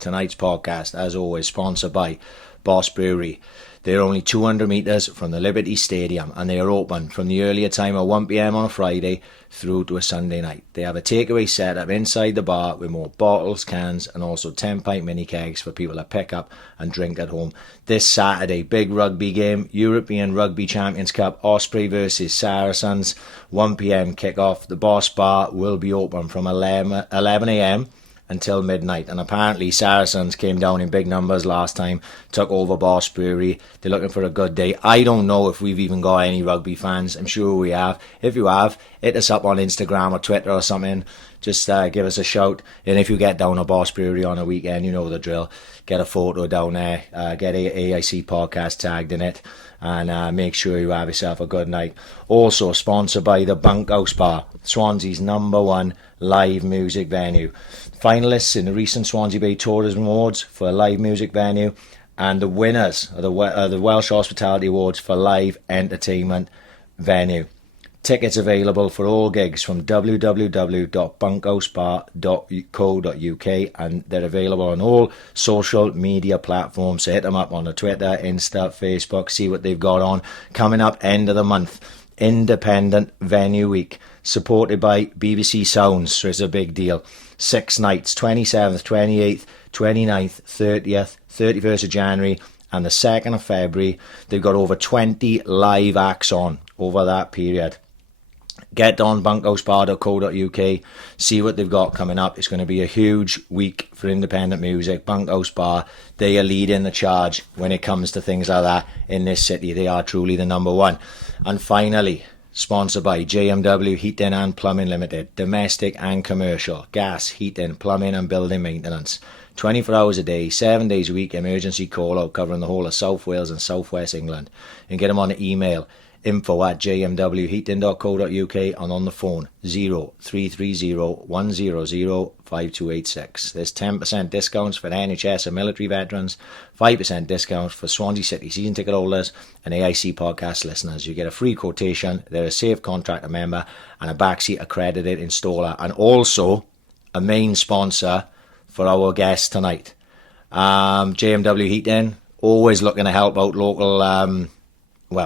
Tonight's podcast, as always, sponsored by Boss Brewery. They're only 200 metres from the Liberty Stadium, and they are open from the earlier time of 1 p.m. on a Friday through to a Sunday night. They have a takeaway set up inside the bar with more bottles, cans, and also 10-pint mini kegs for people to pick up and drink at home. This Saturday, big rugby game, European Rugby Champions Cup, Osprey versus Saracens, 1 p.m. kick-off. The Boss Bar will be open from 11 a.m. until midnight, and apparently Saracens came down in big numbers last time, took over Boss Brewery. They're looking for a good day. I don't know if we've even got any rugby fans. I'm sure we have. If you have, hit us up on Instagram or Twitter or something. Just give us a shout. And if you get down to Boss Brewery on a weekend, you know the drill. Get a photo down there, get AIC podcast tagged in it, and make sure you have yourself a good night. Also sponsored by the Bunkhouse Bar, Swansea's #1 live music venue. Finalists in the recent Swansea Bay Tourism Awards for a live music venue, and the winners of the Welsh Hospitality Awards for live entertainment venue. Tickets available for all gigs from www.bunkhousebar.co.uk, and they're available on all social media platforms. So hit them up on the Twitter, Insta, Facebook, see what they've got on. Coming up end of the month, Independent Venue Week, supported by BBC Sounds, so it's a big deal. 6 nights, 27th, 28th, 29th, 30th, 31st of January and the 2nd of February. They've got over 20 live acts on over that period. Get on bunkhousebar.co.uk, see what they've got coming up. It's going to be a huge week for independent music. Bunkhouse Bar, they are leading the charge when it comes to things like that in this city. They are truly the #1. And finally, sponsored by JMW Heating and Plumbing Limited, domestic and commercial, gas, heating, plumbing and building maintenance. 24 hours a day, 7 days a week, emergency call out covering the whole of South Wales and South West England. And get them on the email, info@jmwheating.co.uk, and on the phone 0330 100 5286. There's 10% discounts for NHS and military veterans, 5% discounts for Swansea City season ticket holders and AIC podcast listeners. You get a free quotation, they're a safe contractor member and a backseat accredited installer, and also a main sponsor for our guest tonight. JMW Heating, always looking to help out local,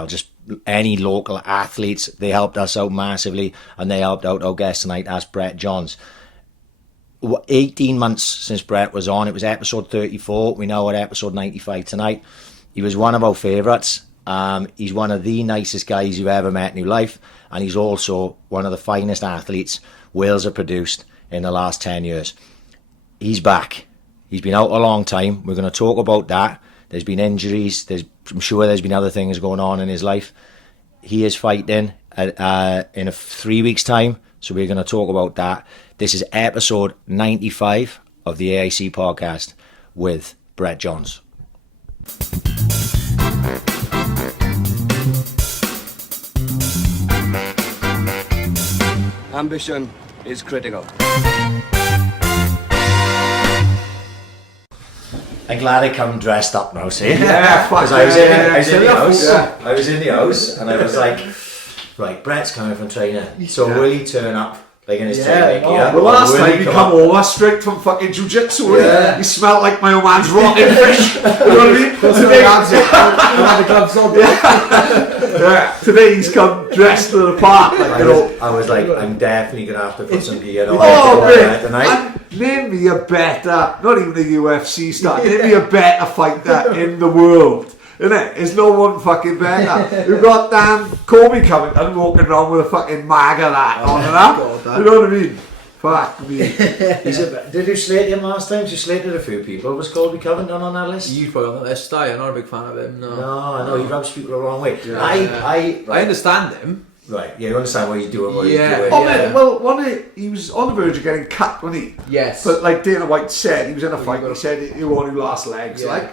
just any local athletes. They helped us out massively, and they helped out our guest tonight as Brett Johns. 18 months since Brett was on. It was episode 34. We now at episode 95 tonight. He was one of our favourites. He's one of the nicest guys you've ever met in your life, and he's also one of the finest athletes Wales have produced in the last 10 years. He's back. He's been out a long time. We're going to talk about that. There's been injuries. I'm sure there's been other things going on in his life. He is fighting in 3 weeks' time, so we're going to talk about that. This is episode 95 of the AIC podcast with Brett Johns. Ambition is critical. I'm glad I come dressed up now, see? Yeah, because I was in the house. Yeah. I was in the house, and I was like, right, Brett's coming from training, so will he turn up like in his training gear? Well, last time he come over straight from fucking jiu-jitsu. He smelled like my old man's rotten fish. You know what I mean? Today he's come dressed to the part. I was like, I'm definitely gonna have to put some gear on. Tonight. Name me a better, not even a UFC star, name me a better fighter in the world. Innit? There's no one fucking better. We've got damn Kobe coming and walking around with a fucking MAGA hat on and that. You know what I mean? Fuck me. Did you slate him last time? You slated a few people. Was Kobe Covington on that list? You put on the list, I'm not a big fan of him. No, I know he rubs people the wrong way. Yeah. I understand him. Right, yeah, you understand what you're doing. He was on the verge of getting cut, wasn't he? Yes. But like Dana White said, he was in a fight. He said he wanted to last legs, and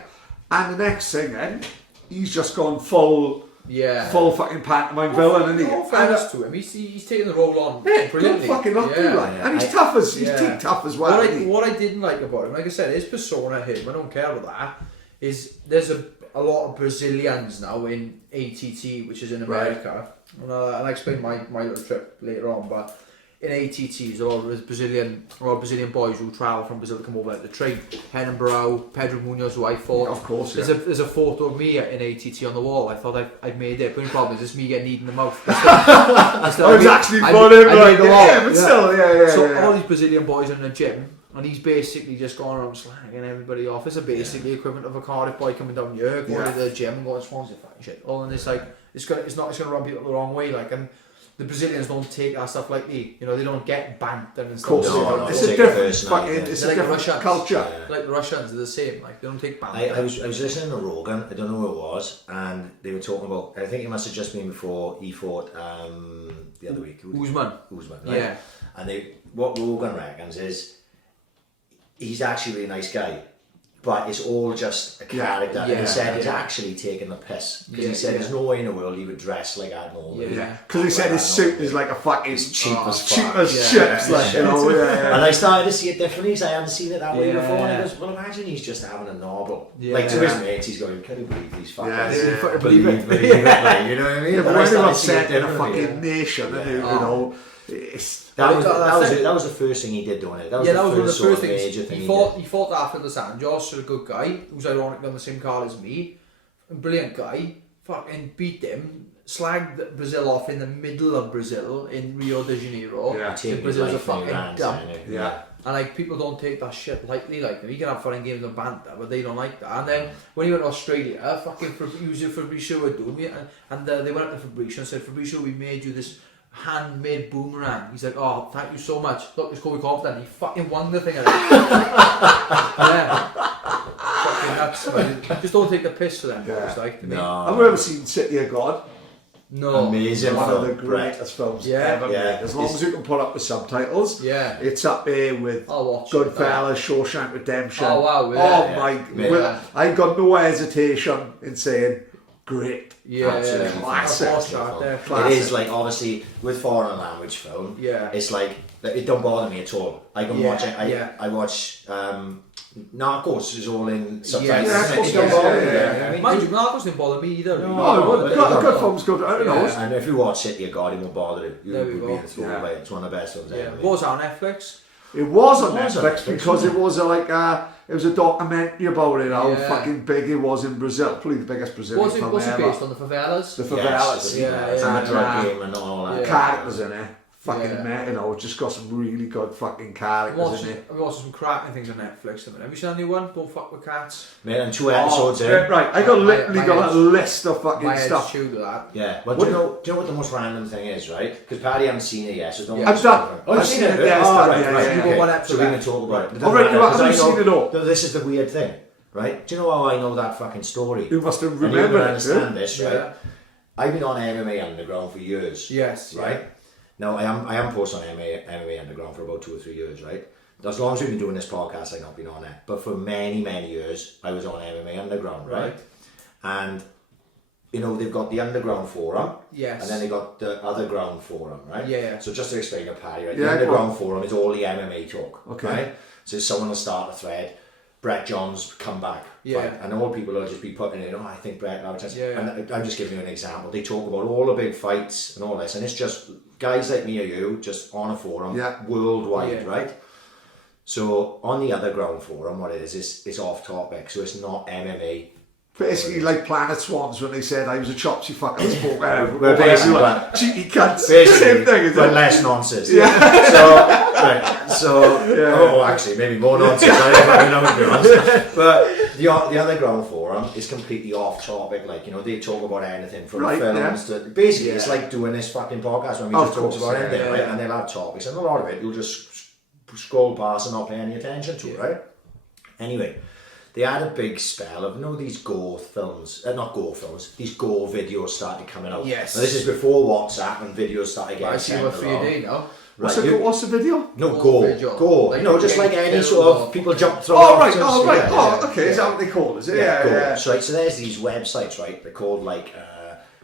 the next thing then, he's just gone full fucking pantomime villain, isn't he? All fairness to him, he's taken the role on Good brilliantly. fucking luck to and he's tough as tough as well. What I didn't like about him, like I said, his persona, I don't care about that. Is there's a lot of Brazilians now in ATT, which is in America, and I'll explain my little trip later on, but in ATTs, a lot of Brazilian boys who travel from Brazil to come over to train. Henan Barão, Pedro Munoz, who I fought. Of course, There's a photo of me in ATT on the wall. I thought I'd made it, but the problem is it's me getting eaten in the mouth. Oh, it's actually funny, right? Yeah, but still, yeah. All these Brazilian boys in the gym, and he's basically just going around slagging everybody off. It's basically equivalent of a Cardiff boy coming down here, going to the gym and going, Swansea fucking shit. All, and it's like, it's gonna run people the wrong way, like, and the Brazilians don't take that stuff lightly. You know, they don't get banter and stuff. No, it's a different fucking, it's a like different Russians. culture. Yeah. Like the Russians are the same. Like they don't take banter. I was listening to Rogan. I don't know who it was, and they were talking about. I think it must have just been before he fought the other week. Usman, right? Yeah. And what Rogan reckons is he's actually a really nice guy. But it's all just a character. And he said he's actually taking the piss. Because he said there's no way in the world he would dress like that normally. Yeah. Because he said his suit is like a fucking cheap as chips. Like, you know, And I started to see it differently because I hadn't seen it that way before. And I goes, well, imagine he's just having a novel. Like to his mates, he's going, can you believe these fuckers? Believe it. Like, you know what I mean? Yeah, but when you're upset in a differently, fucking nation, you know, it's... That was the first thing he did, don't it? That was one of the first things. major thing He fought after the Sanjos, so a good guy, who's ironically on the same card as me. A brilliant guy. Fucking beat him. Slagged Brazil off in the middle of Brazil in Rio de Janeiro. Yeah. Brazil's a fucking dump. Yeah. And like people don't take that shit lightly. Like you can have fun in games and banter, but they don't like that. And then when he went to Australia, fucking Fabricio were doing it, and they went up to Fabricio and said, Fabricio, we made you this handmade boomerang. He's like, oh, thank you so much. Look, it's Corey confident. He fucking won the thing. Yeah. Fucking nuts. But just don't take the piss for them. Yeah. It's like to me. No. Have you ever seen City of God? No. Amazing. One of the greatest films ever made. As long as you can put up the subtitles, it's up there with Goodfellas, Shawshank Redemption. Oh wow! Well, I got no hesitation in saying great. Absolutely. Classic. It is like obviously with foreign language film. It's like it don't bother me at all. I can watch it. I watch Narcos is all in subtitles. It don't bother me. Mind you, Narcos didn't bother me either. No, good films, good. Who knows? And if you watch City of God, it won't bother you. There we You'll go. be enthralled by it. It's one of the best films ever made. What was that on Netflix? It was on Netflix because it was it was a documentary about it, how fucking big it was in Brazil. Probably the biggest Brazilian film ever. Was it based on the favelas? The favelas. And the drug game and all that. Characters in it. Fucking you know, just got some really good fucking characters in it. I've watched some cracking things on Netflix. Have you seen a new one? Don't fuck with cats. Mate, and 2 episodes in. Right, I got literally got a list of fucking stuff. That. Yeah, but do you know what the most random thing is, right? Because Paddy hasn't seen it yet, so don't. I've done. I've seen it. Right. So we can talk about it. Alright, you haven't seen it all. No, this is the weird thing, right? Do you know how I know that fucking story? You must have remembered remembered it. Understand this, right? Yeah. I've been on MMA Underground for years. Yes. Right. Now I am posted on MMA Underground for about 2 or 3 years, right? As long as we've been doing this podcast, I've not been on it. But for many years, I was on MMA Underground, right? And you know they've got the Underground Forum, yes, and then they got the Other Ground Forum, right? Yeah. So just to explain to Paddy, right? The Underground Forum is all the MMA talk, okay? Right? So someone will start a thread. Brett John's come back. Right? And all people will just be putting in, I think Brett now. And I'm just giving you an example. They talk about all the big fights and all this, and it's just guys like me or you just on a forum worldwide, right? So on the Other Ground Forum, what it is it's off topic, so it's not MMA. Basically, like Planet Swans when they said I was a chopsy fucker. We're basically cheeky cunts. Same thing, isn't but less nonsense. Oh, actually, maybe more nonsense. I don't know, to be honest. But the Other Ground Forum is completely off topic. Like, you know, they talk about anything from films to basically it's like doing this fucking podcast when we just talk about anything, right? And they'll have topics, and a lot of it you'll just scroll past and not pay any attention to, right? Anyway. They had a big spell of these gore films, not gore films, these gore videos started coming out. Yes. Now, this is before WhatsApp and videos started getting sent around. I see what 3D now. Right. What's the video? No, gore. Like, just like any sort of people jump through. Right. Okay. Is that what they call it? Is it? Yeah. So there's these websites, right? They're called like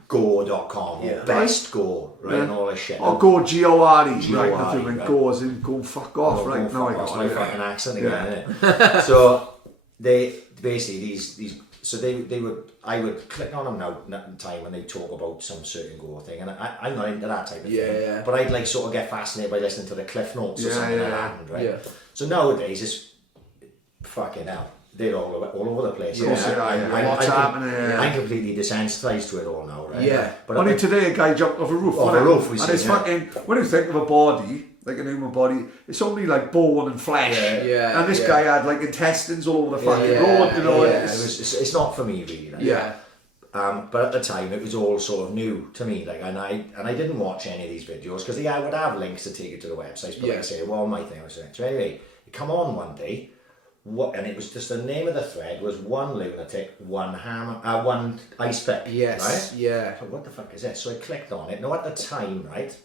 gore.com or Best Gore, right? And all this shit. Or Gore, G-O-R-E, right? Nothing like gore as in go fuck off, right? No, I got my fucking accent again, innit? So they basically these I would click on them now at the time when they talk about some certain gore thing, and I'm not into that type of thing. Yeah. But I'd like sort of get fascinated by listening to the cliff notes or something that happened, right? Yeah. So nowadays it's fucking hell. They're all over the place. What's happening? I'm completely desensitized to it all now, right? Yeah. But Only today a guy jumped off a roof. Off wasn't a it? roof, we and seen, it's yeah. fucking, when you think of a body, like a human body, it's only like bone and flesh. Yeah. And this guy had like intestines all over the fucking road, you know. Yeah, it's not for me really. Like. Yeah. But at the time, it was all sort of new to me. Like, and I didn't watch any of these videos because I would have links to take you to the websites. But like I say, well, my thing was saying. So anyway, you come on one day. And it was just the name of the thread was one lunatic, one hammer, one ice pick. Yes. Right? Yeah. So what the fuck is this? So I clicked on it. Now at the time, right,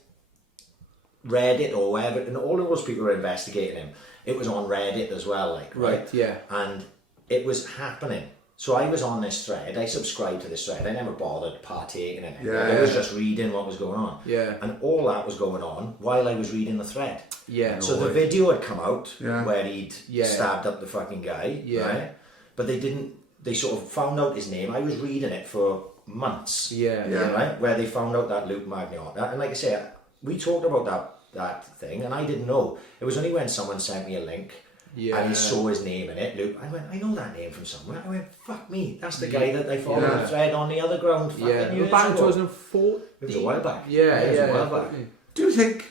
Reddit or wherever, and all of those people were investigating him. It was on Reddit as well, like Right. Yeah. and it was happening. So I was on this thread. I subscribed to this thread. I never bothered partaking in it. Yeah. I was just reading what was going on. Yeah. And all that was going on while I was reading the thread. Yeah. So the video had come out where he'd Yeah. stabbed up the fucking guy, Yeah. right? But they didn't. They sort of found out his name. I was reading it for months. Yeah. Right. Where they found out that Luke Magniot. And like I say, we talked about that thing, and I didn't know. It was only when someone sent me a link. Yeah. And he saw his name in it, Luke. I went, I know that name from somewhere. I went, fuck me, that's the guy that they followed the thread on the other ground fucking years Back in ago. 2014. It was a while back. Yeah. It was Yeah. a while back. Do you think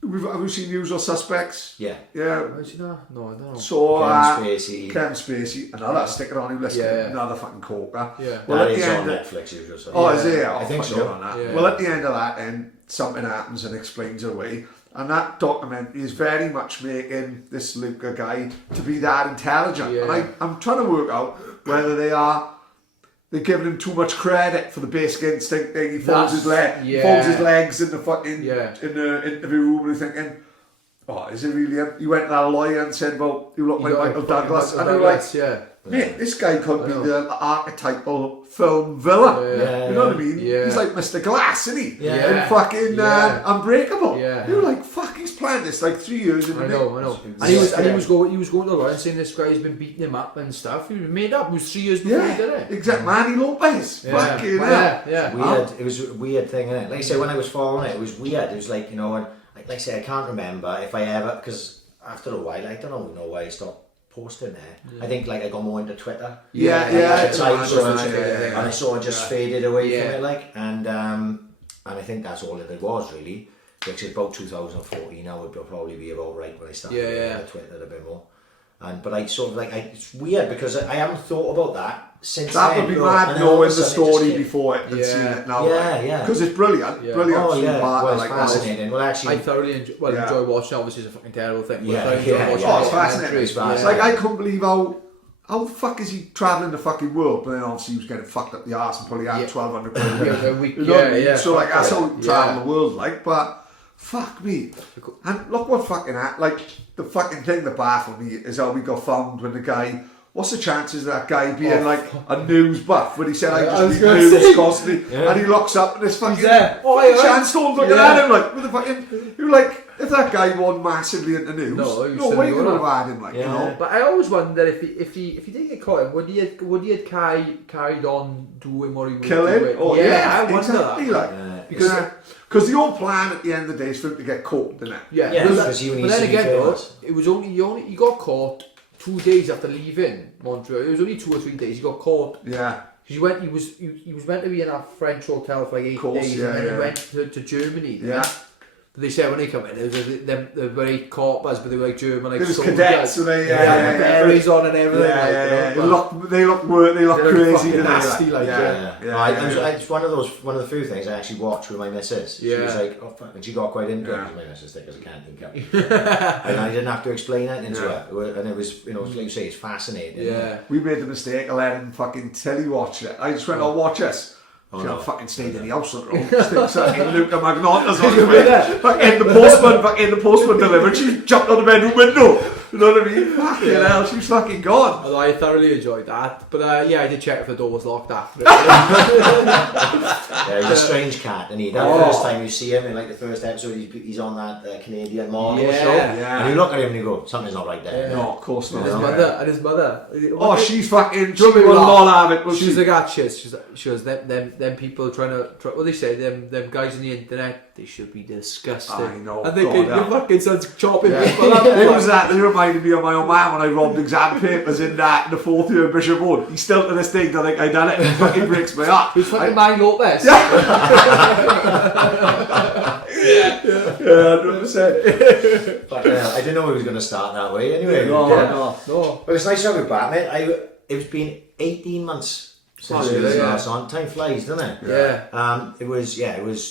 have we seen Usual Suspects? Yeah. Yeah. No, I don't know. So Kevin Spacey. Kevin Spacey, another sticker on him, listen, Yeah. another fucking corker. Yeah. Well, That at is the on end, Netflix usually. So. oh, is it? I think fucking so. good on that. Yeah. Well, at the end of that, then something happens and explains it away. And that documentary is very much making this Luca guy to be that intelligent. Yeah. And I'm trying to work out whether they're giving him too much credit for the basic instinct thing. He folds his legs in the fucking in the interview room and he's thinking, oh, is it really him? You went to that lawyer and said, well, you look like Michael Douglas. And they're like, mate, this guy could be the archetypal film villain. Yeah. You know what I mean? Yeah. He's like Mr. Glass, isn't he? Yeah. In fucking Unbreakable. Yeah. You're like, fuck, he's planned this like 3 years in I the know. And he was going to the lawyer and saying this guy's been beating him up and stuff. He was made up. It was 3 years before he did it. Exactly. Manny Lopez. Fucking hell. Yeah. Weird. It was a weird thing, innit? Like I say, when I was following it, it was weird. It was like, you know, and like I say, I can't remember if I ever, because after a while, I don't know why I stopped posting there. I think like I got more into Twitter. Yeah. At the time, so Yeah. and I sort of just faded away from it, like, and I think that's all it was really. Which is about 2014. Now would probably be about right when I started on Twitter a bit more. But I sort of like it's weird because I haven't thought about that since. That then, would be though. mad And knowing all of the a sudden it story just came. before it than seeing it now. Yeah. Because it's brilliant. Yeah. Brilliant. Oh yeah, part well, it's like fascinating. Well, actually, I thoroughly enjoy watching it. Obviously, it's a fucking terrible thing. But Yeah, I thoroughly enjoy yeah, watching yeah. Oh, it's it. fascinating. It's fascinating. Like I couldn't believe how the fuck is he travelling the fucking world? But then obviously he was getting fucked up the arse and probably had 1,200 quid. A week. You know what I mean? So like that's how Yeah. he travel the world like. But fuck me. And look what fucking like the fucking thing that baffled me is how we got found when the guy. What's the chances of that guy being like a news buff when he said I just read news constantly and he looks up and this fucking Sandstone's looking at him like with the fucking you're like if that guy won massively into news no way could have had him like you know. But I always wonder if he did get caught, would he have carried on doing what he was Kill him? doing? Oh, I wonder exactly, that. like, because the whole plan at the end of the day is for him to get caught, isn't it? Yeah, but because he needs then to be again, though, famous. it was he got caught 2 days after leaving Montreal. It was only 2 or 3 days. He got caught. Yeah. He was meant to be in a French hotel for like 8 days, and then he went to Germany. Yeah. They said when they come in, it was them the very corpers, but they were like German, like It was soldiers. cadets, so they berries on and everything. Yeah. Like, They look crazy. fucking nasty, It's one of the few things I actually watched with my missus. She was like, oh fuck, and she got quite into it because my missus thick as a canteen cup. And I didn't have to explain anything to her. And it was, you know, like you say, it's fascinating. Yeah. We made the mistake of letting fucking Tilly watch it. I just went, I'll watch this. Oh, She no. fucking stayed in the house on her own. Fucking Luca Magnotta's on the way. Fucking the postman delivered. She jumped out the bedroom window. You know what I mean? Fucking hell, she's fucking gone. Although I thoroughly enjoyed that. But yeah, I did check if the door was locked after it. Yeah, he's a strange cat, and that first time you see him in like the first episode, he's on that Canadian Mono show, and you look at him and you go, something's not right there. No, of course not. And his mother. Oh, she's fucking. She Drumming will laugh. not have it. She was like, ah, she was them people trying to. What they say, them guys on the internet, they should be disgusting. I know. And they your fucking son's chopping people up. It was that. They reminded me of my old man when I robbed exam papers in the fourth year of Bishop Road. He's still to this day. I think I done it. It fucking breaks my heart. Who's fucking Manny Lopez? Yeah, 100%. But I didn't know he was going to start that way anyway. No. But it's nice to have you back, mate. It's been 18 months since we was last on. Time flies, doesn't it? Yeah. It was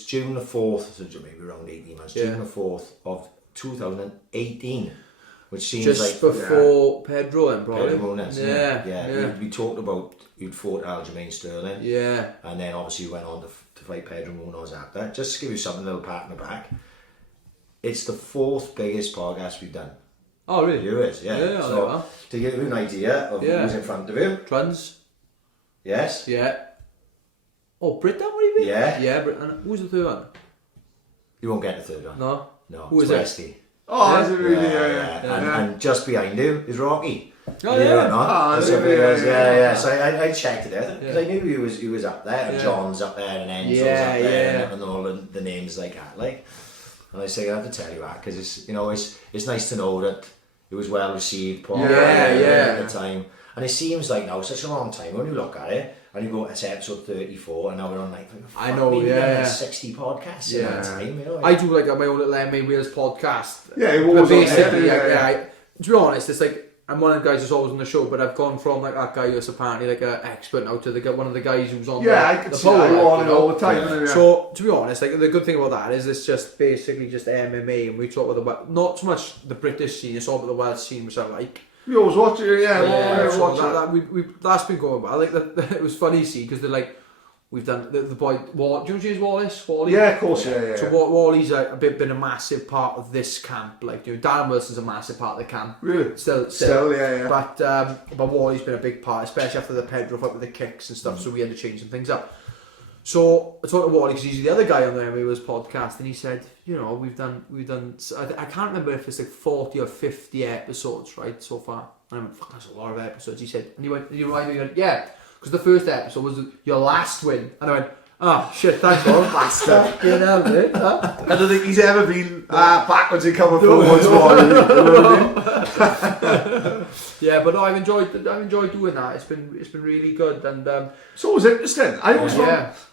June the 4th, so maybe around 18 months. June the 4th of 2018, which seems just like before Pedro and probably. Pedro Munoz, we talked about you'd fought Aljamain Sterling, and then obviously you went on to fight Pedro Munoz after. Just to give you something, a little pat on the back. It's the 4th biggest podcast we've done. Oh really? Viewers, yeah. So to give you an idea of who's in front of you. Cluns. Yes. Yeah. Oh, Britain, what do you mean? Yeah. Yeah, Britain. Who's the third one? You won't get the third one. No. Who is it? Oh, is it really? And just behind you is Rocky. Oh yeah. Yeah. So I checked it out because I knew he was up there. And John's up there and Enzo's up there and all the names like that. Like, and I say I have to tell you that because it's nice to know that it was well received. At the time, and it seems like now such a long time when you look at it. And you go, it's episode 34, and now we're on like I know, 60 podcasts in that time, you know. I do like my own little MA Wheels podcast. Yeah, it was basically, to be honest, it's like I'm one of the guys who's always on the show, but I've gone from like that guy who's apparently like an expert now to one of the guys who's on I can see that on all the time. Yeah. So to be honest, like the good thing about that is it's just basically just MMA, and we talk about not so much the British scene, it's all about the Welsh scene, which I like. We always watch it, That's been going well. I like that. It was funny, see, because they're like, we've done the boy. Do you know James Wallace? Wally? Yeah, of course, yeah. So Wally's been a massive part of this camp. Like, Darren Wilson's a massive part of the camp. Really? Still, yeah. But Wally's been a big part, especially after the Pedro fight with the kicks and stuff. So we had to change some things up. So I talked to Wally because he's the other guy on the MW's podcast, and he said, we've done. I can't remember if it's like 40 or 50 episodes, right, so far. And I went, fuck, that's a lot of episodes. He said, and he went, yeah, because the first episode was your last win, and I went, oh shit, thanks, Wally, bastard. I don't think he's ever been backwards and coming forwards. Yeah, but no, I've enjoyed doing that. It's been really good, and so it was interesting. I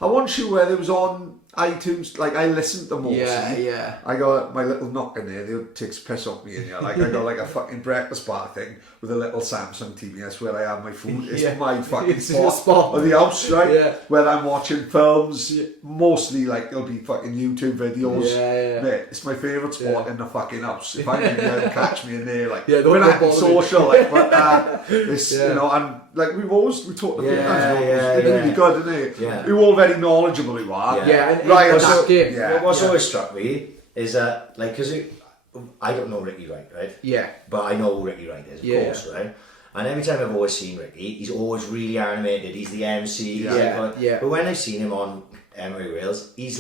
once you where it was on iTunes, like I listened to most. Yeah. I got my little knock in there. They takes piss off me, and like I got like a fucking breakfast bar thing with a little Samsung TV. That's where I have my food. It's my fucking spot of the house, right? Yeah. Where I'm watching films, mostly like it'll be fucking YouTube videos. Yeah. Mate, it's my favourite spot in the fucking house. If I'm in there, catch me in there, like when I'm social, like, but it's and like we talked about it's really good, isn't it? Yeah. We're all very knowledgeable, we are. What's always struck me is that, like, because I don't know Ricky Wright, right? Yeah. But I know who Ricky Wright is, of course, right? And every time I've always seen Ricky, he's always really animated. He's the MC. But when I've seen him on Emery Wales, he's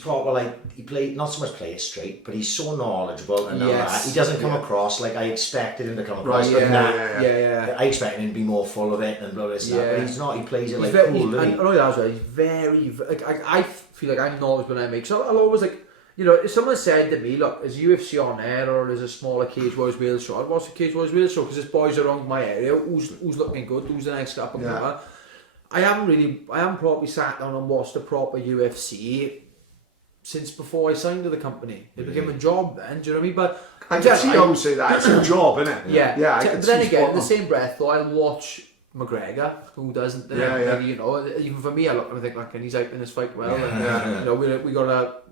proper, like, he played, not so much play it straight, but he's so knowledgeable and all that. He doesn't come across like I expected him to come across. I expected him to be more full of it and blah, blah, blah, but he's not. He plays it like cool. He's very, like, I feel like I'm knowledgeable when I make, so I'll always, like, if someone said to me, look, is UFC on air or is a smaller Cage Boys Wales show? I'd watch the Cage Boys Wales show because there's boys around my area who's looking good, who's the next up and comer. I haven't probably sat down and watched a proper UFC since before I signed to the company. It became a job then, do you know what I mean? But I can see how you say that, it's a job, isn't it? Yeah. But then again, in the same breath, though, I'll watch McGregor, who doesn't, even for me, I look and I think, like, and he's out in this fight well. We got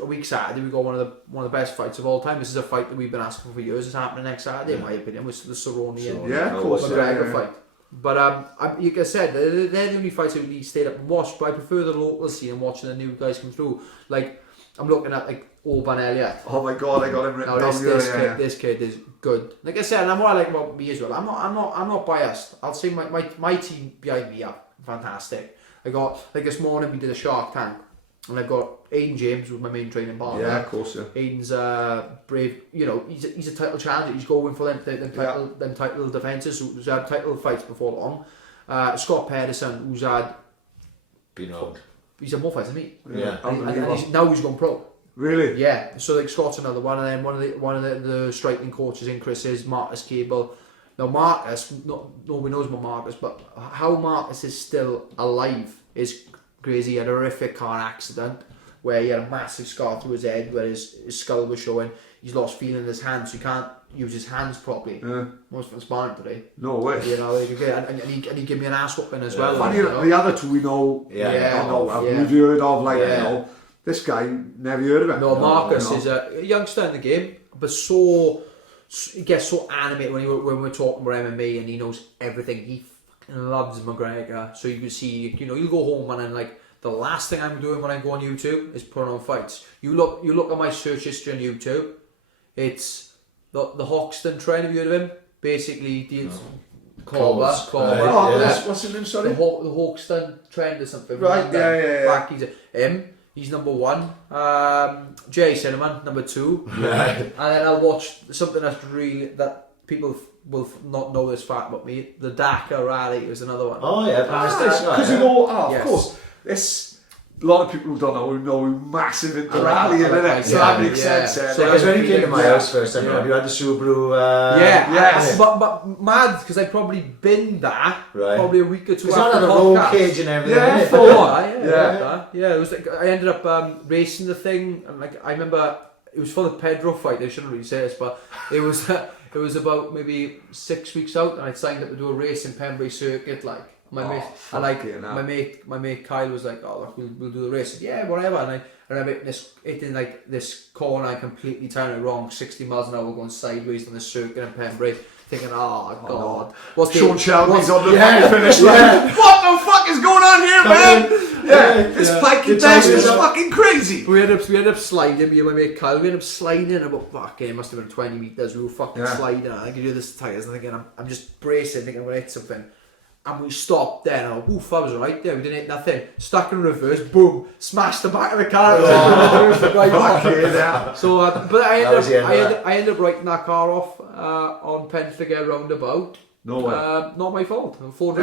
a week Saturday, we got one of the best fights of all time. This is a fight that we've been asking for years. It's happening next Saturday, in my opinion, with the Cerrone and McGregor fight. But like I said, they're the only fights I really stayed up and watched. But I prefer the local scene and watching the new guys come through. Like I'm looking at like Orban Elliott. Oh my god, I got him written Now down here. this kid is good. Like I said, and what I like about me as well, I'm not biased. I'll say my team behind me are fantastic. I got, like this morning we did a Shark Tank, and I got Aiden James was my main training partner. Yeah, of course, yeah. Aiden's brave, you know, he's a title challenger. He's going for them title defences, who's had title fights before long. Scott Pedersen, who's had Been on. he's had more fights than me. Yeah. And now he's gone pro. Really? Yeah, so like Scott's another one, and then one of the striking coaches in Chris is Marcus Cable. Now Marcus, nobody knows about Marcus, but how Marcus is still alive is crazy. He had a horrific car accident where he had a massive scar through his head where his skull was showing. He's lost feeling in his hands, so he can't use his hands properly. Yeah. Most of them sparring today. No way. You know, and he gave me an ass whooping as well. Funny, you know? the other two we know, we've heard of, like, you know, this guy, never heard of him. No, Marcus is a youngster in the game, but he gets so animated when we're talking about MMA, and he knows everything. He fucking loves McGregor. So you can see, you know, you go home and then like the last thing I'm doing when I go on YouTube is putting on fights. You look at my search history on YouTube. It's the Hoxton trend. Have you heard of him? Basically, Corber. What's his name? Sorry. The Hoxton trend or something. Right. Yeah. He's number one. Jay Cinnamon, number two. Right. And then I'll watch something that people will not know this fact about me. The Dakar Rally is another one. Oh yeah, because you know, Yes. of course, this. A lot of people who don't know who massive into rallying, like innit? So that makes sense. So Because when you came to my Yeah. house first time, you had the Subaru. But mad because I'd probably been that probably a week or two It's after not the a roll podcast. cage and everything. Yeah, innit? full Yeah. It was like I ended up racing the thing, and like I remember it was for the Pedro fight. I shouldn't really say this, but it was about maybe 6 weeks out, and I'd signed up to do a race in Pembrey Circuit, like. My mate Kyle was like, "Oh, look, we'll do the race." I said, yeah, whatever. And I remember hitting like this corner, I completely turned it wrong, 60 miles an hour, going sideways on the circuit in Pembrey, thinking, "Oh God, what's Sean Shelby's on the finish line. Yeah. What the fuck is going on here, man? This pikey test is fucking crazy. We ended up sliding. Me and my mate Kyle, we ended up sliding about fucking. It must have been 20 meters. We were fucking sliding. I could do this tires, and thinking, I'm just bracing, thinking I'm gonna hit something. And we stopped there, and woof, I was right there. We didn't hit nothing. Stuck in reverse, boom, smashed the back of the car. So, but I ended up writing that car off on Penfigure roundabout. No way. Not my fault. Ford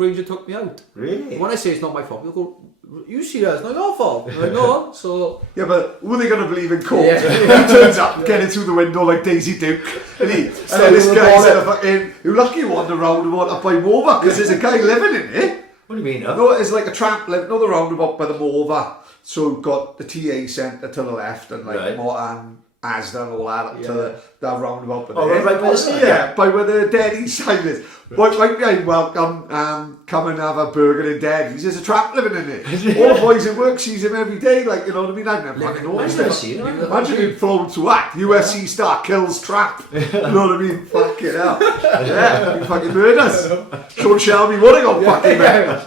Ranger took me out. Really? When I say it's not my fault, people go, "You see that? It's not your fault." I'm like, no. So Yeah, but who are they going to believe in court? Yeah. He turns up, getting through the window like Daisy Duke, and then this guy's in a fucking. You're lucky you want the roundabout up by Mover, because there's a guy living in it. What do you mean? No, it's like a tramp living. No, the roundabout by the Mover. So we've got the TA centre to the left, and like Asda and all that up to that roundabout. Right by the station? Yeah, by where the Denny's sign is. Right behind welcome, come and have a burger in Denny's. There's a tramp living in it. All the boys at work sees him every day, like, you know what I mean? I've never fucking noticed it. Imagine him thrown to act. UFC star kills trap. You know what I mean? Fucking hell. Yeah, he fucking murders. Sean Shelby would have got fucking murdered.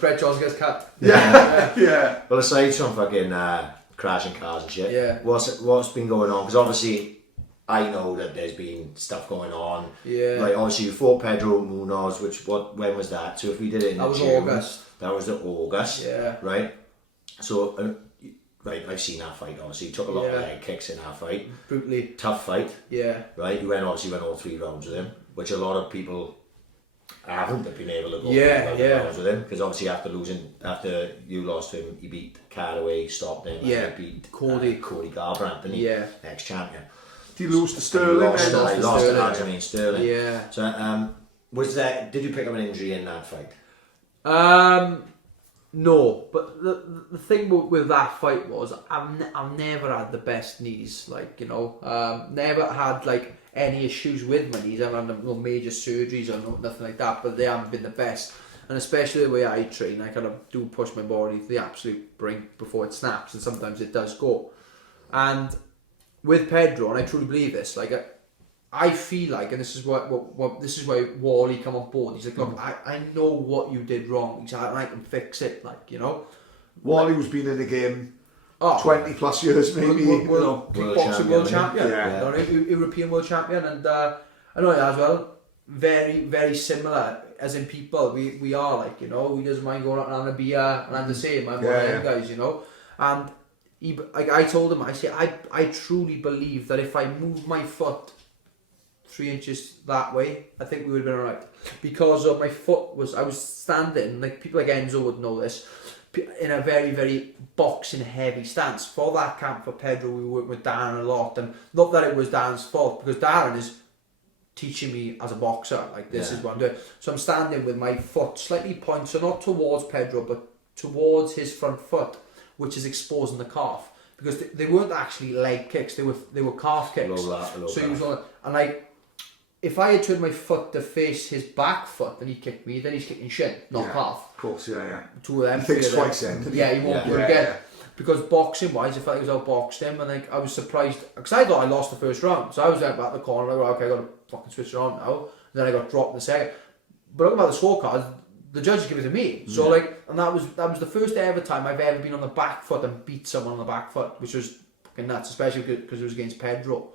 Brett Jones gets cut. Yeah. Well, aside from fucking crashing cars and shit, what's been going on? Because obviously, I know that there's been stuff going on. Yeah. Like obviously you fought Pedro Munoz, when was that? So if we did it in that was June, August. That was the August. Yeah. Right. So I've seen that fight. Obviously, you took a lot of leg kicks in that fight. Brutally Tough fight. Yeah. Right. You went all 3 rounds with him, which a lot of people haven't been able to go 3 rounds with him, because obviously after you lost to him, he beat Caraway, stopped him. Yeah. He beat Cody Garbrandt, didn't he? Yeah. Ex-champion. Did you lose to Sterling? Lost to Sterling. Aljamain Sterling. Yeah. So did you pick up an injury in that fight? No, but the thing with that fight was I've never had the best knees, like, you know, never had like any issues with my knees. I've had no major surgeries or nothing like that, but they haven't been the best. And especially the way I train, I kind of do push my body to the absolute brink before it snaps, and sometimes it does go. And with Pedro, and I truly believe this, like I feel like, and this is what this is why Wally come on board. He's like, look, I know what you did wrong. He's like, I can fix it, like, you know. Wally was been in the game 20 plus years maybe. Kickboxing world champion. Yeah. You know, European world champion, and I know it as well. Very, very similar as in people. We are like, you know, he doesn't mind going out and having a beer, and I'm the same. I'm one of them guys, you know. And I told him, I said, I truly believe that if I move my foot 3 inches that way, I think we would have been alright. Because of my foot I was standing, like people like Enzo would know this, in a very, very boxing heavy stance. For that camp for Pedro, we worked with Darren a lot, and not that it was Darren's fault, because Darren is teaching me as a boxer, like this is what I'm doing. So I'm standing with my foot slightly pointed, so not towards Pedro, but towards his front foot, which is exposing the calf, because they weren't actually leg kicks, they were calf kicks. So he was on, and like, if I had turned my foot to face his back foot and he kicked me, then he's kicking shin, not calf. Of course, yeah. Two of them. He thinks twice then. Yeah, he won't do it again. Because boxing wise, I felt like I was outboxed him, and like I was surprised because I thought I lost the first round, so I was like back in the corner, like, okay, I got to fucking switch it on now. And then I got dropped in the second. But looking at the scorecards, the judges give it to me. So like, and that was the first ever time I've ever been on the back foot and beat someone on the back foot, which was fucking nuts, especially because it was against Pedro.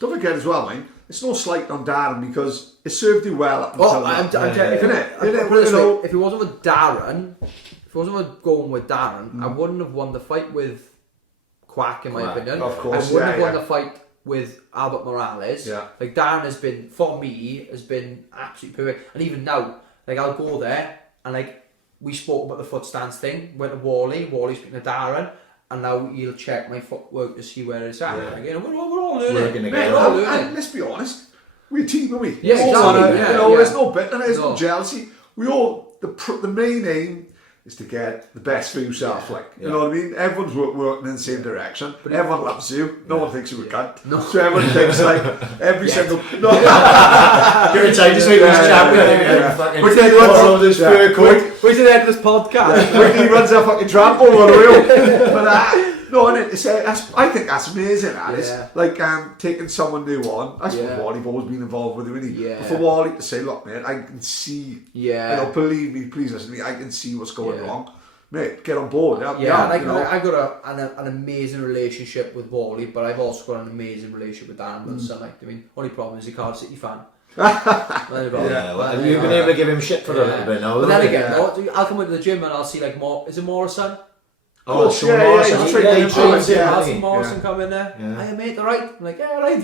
Don't forget as well, mate, it's no slight on Darren because it served you well up until if it wasn't with Darren, if it wasn't with going with Darren, I wouldn't have won the fight with Quack, in my opinion. Of course, I wouldn't have won the fight with Albert Morales. Yeah. Like, Darren has been, for me, absolutely perfect. And even now, like, I'll go there and like, we spoke about the foot stance thing, went to Wally's speaking to Darren, and now he'll check my footwork to see where it's at. Like, you know, we're all learning. And let's be honest, we're a team, aren't we? Yeah, exactly. There's no bitterness, there's no jealousy. We all, the main aim is to get the best for yourself, you know what I mean? Everyone's working in the same direction. But everyone loves you. No one thinks you're a cunt. No. So everyone thinks like every single. No. Give it time to speak to this champion. But then he runs all this fur coat. Wait till the end of this podcast. When he runs a fucking tramp over the wheel. But no, and I think that's amazing. That is like taking someone new on. That's what Wally's always been involved with, really. Yeah. But for Wally to say, look, mate, I can see. Yeah. You know, believe me, please listen to me. I can see what's going wrong. Mate, get on board. I've got an amazing relationship with Wally, but I've also got an amazing relationship with Dan Wilson. Like, I mean, only problem is he's a Cardiff City fan. You've been able to give him shit for a little bit now. But then again, I'll come into the gym and I'll see like is it Morrison? Oh, Sean Morrison. I'll Morrison come in there. Hey mate, alright? I'm like, yeah, right.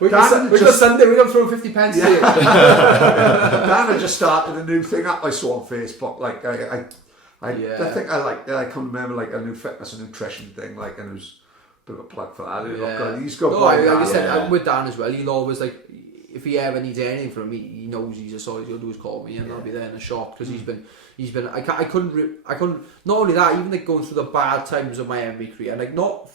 We got Sunday, we got throw 50 pence here. Dan had just started a new thing up I saw on Facebook. Like I think I can remember like a new fitness and nutrition thing, like, and it was a bit of a plug for that. He's got like I said, I'm with Dan as well. He'll always like, if he ever needs anything from me, he knows he's just all he's gonna do is call me, and I'll be there in a shot, because he's been. I couldn't. Not only that, even like going through the bad times of my MMA career, and like not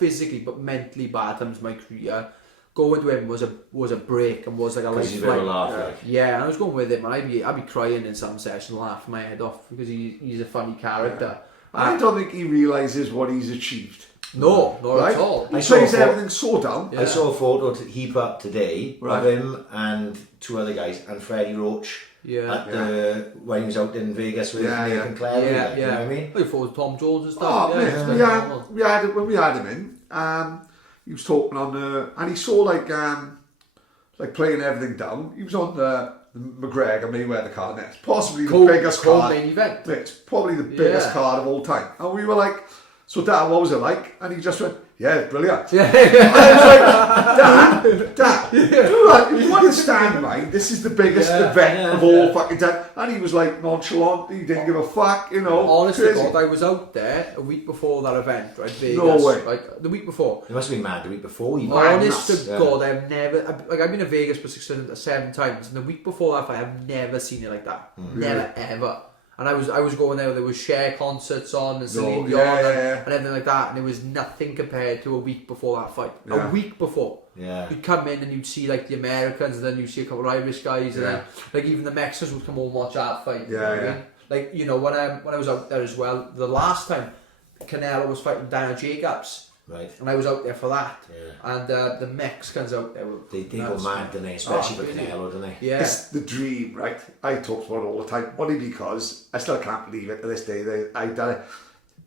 physically but mentally bad times of my career. Going to him was a break, and was like a life flight. Yeah, and I was going with him, and I'd be crying in some session, laughing my head off, because he's a funny character. I don't think he realises what he's achieved. No, not at all. He plays everything so down. I saw a photo to heap up today of him and two other guys and Freddie Roach when he was out in Vegas with Nathan Clare. You know what I mean? I thought Tom Jones and stuff. When we had him in, he was talking on and he saw like playing everything down. He was on the McGregor Mayweather card, and it's possibly the biggest card. Main event. It's probably the biggest card of all time. And we were like, so Dad, what was it like? And he just went, yeah, brilliant. Yeah. I was like, Dad, you understand, mate, this is the biggest event of all fucking time. And he was like nonchalant, he didn't give a fuck, you know. Honestly, God, I was out there a week before that event, right? Vegas, no way. Like the week before. You must have been mad the week before. Honest to God, I've been to Vegas for 7 times, and the week before that fight, I've never seen it like that. Never, ever. And I was going there was Cher concerts on and Celine Dion and everything like that, and it was nothing compared to a week before that fight. A week before. Yeah. You'd come in and you'd see like the Americans, and then you'd see a couple of Irish guys, and then like even the Mexicans would come over and watch that fight. You know what I mean? Like, you know, when I was out there as well, the last time Canelo was fighting Daniel Jacobs. Right. And I was out there for that. Yeah. And the Mexicans out there were... They go mad, don't they? Especially for Canelo, don't they? Yeah. It's the dream, right? I talk about it all the time. Only because I still can't believe it to this day.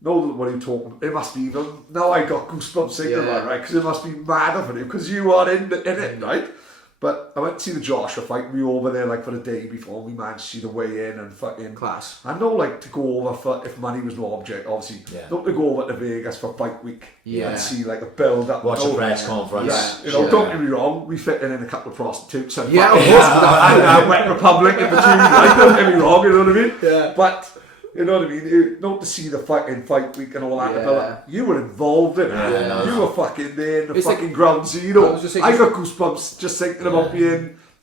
know what you're talking. It must be even now. I got goosebumps thinking about it, right? Because it must be mad for you because you are in it, right? But I went to see the Joshua fight. We were over there like for the day before. We managed to see the weigh in and fucking class. I know, like to go over for if money was no object. Obviously, not to go over to Vegas for fight week and see like a build up. Watch a press conference. Yeah, don't get me wrong. We fit in a couple of prostitutes and and Wet Republic in between. Like, don't get me wrong. You know what I mean? Yeah. But. You know what I mean? Not to see the fucking fight week and all that, but you were involved in it. You were fucking there in the fucking ground zero. I got goosebumps just thinking about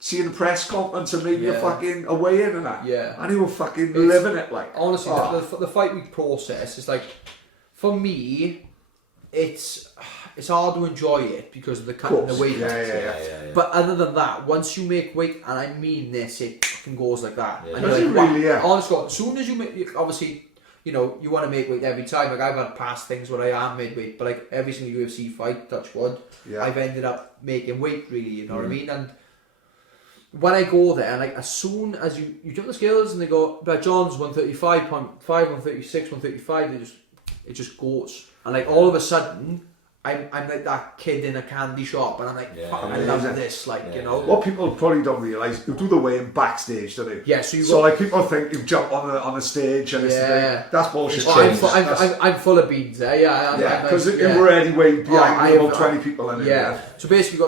seeing the press conference and maybe a fucking away in and that. Yeah. And you were fucking living it like. Honestly, the fight week process is like, for me, it's hard to enjoy it because of the cutting the weight. Yeah. But other than that, once you make weight, and I mean this, it fucking goes like that. Yeah. And Does you're it like, really? Yeah. Honestly, as soon as you make, obviously, you know, you want to make weight every time. Like I've had past things where I am mid-weight, but like every single UFC fight, touch wood, I've ended up making weight really, you know what I mean? And when I go there, like as soon as you jump the scales and they go, but John's 135.5, 136, 135, it just goes. And like all of a sudden, I'm like that kid in a candy shop, and I'm like, fuck, I love this, like, you know. What people probably don't realise, you do the weigh-in backstage, don't they? Yeah, so like people think you jump on the stage and that's bullshit. I'm full of beans there, because you're already way behind about 20 people in it. Yeah. So basically,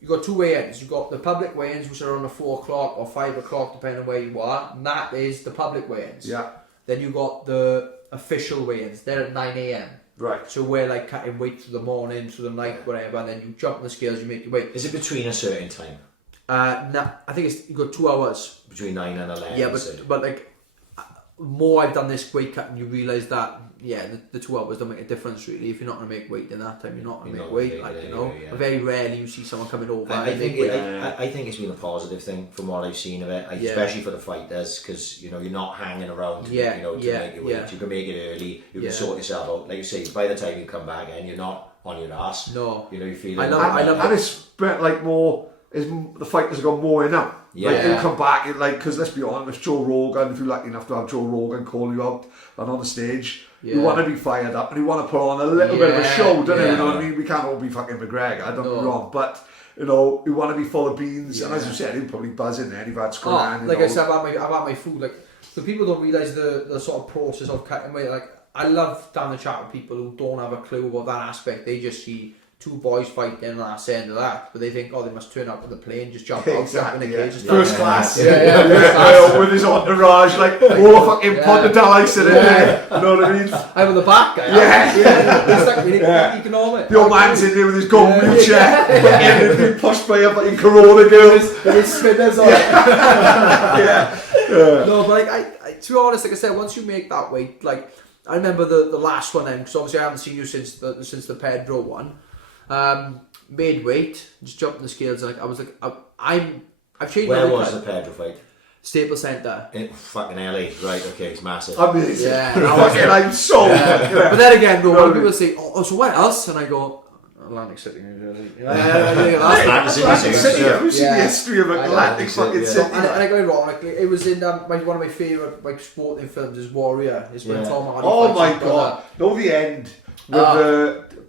you got two weigh-ins. You've got the public weigh-ins, which are on the 4 o'clock or 5 o'clock, depending on where you are, and that is the public weigh-ins. Yeah. Then you got the official weigh-ins. They're at 9 a.m. Right. So we're like cutting weight through the morning, through the night, whatever, and then you jump on the scales, you make your weight. Is it between a certain time? Nah, I think you got 2 hours. Between 9 and 11. Yeah, but like, more I've done this weight cut, and you realise that the 2 hours don't make a difference really. If you're not going to make weight in that time, you're not going to make weight. Like, you know, very rarely you see someone coming over. I think it's been a positive thing from what I've seen of it, especially for the fighters, because you know you're not hanging around. To make your weight. You can make it early. You can sort yourself out. Like you say, by the time you come back in, you're not on your ass. No, you know you feel. I love and it's like more. The fighters have got more in them. Yeah. Like you come back, because let's be honest, Joe Rogan, if you're lucky enough to have Joe Rogan call you out and on the stage, you want to be fired up and you want to put on a little bit of a show, don't you? You know what I mean? We can't all be fucking McGregor, don't get me wrong, but you know, you want to be full of beans, and as you said, he'll probably buzz in there. You've had scran. Like I said, I've had my food. Like, the people don't realise the sort of process of cutting weight. Like, I love down the chat with people who don't have a clue about that aspect. They just see 2 boys fighting and that's the end of that. But they think, they must turn up with the plane, just jump out, jump in the cage. First class. Yeah. With his entourage, like, all the fucking Pondalis in it. You know what I mean? I'm on the back guy. It's like, economic. The old man's in there with his gold wheelchair, and being pushed by a fucking Corona girls. With his spinners on. No, but like, I, to be honest, like I said, once you make that weight, like, I remember the last one then, because obviously I haven't seen you since the Pedro one. Made weight, just jumped in the scales. Like I was like, I've changed. Where was the Pedro fight? Staples Centre. In fucking LA, right? Okay, it's massive. Amazing. Yeah, I'm so. But then again, though, when people say, "Oh, so where else?" and I go, Atlantic City, New Jersey. Atlantic City. Who's seen the history of Atlantic fucking City? And I got it wrong. Like, it was in one of my favourite like sporting films is Warrior. It's when Tom Hardy. Oh my god! Know the end with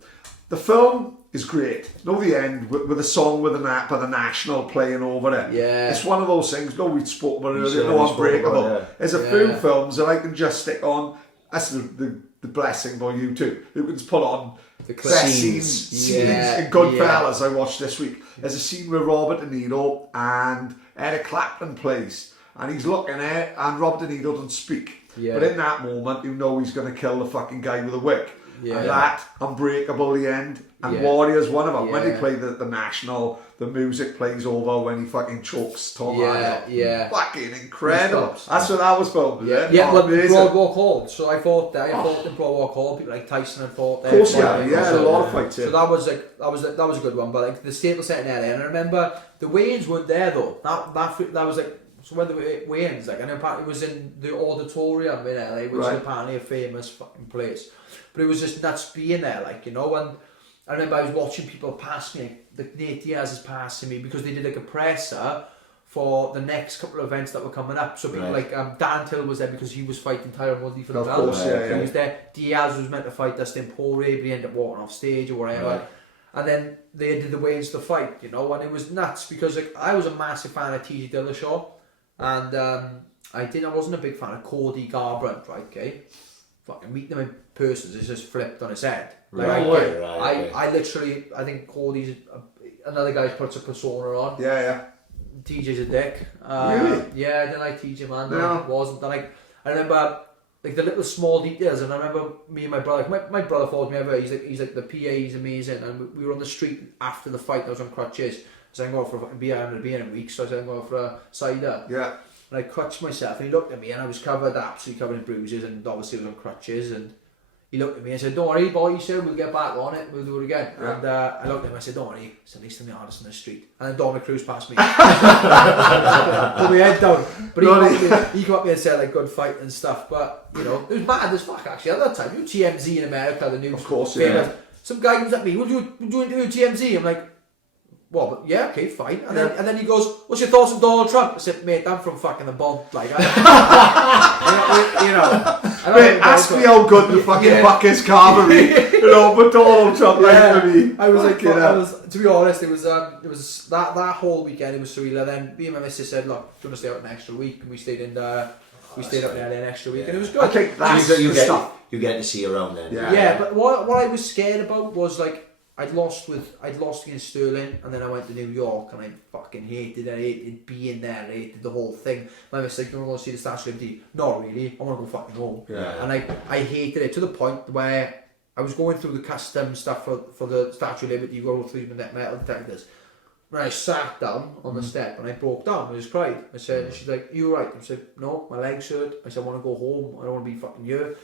the film. Is great. Know the end with a song with the National playing over it. Yeah. It's one of those things. No, we spoke about it earlier. No, Unbreakable. There's a few films that I can just stick on. That's the blessing by you too. You can just put on the best scenes in Goodfellas I watched this week. There's a scene where Robert De Niro and Eric Clapton plays, and he's looking at it, and Robert De Niro doesn't speak. Yeah. But in that moment, you know he's going to kill the fucking guy with a wick. Yeah. And that, Unbreakable, the end, and Warrior's one of them. When they play the National, the music plays over when he fucking chokes Tom Hardy. Fucking incredible. That's what that was filmed, Broadwalk Hall. So I fought in Broadwalk Hall. People like Tyson had fought there. Of course, a lot of fights. So that was a good one. But like the Staples Centre in LA, and I remember the weigh-ins weren't there though. That was like. So when the weigh-ins, like, I know apparently it was in the auditorium in LA, which is apparently a famous fucking place. But it was just nuts being there, like, you know. And I remember I was watching people pass me, like Nate Diaz is passing me because they did like a presser for the next couple of events that were coming up. So people like Dan Till was there because he was fighting Tyron Woodley for the belt. Of course, yeah. He was there. Diaz was meant to fight Dustin Poirier, but he ended up walking off stage or whatever. Right. And then they did the weigh-ins to fight, you know, and it was nuts because like I was a massive fan of TJ Dillashaw, and I wasn't a big fan of Cody Garbrandt, right? Okay, fucking meeting them in person is just flipped on his head. Like, I literally, I think Cody's another guy puts a persona on. Yeah. TJ's a dick. Really? Yeah, I didn't like TJ, man. No, No. it wasn't. And like, I remember like the little small details, and I remember me and my brother. My brother followed me ever. He's like the PA. He's amazing. And we were on the street after the fight. I was on crutches. So I'm going for a fucking beer. I haven't had a beer in a week, so I said I'm going for a cider. Yeah. And I crutched myself, and he looked at me, and I was absolutely covered in bruises, and obviously was on crutches. And he looked at me and said, "Don't worry, boy," he said, "we'll get back on it, we'll do it again." Yeah. And I looked at him, I said, "Don't worry, it's at least I'm the hardest in the street." And then Dominic Cruz passed me. Put my head down. But he came up to me and said, like, good fight and stuff. But, you know, it was mad as fuck, actually. At that time, you know, TMZ in America, the news. Of course, famous. yeah. Some guy comes at me, would you interview TMZ? I'm like, well, but yeah, okay, fine. And then he goes, "What's your thoughts on Donald Trump?" I said, "Mate, I'm from fucking the Bond." Like, you know. Mate, ask me how good the fucking buck is cavalry, you know, but Donald Trump like for me. I was like, to be honest, it was that whole weekend. It was surreal. And then me and my missus said, "Look, do you want to stay out an extra week?" And we stayed in. We stayed up there an extra week, and it was good. I think that's the stuff. You get to see around then. Yeah, but what I was scared about was like I'd lost against Sterling, and then I went to New York, and I fucking hated it. I hated being there. I hated the whole thing. My mistake, "You want to go see the Statue of Liberty?" Not really. I want to go fucking home. Yeah. And I hated it to the point where I was going through the custom stuff for the Statue of Liberty. You go through the metal detectors. When I sat down on the step and I broke down, I just cried. I said, she's like, "You right?" I said, "No, my legs hurt." I said, "I want to go home. I don't want to be fucking here."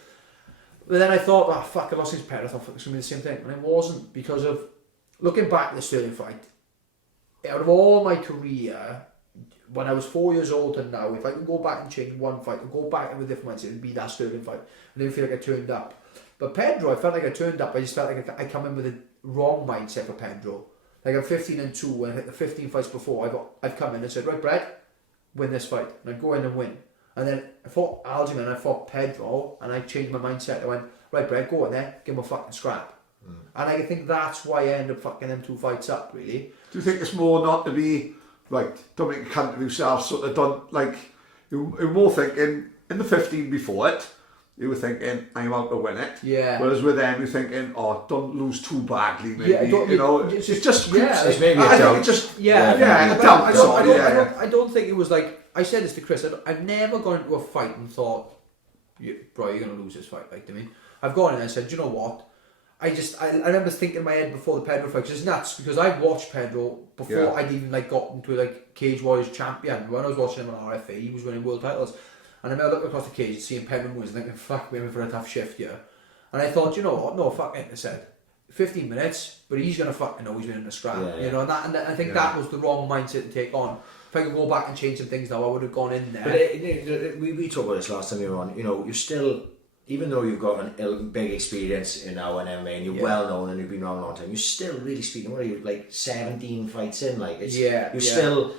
But then I thought, "Oh fuck, I lost his pet. I thought it's going to be the same thing." And it wasn't, because of looking back at the Sterling fight. Out of all my career, when I was 4 years old and now, if I could go back and change one fight and go back with a different mindset, it would be that Sterling fight. I didn't feel like I turned up. But Pedro, I felt like I turned up. I just felt like I come in with a wrong mindset for Pedro. Like I'm 15-2, and I think the 15 fights before, I've come in and said, "Right, Brett, win this fight." And I'd go in and win. And then I fought Aljamain, I fought Pedro, and I changed my mindset. I went, "Right, Brett, go in there, give him a fucking scrap." And I think that's why I ended up fucking them 2 fights up, really. Do you think it's more not to be, like, don't make a cunt of yourself, sort of done, like, you're more thinking, in the 15 before it, you were thinking, "I'm out to win it." Yeah. Whereas with them, you're thinking, "Oh, don't lose too badly, maybe." Yeah, you know, it's just yeah, it's maybe a I doubt. think it just, Yeah, I I don't think it was like, I said this to Chris, I've never gone into a fight and thought, "Bro, you're going to lose this fight." Like, to me, I've gone in and I said, "Do you know what? I remember thinking in my head before the Pedro fight, 'cause it's nuts, because I watched Pedro before I'd even like got into like Cage Warriors champion. When I was watching him on RFA, he was winning world titles. And I remember looking across the cage and seeing Pedro wins and thinking, "Fuck, we're in for a tough shift here." And I thought, you know what? No, fuck it. I said, 15 minutes, but he's going to fucking know he's winning the scrap. Yeah. You know, and I think that was the wrong mindset to take on. If I could go back and change some things now, I would have gone in there. But we talked about this last time you were on. You know, you're still, even though you've got a big experience in now in MMA and you're well known and you've been around a long time, you're still really speaking. What are you, like 17 fights in? Like, it's, still.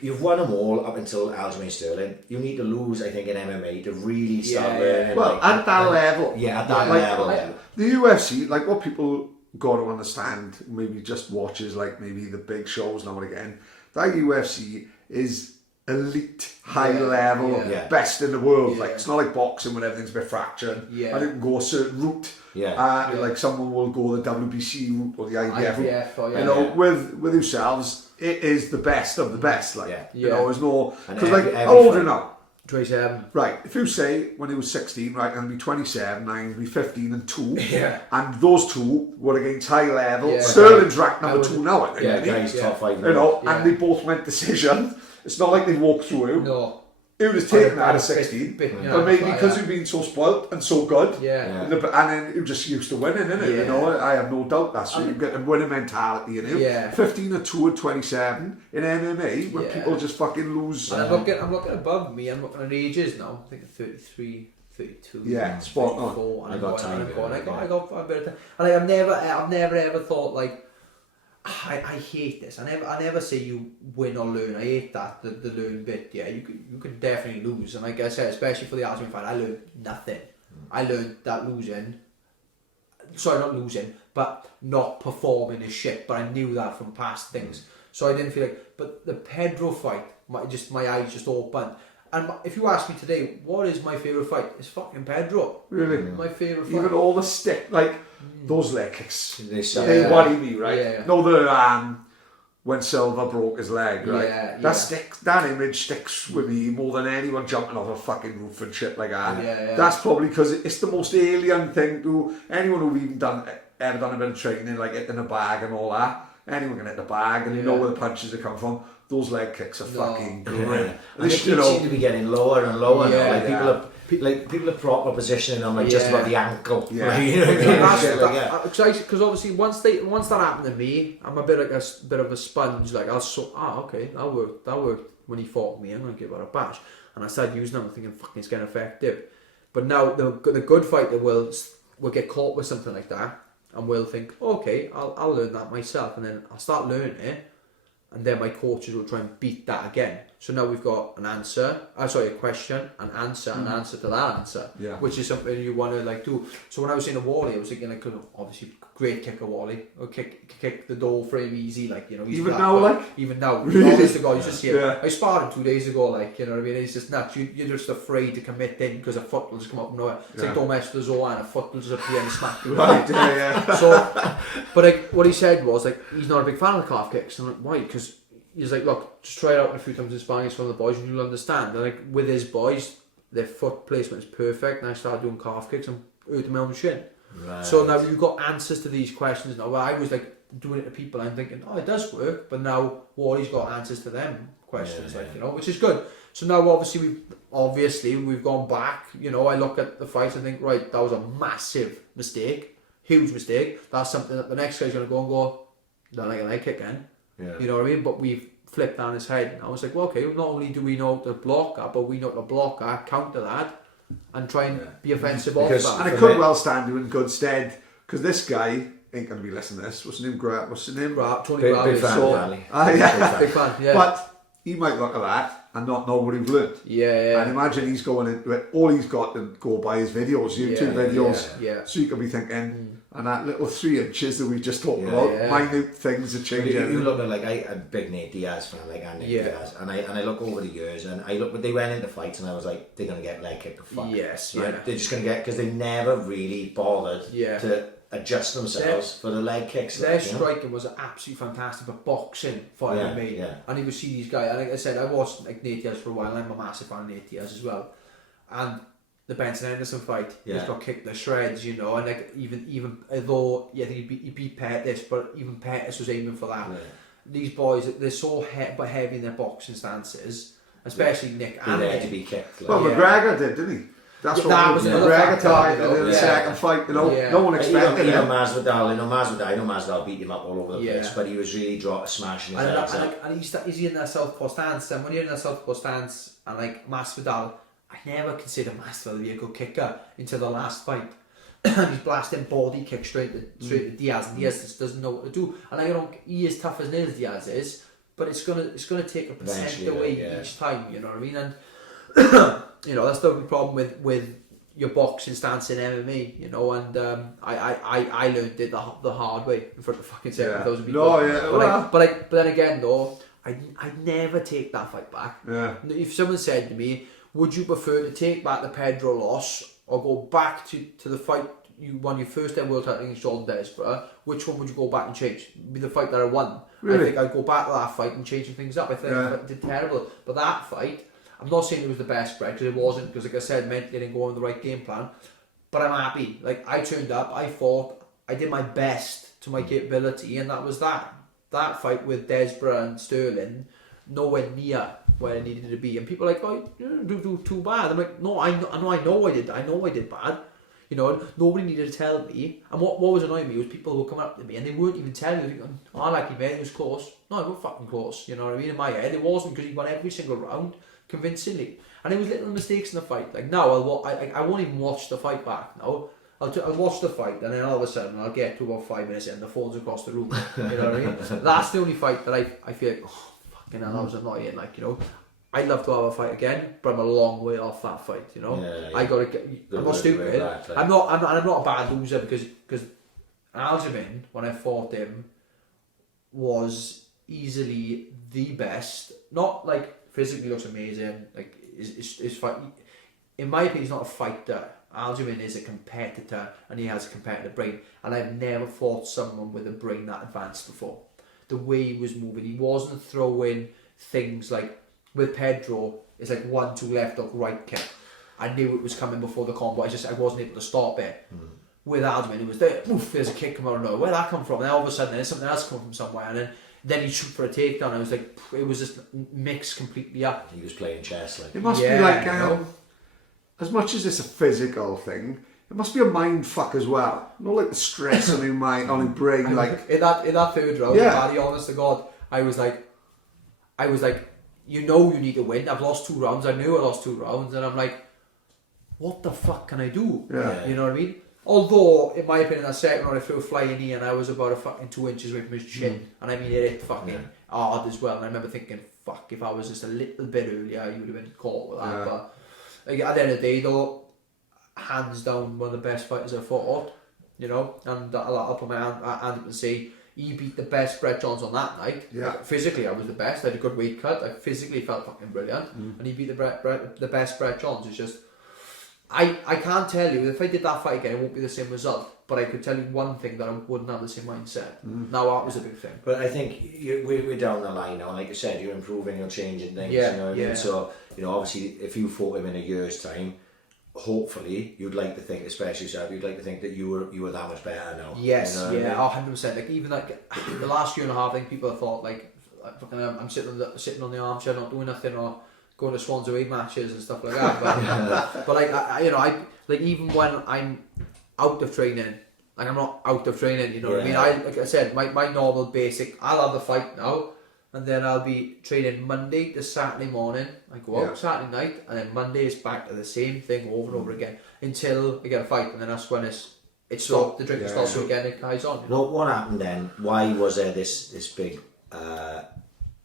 You've won them all up until Aljamain Sterling. You need to lose, I think, in MMA to really start learning. well, like, at that level. Yeah, at that level. The UFC, like what people got to understand, maybe just watches like maybe the big shows now and again, that UFC is elite, high level, best in the world. Like, it's not like boxing when everything's a bit fractured. And you can go a certain route. Like someone will go the WBC route or the IBF route. You know, with yourselves, it is the best of the best. Like, you know, there's no, because like, how old are you now? 27. Right, if you say when he was 16, right, and be 27, I'm going to be 15-2, and those two were against high level. Sterling's ranked number 2 now, I think. Yeah, he's top 5. You know, and they both went decision. It's not like they walked through him. No. He would have taken that at 16, but maybe because you've been so spoilt and so good, and then you're just used to winning, innit? You know, I have no doubt that's what you get, a winning mentality in him. 15-2 at 27 in MMA, when people just fucking lose. And I'm looking above me. I'm looking at ages now. I think 33, 32. Yeah, spot on. 34, and I got time. I got a bit of time. And I've never ever thought like, I hate this. I never say you win or learn. I hate that, the learn bit. Yeah, you could definitely lose. And like I said, especially for the argument fight, I learned nothing. I learned that not losing, but not performing is shit. But I knew that from past things. So I didn't feel like, but the Pedro fight, my eyes just opened. And if you ask me today, what is my favourite fight? It's fucking Pedro. Really? My favourite fight. Even all the stick, like those leg kicks, They worry me, right? Yeah. No, the when Silva broke his leg, right? Yeah. That image sticks with me more than anyone jumping off a fucking roof and shit like that. Yeah. That's probably because it's the most alien thing to anyone who've even ever done a bit of training, like hitting a bag and all that. Anyone can hit the bag and you know where the punches are coming from. Those leg kicks are fucking grim. And they seem to be getting lower and lower now. Like people are proper positioning them just above the ankle. Yeah. Like, you know what I mean? Because obviously once that happened to me, I'm a bit like a bit of a sponge. Like okay, that worked when he fought me. I'm gonna give it a bash, and I started using them. I'm thinking, fucking, it's getting effective. But now the good fighter will get caught with something like that, and will think, okay, I'll learn that myself, and then I'll start learning it, and then my coaches will try and beat that again. So now we've got a question, an answer to that answer, which is something you want to like do. So when I was in a Wally, I was thinking, like, obviously great kick a Wally, or kick the door frame easy, like, you know. Even now, really? Honest to God, you just hear. Yeah. I sparred him 2 days ago, like, you know what I mean. It's just nuts. You're just afraid to commit in because a foot will just come up from nowhere. It's like, don't mess with the Zoa, and a foot will just appear and smack you. Right, yeah. So, but like, what he said was, like, he's not a big fan of the calf kicks. And I'm like, why? Because he's like, look, just try it out a few times in sparring against one of the boys and you'll understand. And like, with his boys, their foot placement is perfect, and I started doing calf kicks and hurting my own shin. Right. So now you've got answers to these questions now. Well, I was like doing it to people, I'm thinking, it does work, but now Wally's got answers to them questions, you know, which is good. So now obviously we've gone back, you know. I look at the fight and think, right, that was a massive mistake, huge mistake. That's something that the next guy's going to go, don't like a leg kick in. Yeah. You know what I mean? But we've flipped down his head. And I was like, well, okay, not only do we know to block that, but we know to block that, counter that, and try and be offensive off that. And it could well stand you in good stead, because this guy ain't going to be listening to this. What's his name? Tony Bradley. Big fan, Big fan, yeah. But he might look at that and not know what he's learned. Yeah. And imagine he's going into it, all he's got to go by his videos, YouTube videos. Yeah. So you can be thinking, and that little 3 inches that we just talked about, minute things are changing. You look at, like, I'm a big Nate Diaz fan, like, and Nate Diaz, and I look over the years, and I look, when they went into fights, and I was like, they're going to get leg kicked the fuck. Yes, right? They're just going to get, because they never really bothered to adjust themselves for the leg kicks. Their striking was absolutely fantastic, but boxing for me. Yeah. And you would see these guys, and like I said, I watched like Nate Diaz for a while, and I'm a massive fan of Nate Diaz as well. And the Benson Henderson fight, he's got kicked to shreds, you know, and like even although he beat Pettis, but even Pettis was aiming for that. Yeah. These boys, they're so heavy in their boxing stances, especially Nick. They're there to be kicked. Like. Well, McGregor did, didn't he? That's what McGregor tied in the second fight, you know. No one expected it. Masvidal beat him up all over the place, but he was really smashing his legs up. And he's in that southpaw stance, and when you're in that southpaw stance, and like Masvidal, I never considered Masvidal to be a good kicker until the last fight. And he's blasting body kick straight to Diaz, and Diaz just doesn't know what to do. And he is tough as nails, Diaz is, but it's gonna take a percent away each time, you know what I mean? And you know, that's the problem with your boxing stance in MMA, you know. And I learned it the hard way in front of fucking 7,000 people. But then again though, I'd never take that fight back. Yeah. If someone said to me, would you prefer to take back the Pedro loss or go back to the fight you won your first ever world title against Jordan Desborough? Which one would you go back and change? It'd be the fight that I won. Really? I think I'd go back to that fight and change things up. I think I did terrible. But that fight, I'm not saying it was the best spread, because it wasn't, because like I said, mentally I didn't go on the right game plan. But I'm happy. Like, I turned up, I fought, I did my best to my capability, and that was that. That fight with Desborough and Sterling, nowhere near where I needed to be. And people are like, oh, you didn't do too bad. I'm like, no, I know I did bad. You know, nobody needed to tell me. And what was annoying me was people who would come up to me and they weren't even telling me, going, oh, I like you, mate, it was close. No, it was fucking close, you know what I mean? In my head, it wasn't, because he won every single round convincingly. And it was little mistakes in the fight. Like, now, I won't even watch the fight back now. I'll watch the fight, and then all of a sudden I'll get to about 5 minutes in, the phone's across the room. You know what I mean? That's the only fight that I feel like, oh, fucking hell, that was annoying. Like, you know, I'd love to have a fight again, but I'm a long way off that fight. You know, I gotta get. I'm not stupid. I'm not a bad loser because Aljamain, when I fought him, was easily the best. Not like physically looks amazing. Like his fight, in my opinion, he's not a fighter. Aljamain is a competitor, and he has a competitive brain. And I've never fought someone with a brain that advanced before. The way he was moving, he wasn't throwing things like with Pedro. It's like 1-2 left hook, right kick. I knew it was coming before the combo. I wasn't able to stop it. With Aljamain, it was there. Oof, there's a kick coming out of nowhere. Where'd that come from? And then all of a sudden, there's something else coming from somewhere, and then he shoot for a takedown. I was like, it was just mixed completely up. He was playing chess. Like It must be like, as much as it's a physical thing, it must be a mind fuck as well. Not like the stress on your mind, on your brain. Like in that third round, Paddy, honest to God, I was like, you know, you need to win. I've lost 2 rounds. I knew I lost 2 rounds, and I'm like, what the fuck can I do? Yeah. You know what I mean? Although, in my opinion, that second round I threw a flying knee, and I was about a fucking 2 inches away from his chin, and I mean it hit fucking hard as well. And I remember thinking, fuck, if I was just a little bit earlier, you would have been caught with that. But like, at the end of the day, though, hands down, one of the best fighters I've fought. You know, and I'll put my hand up and say he beat the best Brett Johns on that night. Yeah. Physically, I was the best. I had a good weight cut. I physically felt fucking brilliant, and he beat the best Brett Johns. It's just, I can't tell you if I did that fight again, it won't be the same result. But I could tell you one thing, that I wouldn't have the same mindset. Now that was a big thing. But I think we're down the line now. Like you said, you're improving, you're changing things. Yeah, you know what I mean? So, you know, obviously, if you fought him in a year's time, hopefully, you'd like to think, especially yourself, you'd like to think that you were that much better now. Yes, you know what I mean? 100%. Like, even like the last year and a half, I think people have thought like I'm sitting on the armchair, not doing nothing, or going to Swans away matches and stuff like that. But like I like, even when I'm out of training, like I'm not out of training, you know what I mean? Like I said, my normal basic, I'll have the fight now, and then I'll be training Monday to Saturday morning. I go out Saturday night, and then Monday is back to the same thing over and over again until I get a fight, and then that's when it stopped. The drinking stops again. It carries on. You know? What happened then? Why was there this big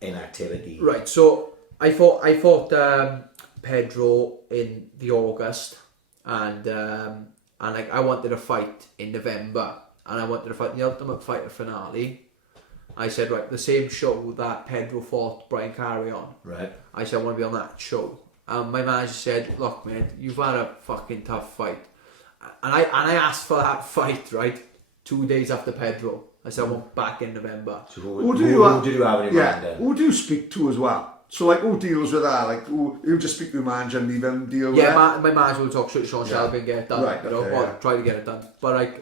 inactivity? Right. So I fought Pedro in the August, and like I wanted a fight in November, and I wanted to fight in the Ultimate Fighter finale. I said, right, the same show that Pedro fought Brian Carey on. Right. I said, I want to be on that show. And my manager said, look, mate, you've had a fucking tough fight. And I asked for that fight, right, 2 days after Pedro. I said, I want back in November. So who did you have in your mind then? Who do you speak to as well? So like, who deals with that? Like, you just speak to your manager and leave him deal with it? My manager will talk to Sean Shelby and get it done. Right, you know, okay, or try to get it done. But like,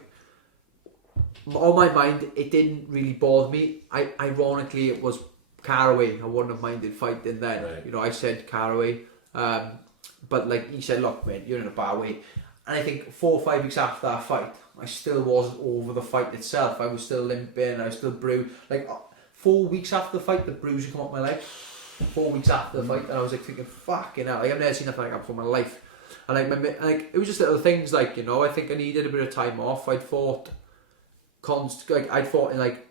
on my mind, it didn't really bother me. Ironically, it was Caraway. I wouldn't have minded fighting then. Right. You know, I said Caraway. But like, he said, look, mate, you're in a bad way. And I think 4 or 5 weeks after that fight, I still wasn't over the fight itself. I was still limping. I was still bruised. Like, 4 weeks after the fight, the bruise would come up my leg. 4 weeks after the fight, and I was like thinking, fucking hell, like, I've never seen nothing like that before in my life. And like, it was just little things, like, you know, I think I needed a bit of time off. I'd fought in, like,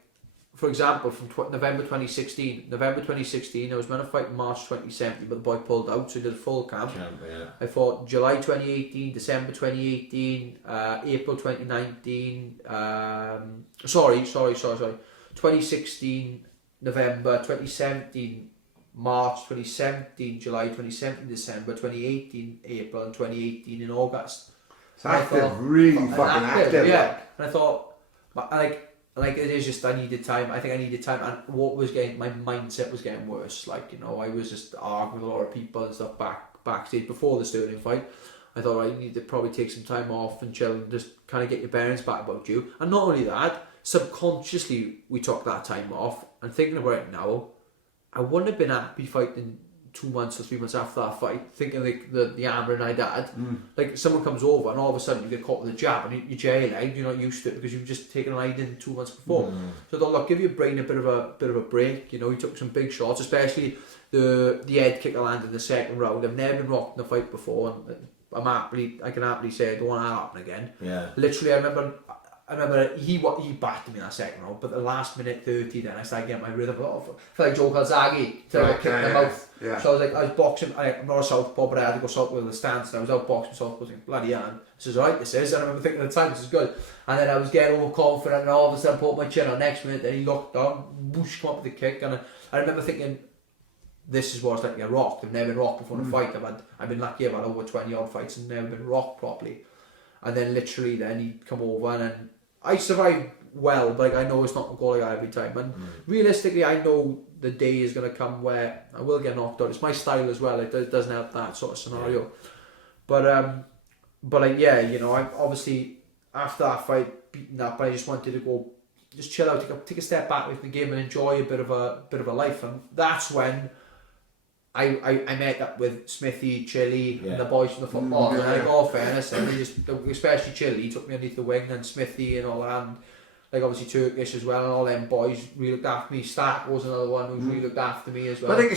for example, from November 2016, I was meant to fight in March 2017, but the boy pulled out, so I did a full camp. I fought July 2018, December 2018, April 2019, sorry, 2016, November 2017, March 2017, July 2017, December 2018, April, and 2018 in August. So active, really fucking active. Yeah, and I thought, like it is just, I needed time. I think I needed time, and my mindset was getting worse. Like, you know, I was just arguing with a lot of people and stuff backstage before the Sterling fight. I thought, right, you need to probably take some time off and chill and just kind of get your bearings back about you. And not only that, subconsciously we took that time off. And thinking about it now, I wouldn't have been happy fighting 2 months or 3 months after that fight, thinking like the armor I'd had. Like, someone comes over and all of a sudden you get caught with a jab and you're jail-eyed, you're not used to it because you've just taken an hiding 2 months before. So I thought, look, give your brain a bit of a break. You know, he took some big shots, especially the head kick I landed in the second round. I've never been rocked in a fight before, and I can happily say I don't want that to happen again. Yeah. Literally, I remember he batted me in that second round, but the last minute 30 then I started getting my rhythm. I felt like Joe Calzaghe to kick in the mouth. Yeah. So I was boxing. I'm not a southpaw, but I had to go southpaw with the stance, and I was out boxing southpaw thinking, bloody hell, this is right, this is. And I remember thinking at the time, this is good. And then I was getting overconfident, and all of a sudden put my chin on next minute, then he locked down, whoosh, come up with the kick, and I remember thinking, this is what it's like to get rocked. I've never been rocked before in a fight. I've been lucky, I've had over 20 odd fights and never been rocked properly. And then literally then he'd come over and then I survived well, but I know it's not going to go like that every time. And realistically, I know the day is going to come where I will get knocked out. It's my style as well. It doesn't help that sort of scenario. But like, yeah, you know, I obviously after that fight beaten up, I just wanted to go, just chill out, take a step back with the game and enjoy a bit of a life. And that's when I met up with Smithy, Chili, and the boys from the football. And I got fairness, and they just, especially Chili, took me underneath the wing, and Smithy and all that, and like obviously Turkish as well, and all them boys really looked after me. Stark was another one who really looked after me as well. But I think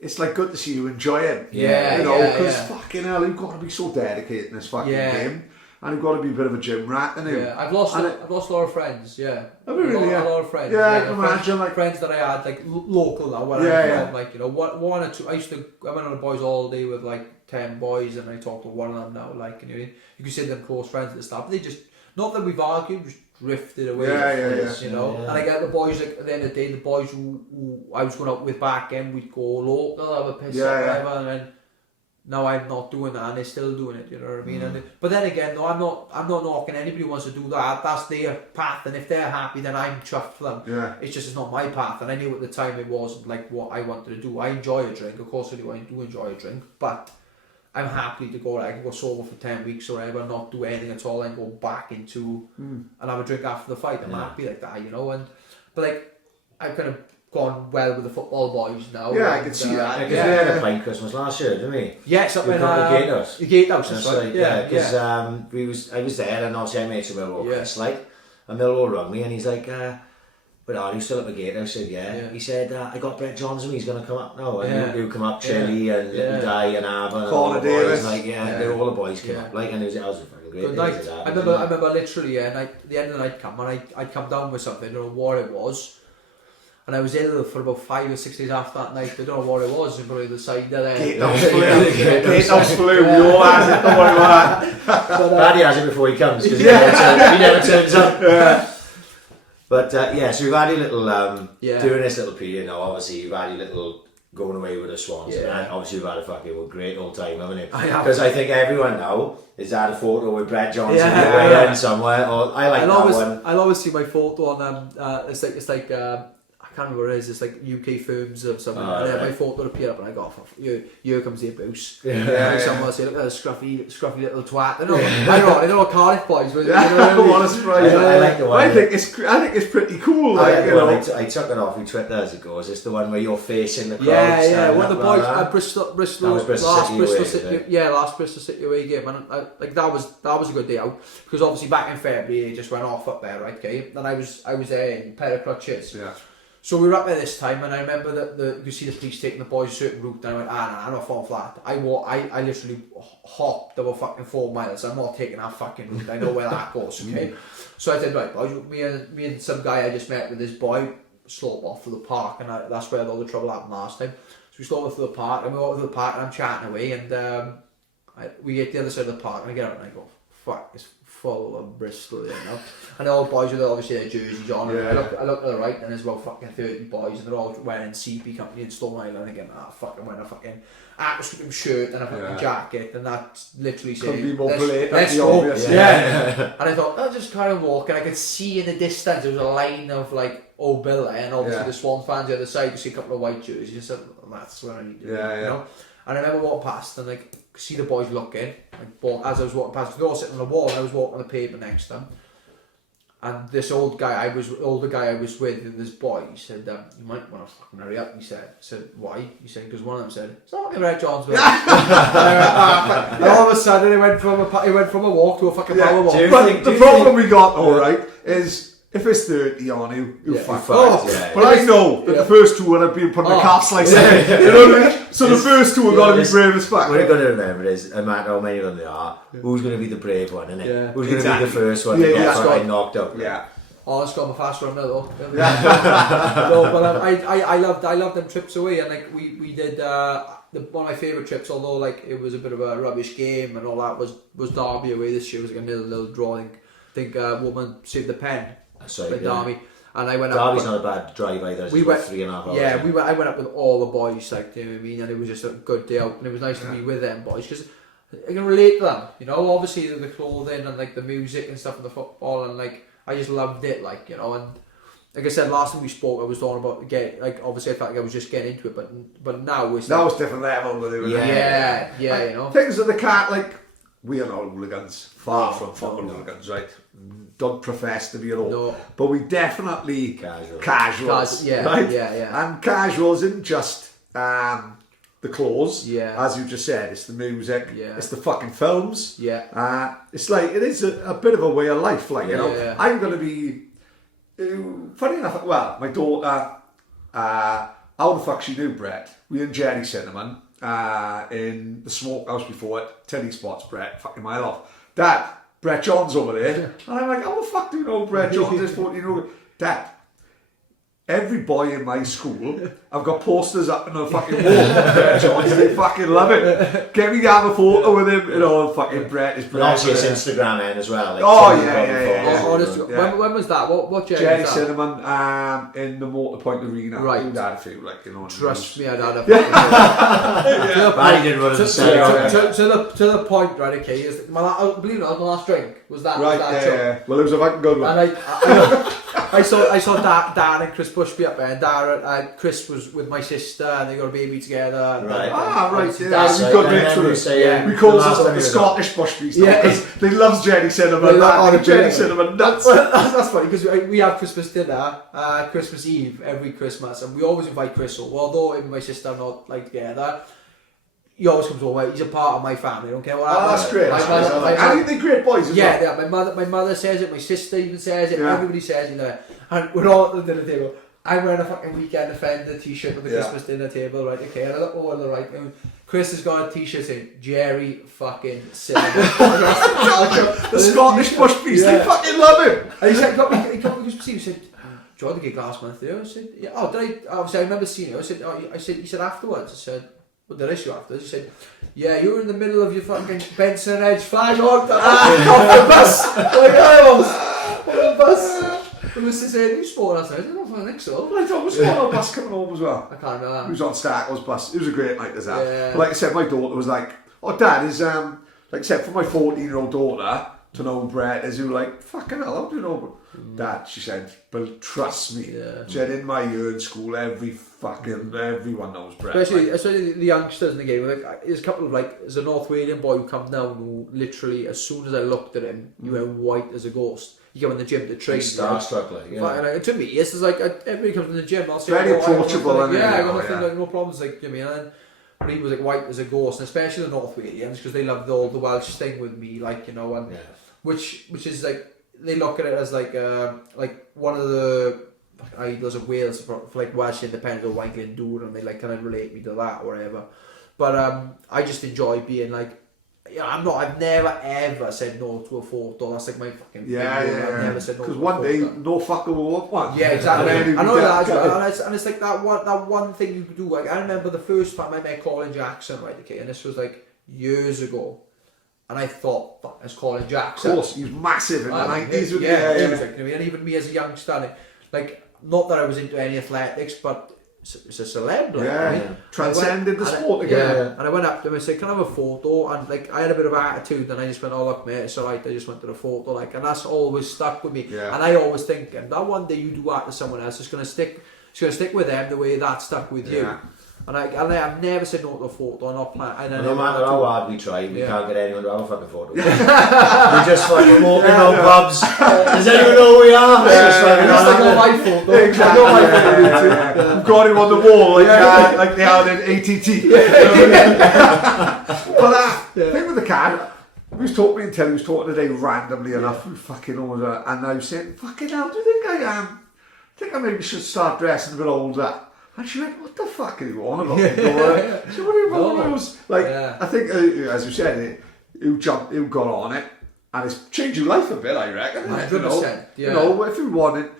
it's like good to see you enjoy it. Yeah, you know, because fucking hell, you've got to be so dedicated in this fucking game. And you've got to be a bit of a gym rat, innit? Yeah, I've lost a lot of friends. Yeah, have you really? A lot of friends. Yeah, I can imagine. Like friends that I had, like local now, where I'm from, like, you know, one or two. I went on the boys all day with like 10 boys, and I talked to one of them now. Like, you know, you can say them close friends at the start, but they just, not that we've argued, just drifted away. You know, and I get the boys, like, at the end of the day, the boys who I was going out with back then, we'd go local, have a piss up, whatever, and then. Now I'm not doing that, and they're still doing it. You know what I mean? But then again, no, I'm not knocking anybody who wants to do that. That's their path, and if they're happy, then I'm chuffed for them. Yeah. It's just it's not my path, and I knew at the time it wasn't like what I wanted to do. I enjoy a drink, of course I do. I do enjoy a drink, but I'm happy to go. Like, I can go sober for 10 weeks or whatever, not do anything at all, and go back into and have a drink after the fight. I'm happy like that, you know. But like, I've kind of gone well with the football boys now. Yeah, I can see that. Because we had a pint Christmas last year, didn't we? Yes, up in the Gatehouse. The Gatehouse, that's right. Because I was there, and obviously I made some Millwall Chris, like, and Millwall rang me, and he's like, "But are you still at the Gatehouse?" I said, "Yeah." He said, "I got Brett Johnson. He's going to come up now." And you come up, Chili and Little Di and Abba, and all the boys, like, they're all the boys came up, like, and it was a fucking great good night. I remember literally, the end of the night come, and I'd come down with something, I don't know what it was. And I was ill for about 5 or 6 days after that night. I don't know what it was. Probably the cider there. Gatehouse flu. We all has it. Don't worry about that. Paddy has it before he comes, because he never turns up. Yeah. But so we've had a little doing this little period. You know, obviously you've had a little going away with the Swans, and obviously we've had a fucking great old time, haven't you? Because I think everyone now has had a photo with Brett Johnson somewhere. Or I like one. I'll always see my photo on it's like I can't remember what it is. It's like UK firms or something. And then my photo would appear up, and I go, here comes the abuse. Someone will say, look at that scruffy little twat. I know Cardiff boys. But, what a surprise! I like the one. I think it's pretty cool. I took it off my Twitter as it goes. It's the one where you're facing the crowd. One of the boys, Bristol last Bristol City away game, and that was a good day out, because obviously back in February it just went off up there, right? Okay, and I was there in a pair of crutches. Yeah. So we were up there this time, and I remember that you see the police taking the boys a certain route, and I went, I'm not falling flat. I literally hopped about fucking 4 miles. I'm not taking that fucking route. I know where that goes, okay? So I said, right, boys, me and some guy I just met with this boy slope off for the park, and that's where all the trouble happened last time. So we slope off to the park, and we walk to the park, and I'm chatting away, and we get to the other side of the park, and I get up and I go, fuck, it's full of Bristol, you know. And all the boys with obviously their jerseys on. I look to the right, and there's about fucking 30 boys, and they're all wearing CP Company in Stone Island again. I'm wearing a fucking Aquascream shirt and a fucking jacket, and that's literally saying, let's go. And I thought, I'll just kind of walk, and I could see in the distance there was a line of like Old Bill there, and obviously the Swan fans the other side. You see a couple of white jerseys. I said, that's where I need to be, you know. And I remember walking past, and like see the boys looking, as I was walking past, they were all sitting on the wall, and I was walking on the pavement next to them. And this older guy I was with, and this boy, he said, you might want to fucking hurry up, he said. I said, why? He said, because one of them said, it's not Red John's with and all of a sudden he went from a walk to a fucking power walk. But the problem we got, alright, is if it's 30 on you fuck. fucked, yeah. But I know that the first two would have been put in the cast like that. You know what I mean? So the first two have got to be brave as fuck. What you've got to remember is, no matter how many of them there are, who's going to be the brave one, innit? Yeah. Who's going to be the first one to get fucking knocked up? Yeah. Oh, it's got my fast runner though. No, but I loved them trips away, and like we did one of my favourite trips, although like it was a bit of a rubbish game and all that, was Derby away this year. It was like a little draw. I think woman saved the pen. Sorry, Derby. And I went Derby's up. not a bad drive either. We went 3.5 hours. Yeah, I went up with all the boys, like, you know what I mean, and it was just a good day out, and it was nice to be with them boys because I can relate to them. You know, obviously the clothing and like the music and stuff and the football, and like I just loved it, like, you know. And like I said last time we spoke, I was talking about obviously I felt like I was just getting into it, but now it's That like, was different level with it. yeah, you know. Things that they can't, like, we are not hooligans, far from fucking hooligans, right? Don't profess to be at all. No. But we definitely casuals. Yeah, right? yeah. And casuals isn't just the clothes, as you just said, it's the music, it's the fucking films. Yeah. It's like, it is a bit of a way of life, like, you know. Yeah. I'm going to be, funny enough, well, my daughter, how the fuck she knew Brett? We and Jerry Cinnamon in the smokehouse before it, Teddy Spots Brett, fucking mile off. Dad, Brett John's over there. And I'm like, how the fuck do you know Brett John's this 14-year-old? Dad, every boy in my school, I've got posters up on the fucking wall of Brett John's. They fucking love it. Get me to have a photo with him, you know, fucking Brett is Brett. And obviously it's Instagram end as well. Like, When was that? What Jerry was that? Cinnamon in the Motorpoint Arena. Right. You'd had a few, like, you know. Trust me, I'd had a Barry did run at the centre. to the point, right? Okay, is believe it or not, my last drink was that. Right, was that yeah. Well, it was a fucking good one. And I saw Darren and Chris Bushby up there, and Chris was with my sister, and they got a baby together. Right. Right, yeah. That's We've right. got I mates remember with us. saying We call the last them time the we were Scottish Bushbys, Yeah. because they love Jerry Cinnamon. Jerry Cinnamon nuts. That's funny because we have Christmas dinner, Christmas Eve every Christmas, and we always invite Chris over. Although him and my sister are not like together, he always comes over. He's a part of my family. I don't care what happens. That's great. I think they're great boys as well. Yeah, my mother says it, my sister even says it, Yeah. everybody says it there. And we're all at the dinner table. I'm wearing a fucking Weekend Offender t-shirt with the Christmas dinner table, right? Okay, and I look over to the right, and Chris has got a t-shirt saying Jerry fucking Cinnamon. The Scottish Bushbys, they fucking love him. And he said, he got me Christmas Eve. He said, "Do you want to get last month?" I said, "Yeah." Oh, did I? Obviously, I remember seeing you. I said, he said afterwards. I said, "What did I see you afterwards?" He said, "Yeah, you were in the middle of your fucking Benson Edge flag on off the bus." Like I was on the bus. And was saying, "You sport last night?" I said, "I don't think so." I thought it was on a bus coming home as well. I can't remember. He was on Starkle's bus. It was a great night as that. Yeah. But like I said, my daughter was like, "Oh, Dad is like I said, for my 14-year-old daughter to know Brett is, you like, fucking hell, how do you know?" Dad, she said, "But trust me." Yeah. She said, "In my year in school, everyone knows Brett." Especially the youngsters in the game. Like, there's a couple of there's a North Walian boy who comes down who literally, as soon as I looked at him, he went white as a ghost. You go in the gym to train. Starstruck, like, yeah. To me, it's like everybody comes in the gym. I'll say, Very approachable, I got and nothing, like, no problems, like, you know. And but he was like white as a ghost, and especially the North Walians because they loved all the Welsh thing with me, like, you know, and which is like they look at it as like one of the idols of Wales for like Welsh independence or Wankly and Dŵr, and they like kind of relate me to that or whatever. But I just enjoy being like. Yeah, I've never ever said no to a photo. That's like my fucking thing. I've never said no to a photo. Because one day, no fucker will want one. Yeah, exactly. I know that as well. And it's like that one thing you could do. Like, I remember the first time I met Colin Jackson, right? Okay, and this was like years ago. And I thought, fuck, that's Colin Jackson. Of course, he was massive in the 90s. He was like, and even me as a youngster, like, not that I was into any athletics, but it's a celeb, like, right? Transcended the sport again. And I went up to him and said, "Can I have a photo?" And like, I had a bit of attitude, and I just went, "Oh look, mate, it's alright." I just wanted a photo, like, and that's always stuck with me. And I always think, and that one day you do that to someone else, it's gonna stick with them the way that stuck with you. And I've never said no to a photo, not plan. No matter how hard we try, we can't get anyone to have a fucking photo. We just fucking walking around pubs. Does anyone know who we are? It's like my photo. Exactly. We've got him on the wall like they had in ATT. But thing with the card, We was talking until he was talking today randomly enough. We fucking older, and I was saying, "Fucking hell, do you think I am? I think I maybe should start dressing a bit older." And she went, "What the fuck are you on about?" So what are you on? I was like, I think, as you said, you got on it, and it's changed your life a bit, I reckon. 100%. You know, if you want it,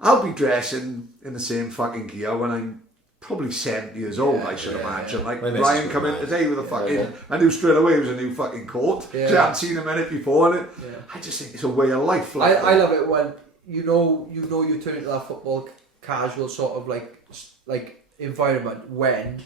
I'll be dressing in the same fucking gear when I'm probably 70 years old, I should imagine. Like Ryan come in today with a fucking, I knew straight away it was a new fucking coat. I hadn't seen him in it before, and I just think it's a way of life. Like I love it when you turn into that football casual sort of like environment when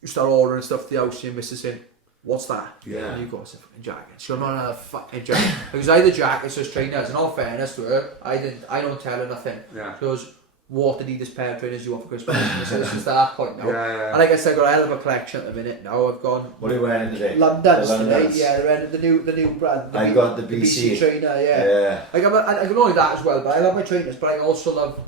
you start ordering stuff to the house and your missus saying, "What's that?" Yeah. And you go, "It's a fucking jacket." She'll not have a fucking jacket. Because either jackets or trainers. In all fairness to her, I don't tell her nothing. Yeah. She goes, "What Adidas pair of trainers you want for Christmas?" And so it's just that point now. Yeah. And like I said, I've got a hell of a collection at the minute now. I've gone What are you wearing today? London's The today. Londons. Yeah, they're the new brand. I got the BC. trainer. Yeah. Like I can only that as well, but I love my trainers. But I also love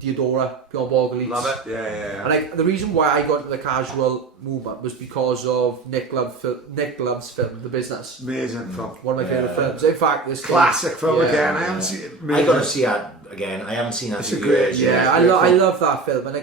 Diodora, Bjorn Borg Elites. love it. Yeah. And like the reason why I got into the casual movement was because of Nick Love's film, The Business. Amazing film. One of my favourite films. In fact, this Classic film again. I haven't seen it. I got to see that again. I haven't seen that It's in a great- years. yeah. I love that film, and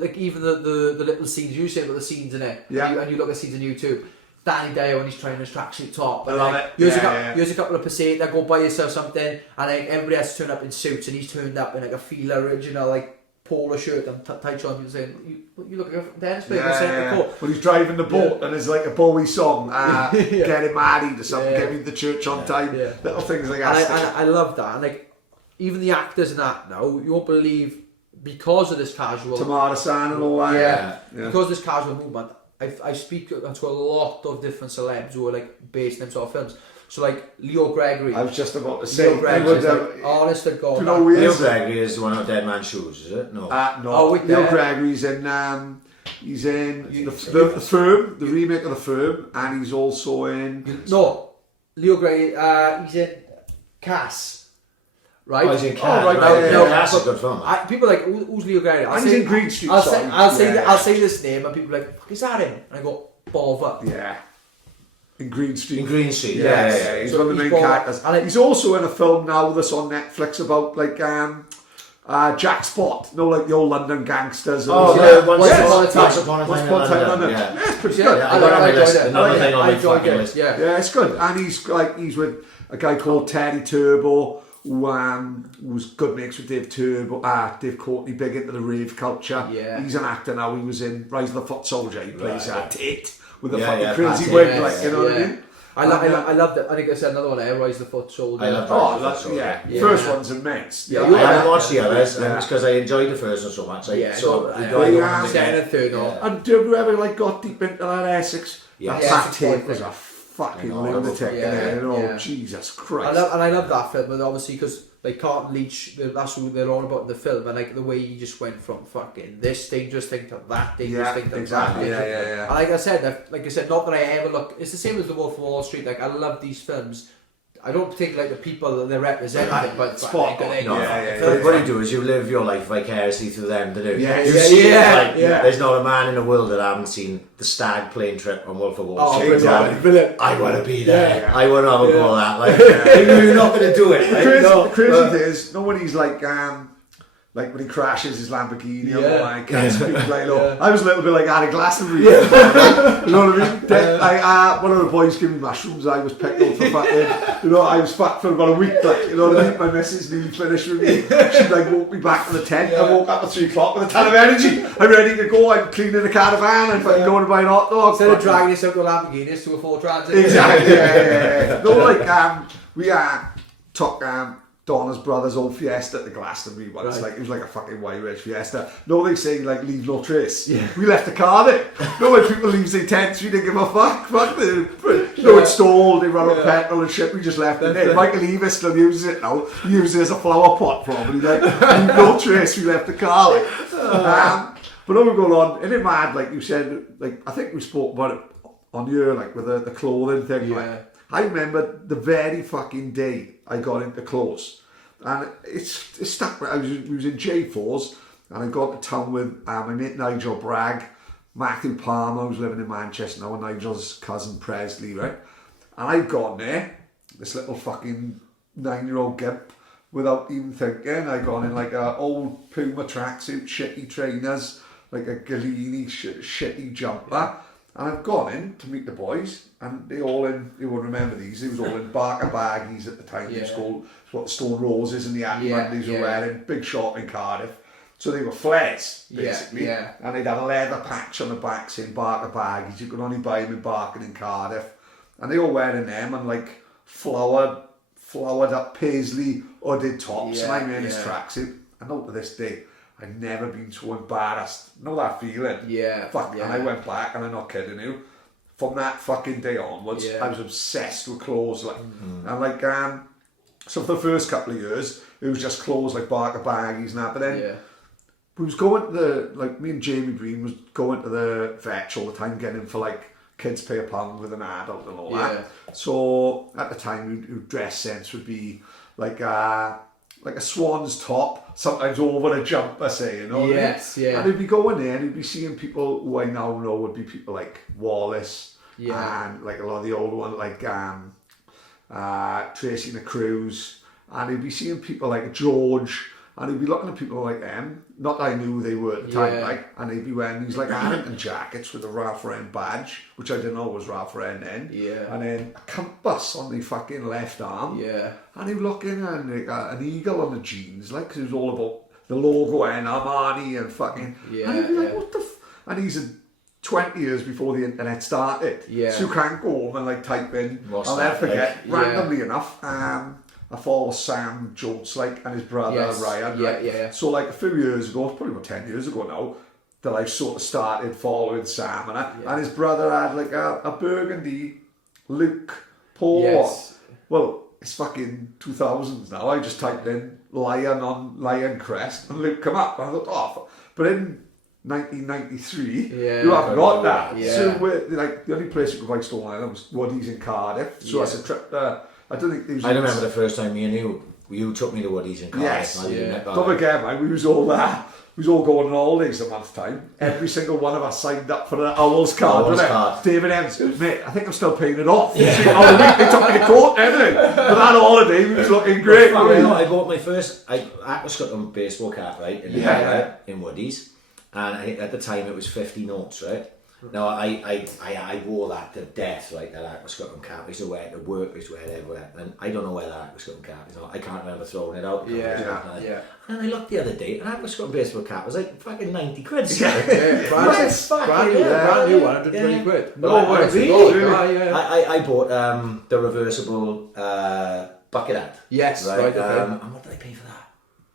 like even the little scenes you say about the scenes in it, Yeah. and you look at scenes on YouTube. Danny Dyer when he's trying his tracksuit top. I love it. Here's Yeah. a couple of Passat, go buy yourself something, and like everybody has to turn up in suits, and he's turned up in like a Fila original like polo shirt and tight shorts. And saying, "You look like a dance player." When he's driving the boat and there's like a Bowie song, getting married or something, getting to church on time, little things like that. And I love that. And like even the actors in that now, you won't believe because of this casual. Tamara-san and all that. Yeah. Because of this casual movement, I speak to a lot of different celebs who are like based in them sort of films. So like Leo Gregory. I was just about to say. Leo Gregory, like, honest to God. Do you know who he Leo is? Gregory is the one with Dead Man's Shoes, is it? No. No. Oh, wait Leo there. Gregory's in. He's in the Firm, the remake of the Firm, and he's also in. No, Leo Gregory. He's in Cass. Right? Oh, he's in Cass. right, No, that's a but good film. people are like, who's Leo Gregory? And he's in Green Street. I'll sorry. say this name, and people are like, "Fuck, is that him?" And I go, "Bother." Yeah. In Green Street. In Green Street, Yeah. He's So one of the he's main born- characters. and He's also in a film now that's on Netflix about like Jack Spot, like the old London gangsters. And Oh, all yeah, that. Once Upon a Time. Once Upon a Once Time Upon a Time in London, London. yeah. Yeah, it's pretty Yeah, good. I got it on my list. enjoyed it. Another thing on my enjoyed fucking it. list. Yeah. Yeah, it's good. And he's with a guy called Teddy Turbo, who was good mates with Dave Courtney, big into the rave culture. Yeah. He's an actor now. He was in Rise of the Foot Soldier. He plays Tate with the Yeah, fucking yeah, crazy Tate, wig, yes, like, you know what I mean? I love that. I think I said another one. Rise the Foot Soldier. I love Oh, Rise of the Foot yeah. Soldier. First one's immense. Yeah, I haven't watched the others, and Yeah. it's because I enjoyed the first one so much. So we got yeah. one Second again. and third. Yeah. And have you ever like got deep into that Essex? Yeah. That Essex Tate boy was thing. a fucking I know, lunatic. yeah, You know, yeah. Jesus Christ. I love that film, but obviously because like Carlton Leach, that's who they're all about in the film, and like the way he just went from fucking this dangerous thing to that dangerous thing to exactly. that. Yeah. And like I said, not that I ever look. It's the same as The Wolf of Wall Street. Like I love these films. I don't particularly like the people that they're representing, but Spot on. But what you do is you live your life vicariously through them to do. Yeah, you yeah, see yeah, it, like, yeah. There's not a man in the world that I haven't seen the Stag plane trip on Wolf of Wall Oh, Street. exactly. brilliant. I want to be there. Yeah. I want to have a go at that. Like, you're not going to do it. Like, The crazy thing is, no one he's like when he crashes his Lamborghini, I can't speak like, I was a little bit like Harry Glastonbury. You know what I mean? One of the boys gave me mushrooms. I was picked up for fucking, I was fucked for about a week. Like, you know what I mean? My missus nearly finished with me. She like woke me back to the tent. I woke up at 3 o'clock with a ton of energy. I'm ready to go. I'm cleaning the caravan. I'm fucking going to buy an hot dog. Instead of dragging yourself to a Lamborghini to a Ford Transit. Exactly. Yeah. No, like we took Donna's brother's old Fiesta to Glastonbury once. Right. Like it was like a fucking Irish Fiesta. No, they say like leave no trace. Yeah. We left the car there. No, when people leave their tents, we didn't give a fuck. Fuck them. No, it's stalled. They run out of petrol and shit. We just left it there. Michael Eavis still uses it now. He uses it as a flower pot probably. Like leave no trace. We left the car. Like. But then we're going on. Isn't it mad? Like you said. Like I think we spoke about it on here. Like with the clothing thing. Yeah. Like, I remember the very fucking day I got into clothes, and it stuck. We was in J4s, and I got to town with my mate Nigel Bragg, Matthew Palmer, who's living in Manchester now, and Nigel's cousin Presley, right? And I've gone there, this little fucking 9-year-old gimp, without even thinking. I've gone in like a old Puma tracksuit, shitty trainers, like a Galini shitty jumper. And I've gone in to meet the boys, and they all in, you will remember these, they was all in Barker baggies at the time. It was called what the Stone Roses and the Andy Mondays were wearing, big shop in Cardiff. So they were flares, basically. And they'd have a leather patch on the back saying Barker baggies. You could only buy them in Barker in Cardiff. And they all wearing them and like flowered up paisley hooded tops. And I'm in this tracksuit. And up to this day, I've never been so embarrassed. Know that feeling? Fuck. And I went back, and I'm not kidding you. From that fucking day onwards, I was obsessed with clothes. Like, and like, so for the first couple of years, it was just clothes like Barker baggies and that. But then we was going to the, like, me and Jamie Green was going to the vets all the time, getting in for like kids pay £1 with an adult and all that. So at the time, our dress sense would be like a swan's top, sometimes over a jumper, say, you know. And he'd be going there and he'd be seeing people who I now know would be people like Wallace and like a lot of the old ones like Tracy and the Cruz, and he'd be seeing people like George, and he'd be looking at people like them, not that I knew who they were at the time, like, and he'd be wearing these like Harrington jackets with a Ralph Lauren badge, which I didn't know was Ralph Lauren then, and then a compass on the fucking left arm, and he'd be looking and like, an eagle on the jeans, like, because it was all about the logo and Armani and fucking, and he'd be like, what the and he's 20 years before the internet started, so you can't go home and like type in, I'll never forget, randomly enough, I follow Sam Jones, like, and his brother Ryan. So like a few years ago, probably about 10 years ago now, that I sort of started following Sam, and his brother had like a burgundy Luke Paul. Well, it's fucking 2000s now. I just typed in lion on lion crest, and Luke come up. And I thought, oh, but in 1993, you haven't got that. So we're, like, the only place you could buy Stone Island was Woody's in Cardiff. So that's a trip there. I don't think I remember the first time me and you took me to Woody's in Cardiff. Don't forget, man, we was all there. We was all going on holidays a month time. Every single one of us signed up for the Owls card, David Evans, mate, I think I'm still paying it off. They took me to court and everything. But that holiday, we was looking great. I bought my first Aquascutton baseball cap, right, in Woody's. And I think at the time it was 50 notes, right? Now I wore that to death, like that Aquascutton cap. I used to wear it to work, I used to wear it everywhere. And I don't know where that Aquascutton cap is. I can't remember throwing it out. And I looked the other day, an Aquascutton baseball cap was like fucking 90 quid. Brand new 120 quid. No way, really? I bought the reversible bucket hat. Yes, right. And what did I pay for that?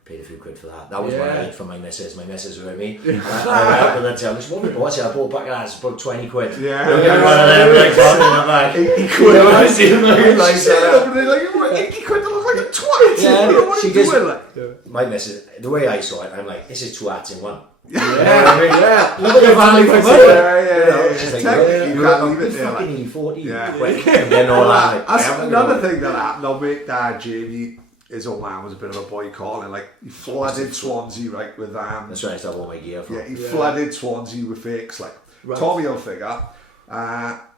Paid a few quid for that. That was what I ate for my missus. My missus were with me. I went out with her tell me, what's it? I bought back at about 20 quid. One of them, like, 80 quid. I was even like that. 80 quid to look like a twat. What are you doing? My missus, the way I saw it, I'm like, this is two hats in one. Look at the value for money. She's like, you can't leave it there. Fucking nearly 40 quid. And then all that. That's another thing that happened. I'll make that Jamie. His old man was a bit of a boycott, and like he flooded Swansea right with that's right, I still wore my gear from. He flooded Swansea with fakes like Tommy Hilfiger.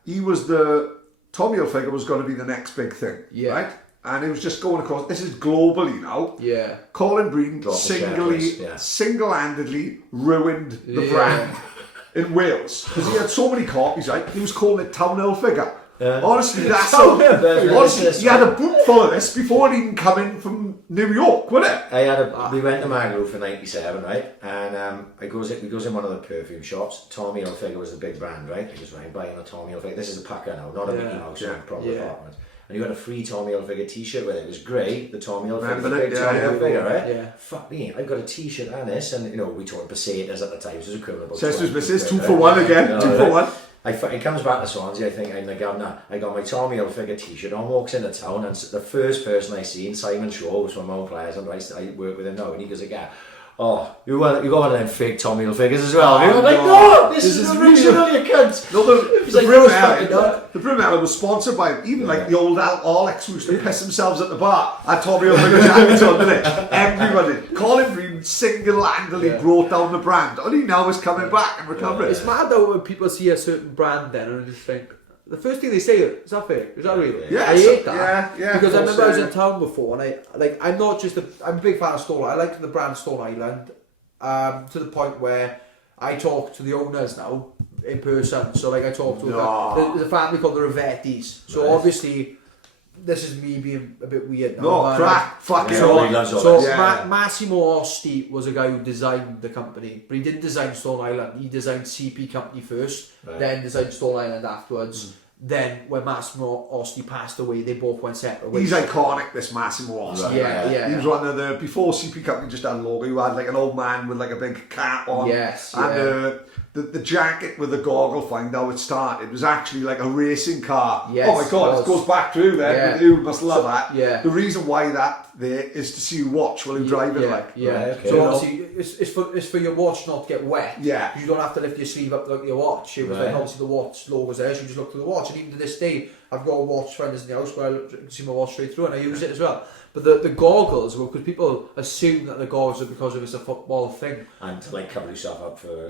He was Tommy Hilfiger was going to be the next big thing, right? And it was just going across. This is globally now. Colin Breen single-handedly ruined the brand in Wales because he had so many copies. Right, he was calling it Town Hilfiger. Honestly, that's so. Honestly, he had a book full of this before it even come in from New York, wasn't it? We went to Magaluf for '97, right? And we goes in one of the perfume shops. Tommy Hilfiger was the big brand, right? I just went buying a Tommy Hilfiger. This is a packer now, not a Mickey Mouse, proper apartment. And you got a free Tommy Hilfiger t-shirt with it. It was grey, the Tommy Hilfiger, Tommy Hilfiger, right? Fuck me, I've got a t-shirt and this, and we talked pesetas at the time, so it was equivalent about Sisters, Mrs. 2 for 1 again, 2 for 1. It comes back to Swansea, I think, I got my Tommy Hilfiger t-shirt on, walks into town, and the first person I seen, Simon Shaw, was from Mount Pleasant, I work with him now, and he goes like, you got one of them fake Tommy Hilfigers as well. I'm like, no, this is original, you cunt. No, the Brunella was sponsored by him. Even like the old Alex who used to piss themselves at the bar had Tommy Hilfiger jackets on, didn't it? Everybody. Colin Breen single-handedly brought down the brand. Only now is coming back and recovering. It's mad though when people see a certain brand then and just think, the first thing they say is that fair? Is that real? Yeah, I hate that. yeah, Because of I remember I course, was in town before, and I'm not just I'm a big fan of Stone Island. I like the brand Stone Island, to the point where I talk to the owners now in person. So like I talk to there's a family called the Rivettis. So obviously, this is me being a bit weird now. No, crack, fucking So Massimo Osti was a guy who designed the company, but he didn't design Stone Island. He designed CP Company first, then designed Stone Island afterwards. Then when Massimo Osti passed away, they both went separate ways. He's iconic, this Massimo Osti. Yeah. He was one of the, before CP Company just had a logo, you had like an old man with like a big cap on. Yes, and the jacket with the goggle find how it started was actually like a racing car. Yes, oh my god, it goes back through there. You must love that. Yeah. The reason why that there is to see you watch while you're driving, like. Yeah. Okay. So obviously it's for your watch not to get wet. Yeah. You don't have to lift your sleeve up like your watch. It was like obviously the watch logo's there, so you just look to the watch. And even to this day, I've got a watch finders in the house where I can see my watch straight through, and I use it as well. But the goggles, well, because people assume that the goggles are because of it's a football thing. And to like cover yourself up for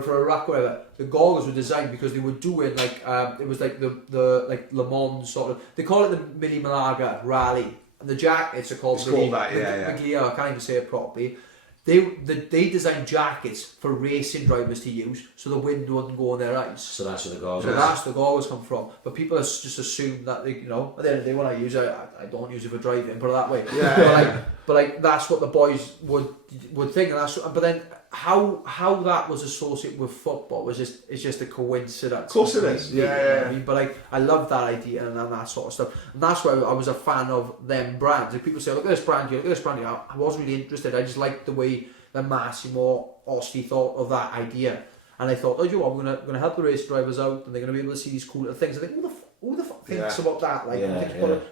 for a rack or whatever. The goggles were designed because they were doing like it was like the like Le Mans sort of, they call it the Mini Malaga Rally, and the jackets are called Miglia. I can't even say it properly. They designed jackets for racing drivers to use, so the wind wouldn't go on their eyes. So that's where the goggles. So that's where the goggles come from. But people just assume that they, at the end of the day when I use it, I don't use it for driving, put it that way. But like that's what the boys would think, and but then how that was associated with football was just a coincidence. Of course it is. Yeah. I mean, but like I love that idea and that sort of stuff, and that's why I was a fan of them brands. If people say, look at this brand here, look at this brand here, I wasn't really interested. I just liked the way that Massimo Osti thought of that idea, and I thought, oh, you know, I'm gonna help the race drivers out, and they're gonna be able to see these cool little things. I think, who the fuck thinks about that? Like,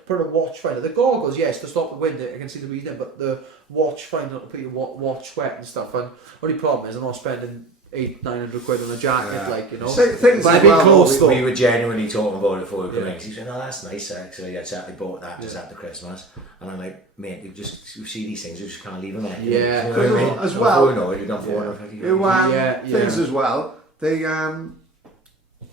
put a watch finder. The goggles, yes, to stop the wind, I can see the reason, but the watch finder to put your watch wet and stuff. And only problem is I'm not spending 800-900 quid on a jacket, like, you know. Things like we were genuinely talking about it before we came in. He said, "Oh, that's nice, actually. I certainly bought that just after Christmas." And I'm like, "Mate, you see these things, you just can't leave them there." Yeah. You know what I mean? As well. Before you know it, you've done 450. Things as well. They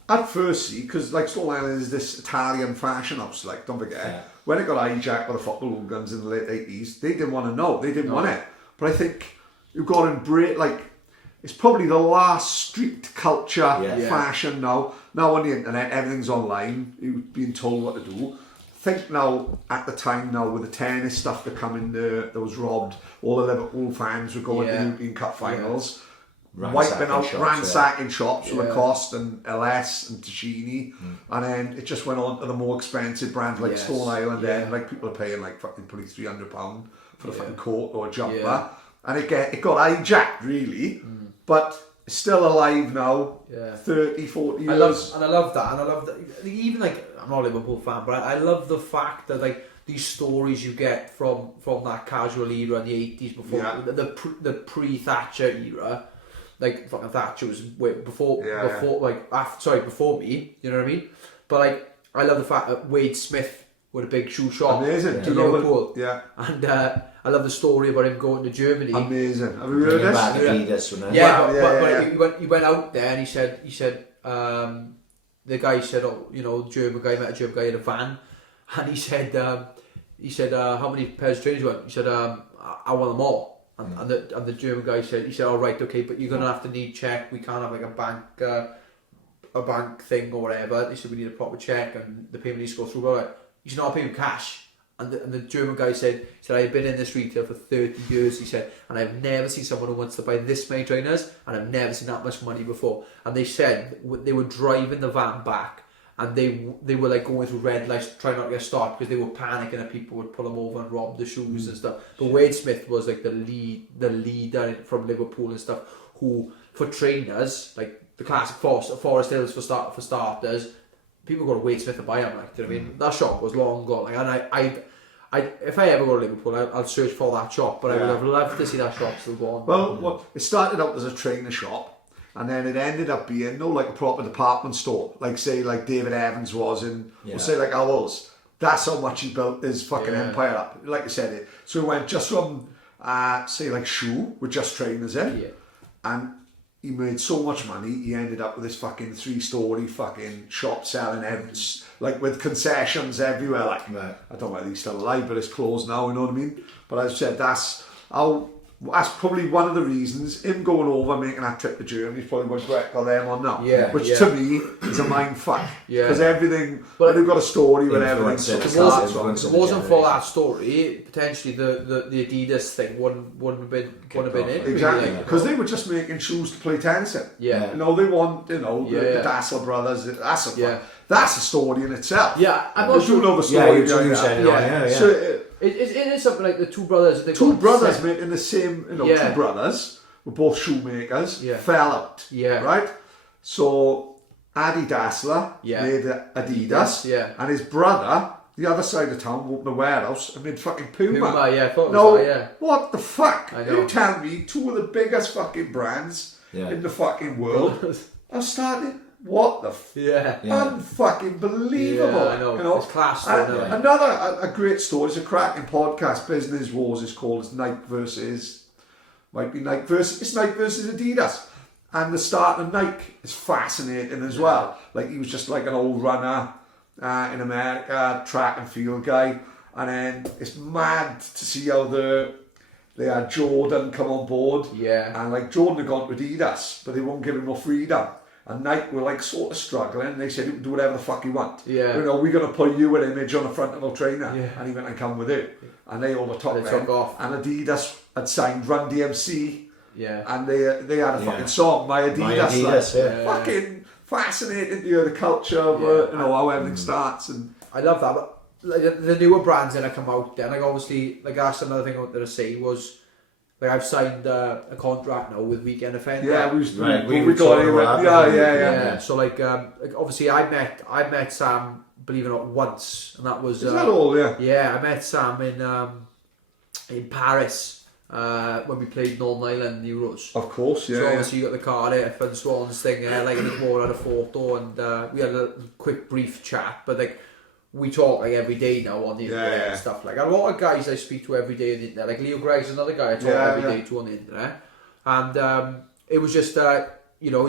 at first, see, because like Stone Island is this Italian fashion house, like, don't forget, when it got hijacked by the football hooligans in the late 80s, they didn't want to know, they didn't want it. But I think you've got to embrace, like, it's probably the last street culture fashion now. Now on the internet, everything's online, you're being told what to do. Think now, at the time now, with the tennis stuff that come in there, that was robbed, all the Liverpool fans were going to the European Cup finals. Ransacking shops for Lacoste and LS and Ticini, and then it just went on to the more expensive brands like Stone Island. Then like people are paying like fucking probably £300 for the fucking coat or a jumper, and it got hijacked really, but it's still alive now. 30, 40 years. I love that. Even like, I'm not a Liverpool fan, but I love the fact that like these stories you get from that casual era in the 80s before the pre-Thatcher era. Like fucking Thatcher was before me, you know what I mean? But like I love the fact that Wade Smith with a big shoe shop in Liverpool. And I love the story about him going to Germany. Amazing. Have you heard this? But he went out there and he said the guy said, oh, you know, met a German guy in a van, and he said how many pairs of trainers you want? He said I want them all. And the German guy said, all right, okay, but you're gonna have to need check. We can't have like a bank thing or whatever. He said we need a proper check, and the payment needs to go through. All right, you should not pay with cash. And the German guy said I've been in this retail for 30 years. He said, and I've never seen someone who wants to buy this many trainers, and I've never seen that much money before. And they said they were driving the van back. And they were like going through red lights trying not to get stopped because they were panicking that people would pull them over and rob the shoes and stuff. But Wade Smith was like the leader from Liverpool and stuff, who for trainers like the classic Forest Hills for starters, people go to Wade Smith to buy them. Like, do you know what I mean? That shop was long gone. Like, and I if I ever go to Liverpool, I'll search for that shop. But I would have loved to see that shop still go on. Well, it started out as a trainer shop. And then it ended up being like a proper department store, like say like David Evans was in, or say like Owls. That's how much he built his fucking empire up. Like I said, so it went just from say like shoe with just trainers in, and he made so much money, he ended up with this fucking 3-story fucking shop selling like with concessions everywhere. Like, Right. I don't know whether he's still alive, but it's closed now, you know what I mean? But as I said, that's probably one of the reasons him going over, making that trip to Germany is probably what got them on now. Yeah, which yeah. to me is a mind fuck. Yeah. Because everything, But they've got a story with everything. influence So it. it Influence starts it. from- If it wasn't for that story, potentially the Adidas thing wouldn't have been it. Exactly, really. because they were just making shoes to play tennis in. Yeah. You know, they want, you know, Yeah, the yeah. Dassler brothers. Yeah. That's a story in itself. Yeah, I'm I not do sure. know the Yeah, story you behind two that. said it on, yeah. So, It is something like the two brothers. they've two got brothers set- making the same, you know, Yeah. two brothers were both shoemakers, Yeah. fell out. Yeah. Right? So, Adi Dassler Yeah. made Adidas, Yeah. and his brother, the other side of town, opened a warehouse and made fucking Puma. Puma, yeah, I thought it was No, that, yeah. what the fuck? I know. You tell me two of the biggest fucking brands Yeah. in the fucking world are starting. What the Yeah. unfucking believable. Yeah, I know. You know? It's class, And though, isn't it? another a great story. It's a cracking podcast. Business Wars is called. It's Nike versus Adidas. And the start of Nike is fascinating as well. Like, he was just like an old runner in America, track and field guy. And then it's mad to see how they had Jordan come on board. Yeah. And like Jordan had gone to Adidas, but they won't give him no freedom. And Nike were like sort of struggling. They said, you can do whatever the fuck you want. Yeah. You know, we're going to put you an image on the front of our trainer. Yeah. And he went and come with it. And they overtook They them. took off. And Adidas had signed Run DMC. Yeah. And they had a Yeah. fucking song, My Adidas. My Adidas, like, yeah. Fucking fascinating to hear the culture of, you know, how everything starts. And I love that. But like, the newer brands that have come out, then like obviously, like that's another thing I wanted to say was, like I've signed a contract now with Weekend Offender. yeah, we we got talked it. about Yeah, that. yeah. So like obviously I met Sam, believe it or not, once, and that was Is that all? Yeah. yeah, I met Sam in Paris when we played Northern Ireland Euros. Of course, yeah. So yeah. obviously you got the card there for the Swans thing, like in the corner, had a photo, and we had a quick brief chat. But like we talk like every day now on the internet yeah. and stuff. Like a lot of guys I speak to every day on the internet. Like Leo Gregg's another guy I talk every day to on the internet. And it was just you know,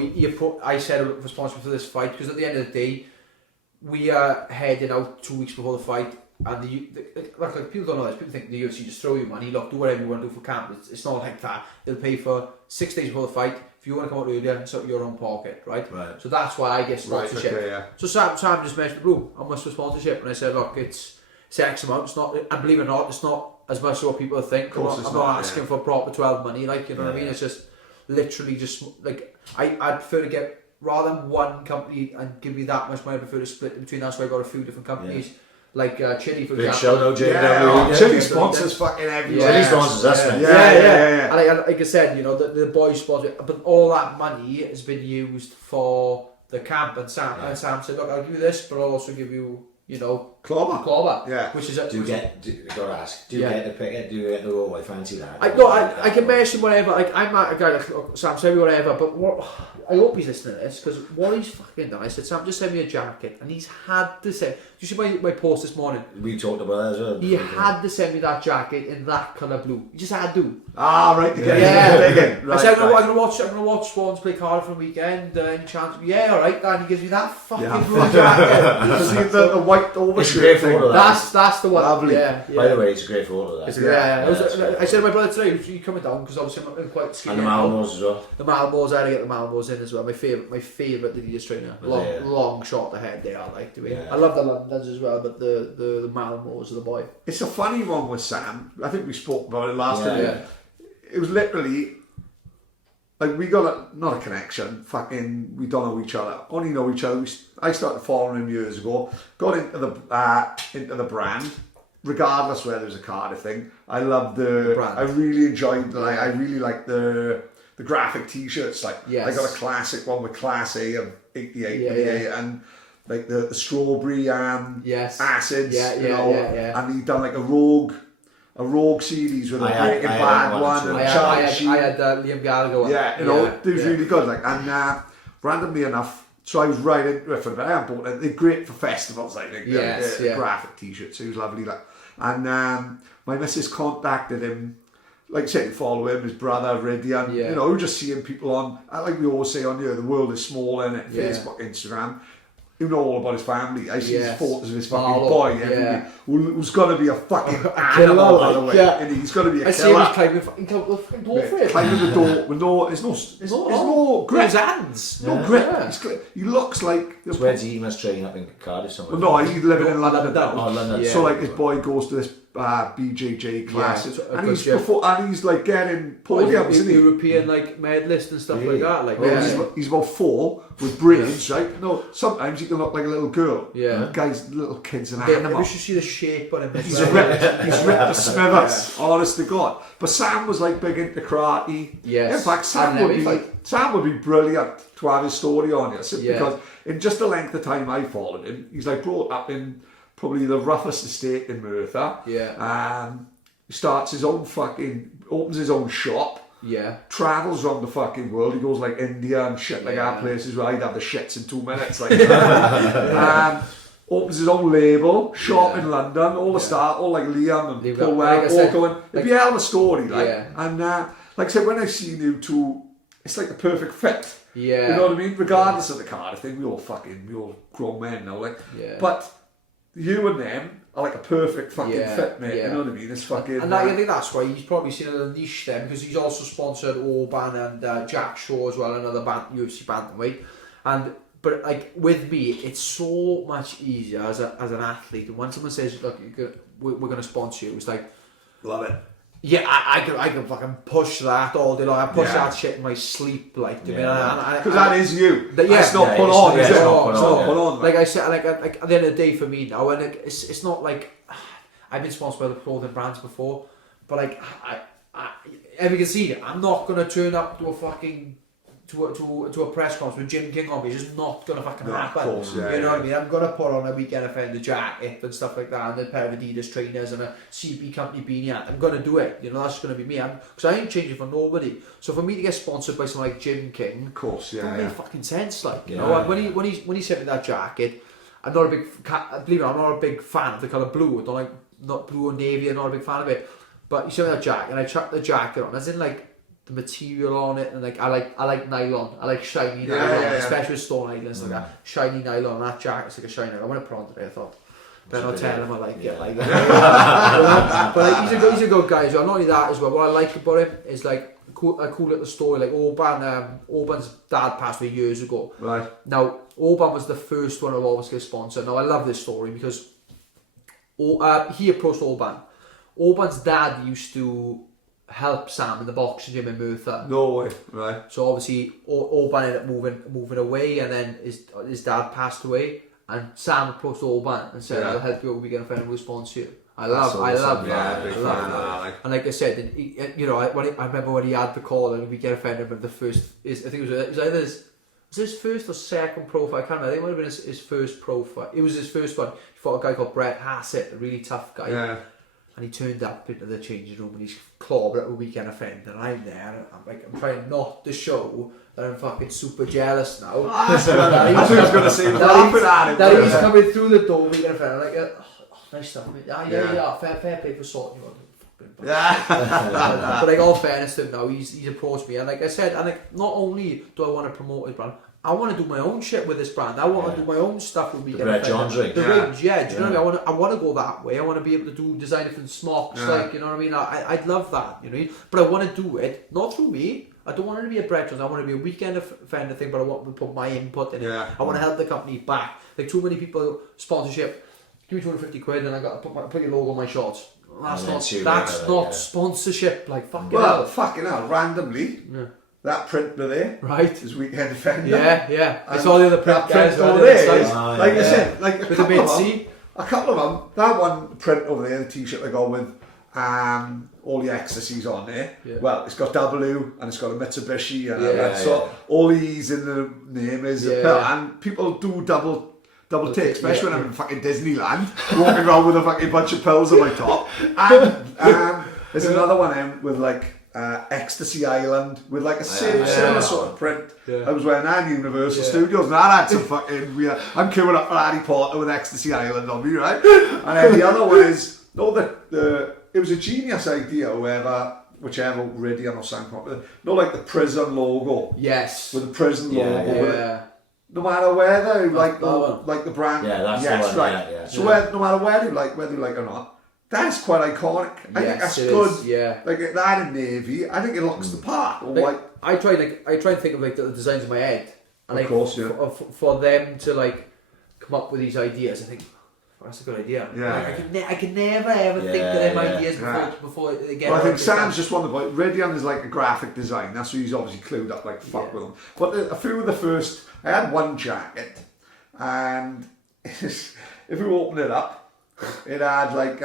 I said I'm responsible for this fight because at the end of the day, we are heading out 2 weeks before the fight. And like people don't know this. People think the UFC just throw you money. Look, do whatever you want to do for camp. It's not like that. They'll pay for 6 days before the fight. If you want to come out earlier, it's out of your own pocket, right? Right. So that's why I get sponsorship. okay, yeah. So Sam just mentioned, bro, how much for sponsorship? And I said, look, it's X amount. It's not, and believe it or not, it's not as much as what people think. Of course I'm it's not not, asking yeah. for proper 12 money, like, you know what I mean? Yeah. It's just literally just like I'd prefer to get, rather than one company and give me that much money, I prefer to split it between. That's why I got a few different companies. Like Chili, for Big example. shout out, JW. Yeah, Chili sponsors fucking everyone. Chili sponsors us, man. Yeah. And like I said, you know, the boys sponsor, but all that money has been used for the camp. And Sam said, look, I'll give you this, but I'll also give you, you know, Clobber. Yeah. Which is Do you get to pick it? Do you get the oh, I fancy that? I can mention whatever. Like I'm a guy like Sam, say whatever. But what I hope he's listening to this, because what he's fucking done. I said, Sam, just send me a jacket, and he's had to send. Do you see my post this morning? We talked about that as well. He had to send me that jacket in that colour blue. He just had to. Ah, right. Yeah. Right, I said, right. I'm gonna watch Swans play Cardiff for the weekend. Any chance? Yeah, all right. Dan, he gives me that fucking Yeah. blue jacket. You see the white It's a overshirt great thing. photo, that. That's the one. Lovely. Yeah. By the way, it's a great photo. That. Yeah. that's right. I said to my brother today, you coming down because obviously I'm quite skinny. And the Malmos as well. The Malmos, I had to get the Malmos in as well. My favourite Adidas trainer. Long shot ahead they are, like, doing. Yeah. I love the Londons as well, but the Malmos are the boy. It's a funny one with Sam. I think we spoke about it last Yeah. time. Yeah. It was literally like we got not a connection. Fucking, we don't know each other. Only know each other. I started following him years ago. Got into the brand, regardless whether it was a Cardiff thing. I loved the brand. I really enjoyed. I really liked the graphic T-shirts. Like, Yes. I got a classic one with Class A of '88, Yeah. and like the strawberry Yes. acids. Yeah, you yeah, know, yeah. and he'd done like a Rogue series with a Breaking I had Bad one one too. and I Charlie had Sheen. Liam Gallagher one. Yeah, you know, it was yeah. really good. Like, and randomly enough, so I was right into it for the I bought it. They're great for festivals, I think. Yes, They're yeah. graphic T-shirts. So it was lovely. Like, and my missus contacted him like I said, follow him, his brother, Ridian, Yeah. you know, just seeing people on, like we always say on here, the world is small, innit? Yeah. Facebook, Instagram. You know all about his family. I see his Yes. photos of his fucking Marlo, boy yeah. who's going to be a fucking killer, animal, by the like, way. yeah. And he's going to be a I see him killer. climbing the fucking door for him. Climbing the door with there's no grip. His hands. No grip. Yeah. He's grip. He looks like... Where's he must train up in Cardiff somewhere? Well, no, he's living in London now. Oh, London. Yeah. So like his boy goes to this BJJ classes, Yeah, and he's like getting podiums, isn't he? European like medalist and stuff like that. Like, He's about 4 with brains, right? No, sometimes he can look like a little girl. Yeah. Guys, little kids an Yeah, animal. we should see the shape on him. He's ripped to smithers, honest to God. But Sam was like big into karate. Yes. In fact, Sam would be brilliant to have his story on here, because in just the length of time I followed him, he's like brought up in probably the roughest estate in Merthyr. Yeah. He opens his own shop. Yeah. Travels around the fucking world. He goes like India and shit like that, places where I'd have the shits in 2 minutes. Like, opens his own label, shop in London, all the start, all like Liam and Paul Webb, all going. It'd be a hell of a story, like. Yeah. And like I said, when I see you two, it's like the perfect fit. Yeah. You know what I mean? Regardless of the card, I think we all grown men now, like. Yeah. But you and them are like a perfect fucking fit, mate. You know what I mean? It's fucking. And I think that's why he's probably seen a niche then, because he's also sponsored Orban and Jack Shaw as well, another UFC bantamweight. But like with me, it's so much easier as an athlete. And when someone says, "Look, we're going to sponsor you," it's like, love it. Yeah, I can fucking push that all day long. I push that shit in my sleep, like, because that is you. It's not put on. It's not put on. Like I said, like at the end of the day for me now, and it's not like I've been sponsored by the clothing brands before, but like and we can see, I'm not gonna turn up to a fucking to a press conference with Jim King on me. It's just not gonna fucking happen. Of course, you know what I mean? I'm gonna put on a Weekend Offender jacket and stuff like that, and a pair of Adidas trainers and a CP company beanie. I'm gonna do it. You know, that's gonna be me. Because I ain't changing for nobody. So for me to get sponsored by someone like Jim King, of course, don't make fucking sense. Like, you know, when he sent me that jacket, I'm not a big believe it, I'm not a big fan of the colour blue. I don't like not blue and navy. I'm not a big fan of it. But he sent me that jacket, and I chucked the jacket on. As in like the material on it, and like I like nylon. I like shiny nylon, especially with Stone Island and stuff like that. Shiny nylon. That jacket's like a shiny. I want to put on today. I thought. But I'll tell him I like it. Like, but like, he's a good guy as well. Not only that as well. What I like about him is like a cool little story. Like Orban's dad passed away years ago. Right. Now Orban was the first one of always get sponsored. Now I love this story because he approached Orban. Orban's dad used to help Sam in the boxing gym in Merthyr. No way, right. So obviously Orban ended up moving away, and then his dad passed away, and Sam approached Orban and said, "I'll help you. We're going to find a way to sponsor you." I love that. And like I said, you know, I remember when he had the call and we get offended with the first. I think it was either his first or second profile. I can't remember. I think it might have been his first profile. It was his first one. He fought a guy called Brett Hassett, a really tough guy. Yeah. And he turned up into the changing room and he's clobbered at a Weekend Offender, and I'm there and I'm trying not to show that I'm fucking super jealous now. That's what I was going to say. That he's coming through the door Weekend Offender. I'm like, oh, nice stuff, mate. Fair play for sorting you out. But like, all fairness to him now, he's approached me, and like I said, and like, not only do I want to promote his brand, I want to do my own shit with this brand. I want to do my own stuff with Weekend Offender. The range, do you know what I mean? I want to go that way. I want to be able to design different smocks, like, you know what I mean? I'd love that, you know. But I want to do it not through me. I don't want it to be a Brett Jones. I want it to be a Weekend Offender thing, but I want to put my input in it. I want to help the company back. Like, too many people sponsorship. Give me 250 quid and I got to put your logo on my shorts. That's not sponsorship. Like, fucking hell, randomly. Yeah. That print there, right? Is Weekend Offender. Yeah. I saw the other print guys over there. Like I said, like with the mid-C. A couple of them. That one print over there, the T-shirt I got with all the ecstasies on there. Yeah. Well, it's got W and it's got a Mitsubishi and all the E's in the name is and people do double take, especially when I'm in fucking Disneyland, walking around with a fucking bunch of pills on my top. And there's another one with like Ecstasy Island with like a similar sort of print. I was wearing that in Universal Studios, and that had some fucking weird. I'm queuing up for Harry Potter with Ecstasy Island on me, right? And then the other one is it was a genius idea. Whoever whichever Ridian or something popular. No, like the prison logo Yes. with the prison Yeah, logo. Yeah. No matter where they like that one. the brand. Yeah, that's yes, the one. right. Yeah. So no matter whether you like or not, that's quite iconic. I think that's it good. is, yeah. Like that in navy, I think it looks the part. Or Like, white. I try and think of like the designs in my head, and Of like course, yeah. for them to like come up with these ideas, I think oh, that's a good idea. Yeah. Like, I can never ever think of them ideas before they get. Well, I think out. Sam's just one of the Ridian is like a graphic design. That's why he's obviously clued up like fuck with them. But a few of the first, I had one jacket, and if we open it up, it had like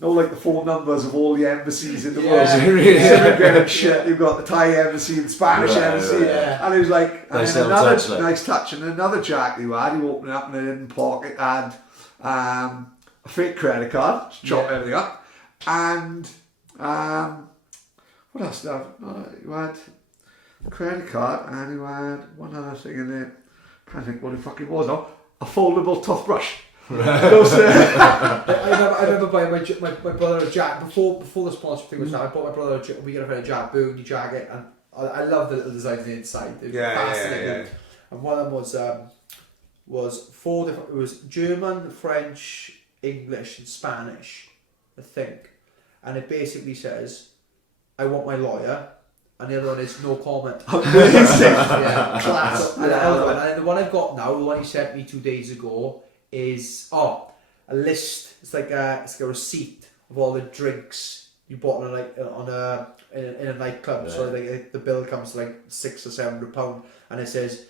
like the phone numbers of all the embassies in the world. Yeah. Again, shit. You've got the Thai embassy, the Spanish embassy, and it was like Nice and little another touch, like. nice touch. And another jacket you had, you open it up and in the pocket had a fake credit card, to chop everything up, and what else? You had a credit card, and you had one other thing in there. Can't think what it fucking was now. A foldable toothbrush. Those, I remember buying my brother a jacket before the sponsorship thing was out. I bought my brother we got a friend a jacket, burgundy jacket, and I love the little designs on the inside. They're fascinating. yeah. And one of them was 4 different. It was German, French, English, and Spanish, I think. And it basically says, "I want my lawyer," and the other one is "no comment." Yeah, class. And the one I've got now, the one he sent me 2 days ago, is a list. It's like a receipt of all the drinks you bought in a nightclub. Right. So like the bill comes to like £600 or £700, and it says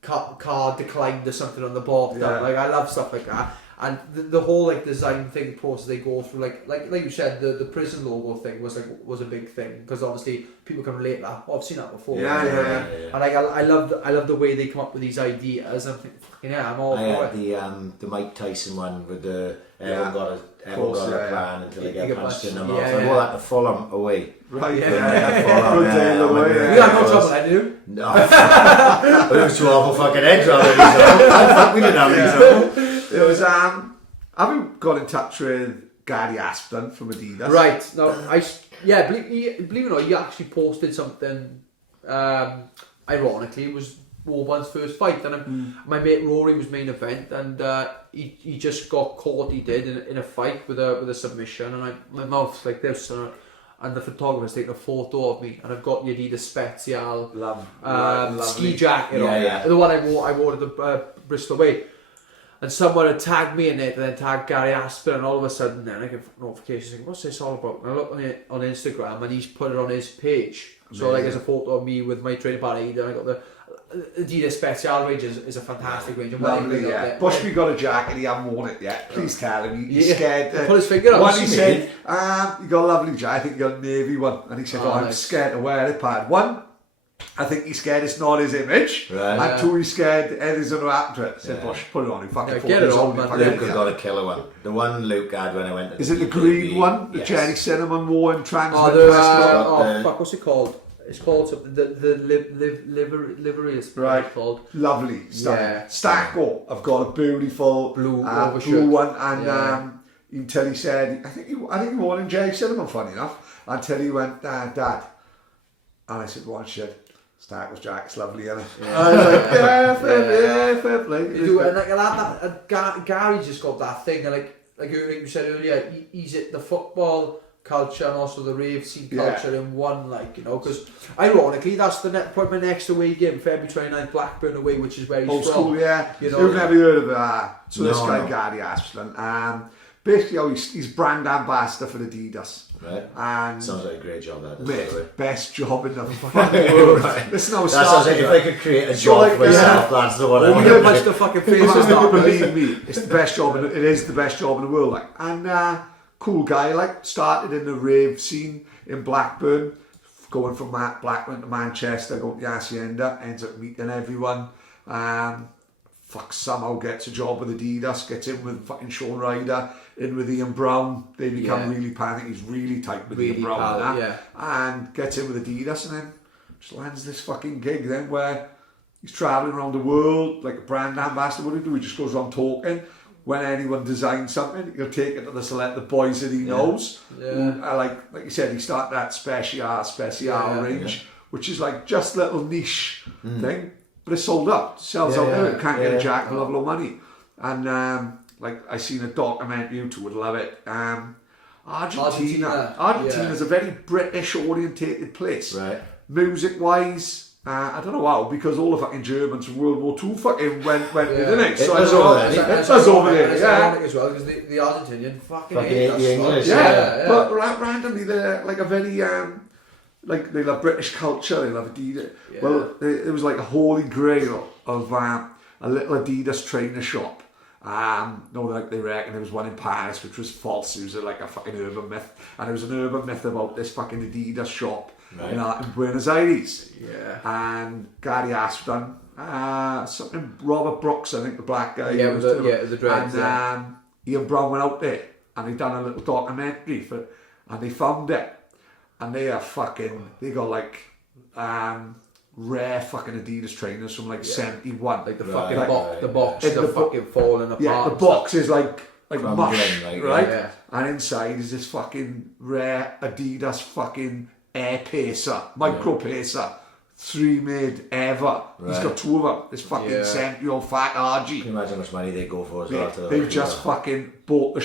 card declined or something on the bottom. Yeah. Like I love stuff like that. And the whole like design thing process they go through, like you said, the prison logo thing was a big thing, because obviously people can relate that. Oh, I've seen that before. Yeah. And like I love the way they come up with these ideas. I'm thinking, I'm all for it. The Mike Tyson one with the everyone got a plan until they get punched in the mouth. Yeah, I wore that to Fulham away. Right. Fulham, Good day away. You got no trouble, I do. No, it was too awful fucking heads already. So we didn't have any trouble. It was have you got in touch with Gary Aspden from Adidas? Right. No, believe it or not, he actually posted something. Ironically, it was Warburton's first fight, and my mate Rory was main event, and he just got caught. He did in a fight with a submission, and my mouth's like this, and the photographer's taking a photo of me, and I've got the Adidas Special ski jacket on, the one I wore at the Bristol Way. And someone had tagged me in it, and then tagged Gary Aspen, and all of a sudden then I get notifications like, what's this all about? And I look on Instagram, and he's put it on his page. So like there's a photo of me with my training party, and I got the Adidas Special range is a fantastic range. Lovely, yeah. Bushby got a jacket, he hasn't worn it yet. Please tell him, he's scared. Put his finger on One he said, you got a lovely jacket, I think you got a navy one. And he said, I'm scared to wear it, pad. One, I think he's scared it's not his image. Right. And two, he's scared anything's going to happen to it. I said, Bush, put it on. He fucking get it on, man. Luke has got a killer one. The one Luke had when I went to Is it the green one? The Jenny Cinnamon wore in Trans fuck, what's it called? It's called something, the livery is called. Lovely stuff. Yeah. Stacko, I've got a beautiful blue one, and until he said, I think he wore in Jenny Cinnamon, funny enough, until he went, Dad, and I said, one shit. Stacko's jacket's lovely, isn't it? Yeah. I was like, fair play. You do, and like Gary's just got that thing, and like you said earlier, he's at the football culture and also the rave scene culture in one, like, you know, because ironically that's my next away game, February 29th, Blackburn away, which is where he's old from. School, yeah. You know, you've never heard of that. So this guy Gary Aspden, basically he's brand ambassador for Adidas. Right. And sounds like a great job that is. Best job in the fucking world. Right. Listen, I was that sounds like if I could create a job for myself, that's the one I would do. Punch the fucking face. Believe me, it's the best job it is the best job in the world. Like, and cool guy, like, started in the rave scene in Blackburn, going from Blackburn to Manchester, going to the Hacienda, ends up meeting everyone. Somehow gets a job with Adidas, gets in with fucking Sean Ryder, in with Ian Brown. They become really panic. He's really tight with Ian Brown and gets in with Adidas, and then just lands this fucking gig then where he's travelling around the world like a brand ambassador. What do he do? He just goes around talking. when anyone designs something, he'll take it to the boys that he knows. Yeah. Who are like you said, he started that special range, which is like just little niche thing, but it's sold out, sells out there. You can't get a jacket for low money. And like I seen a documentary, you two would love it. Argentina's a very British orientated place. Right. Music wise. I don't know how, because all the fucking Germans from World War II fucking went didn't it? So was over there. It was over there, It's yeah. ironic as well, because the Argentinian fucking hate hate us. the English. Yeah, but randomly they're like a very like they love British culture, they love Adidas. Yeah. Well, it was like a holy grail of a little Adidas trainer shop. No, like they reckon there was one in Paris which was false. It was like a fucking urban myth, and it was an urban myth about this fucking Adidas shop in Buenos Aires. Yeah. And Gary Ashton, something Robert Brooks, I think the black guy. Yeah, with the dreads. And Ian Brown went out there and he done a little documentary and they found it, and they got like rare fucking Adidas trainers from like 71, like the fucking box, fucking falling apart. Yeah, the box is like mush, like, right? yeah. And inside is this fucking rare Adidas fucking air pacer, micro pacer, 3 made ever. He's got 2 of them. This fucking 70-year-old fat RG. Can you imagine how much money they go for as well? They've just fucking bought the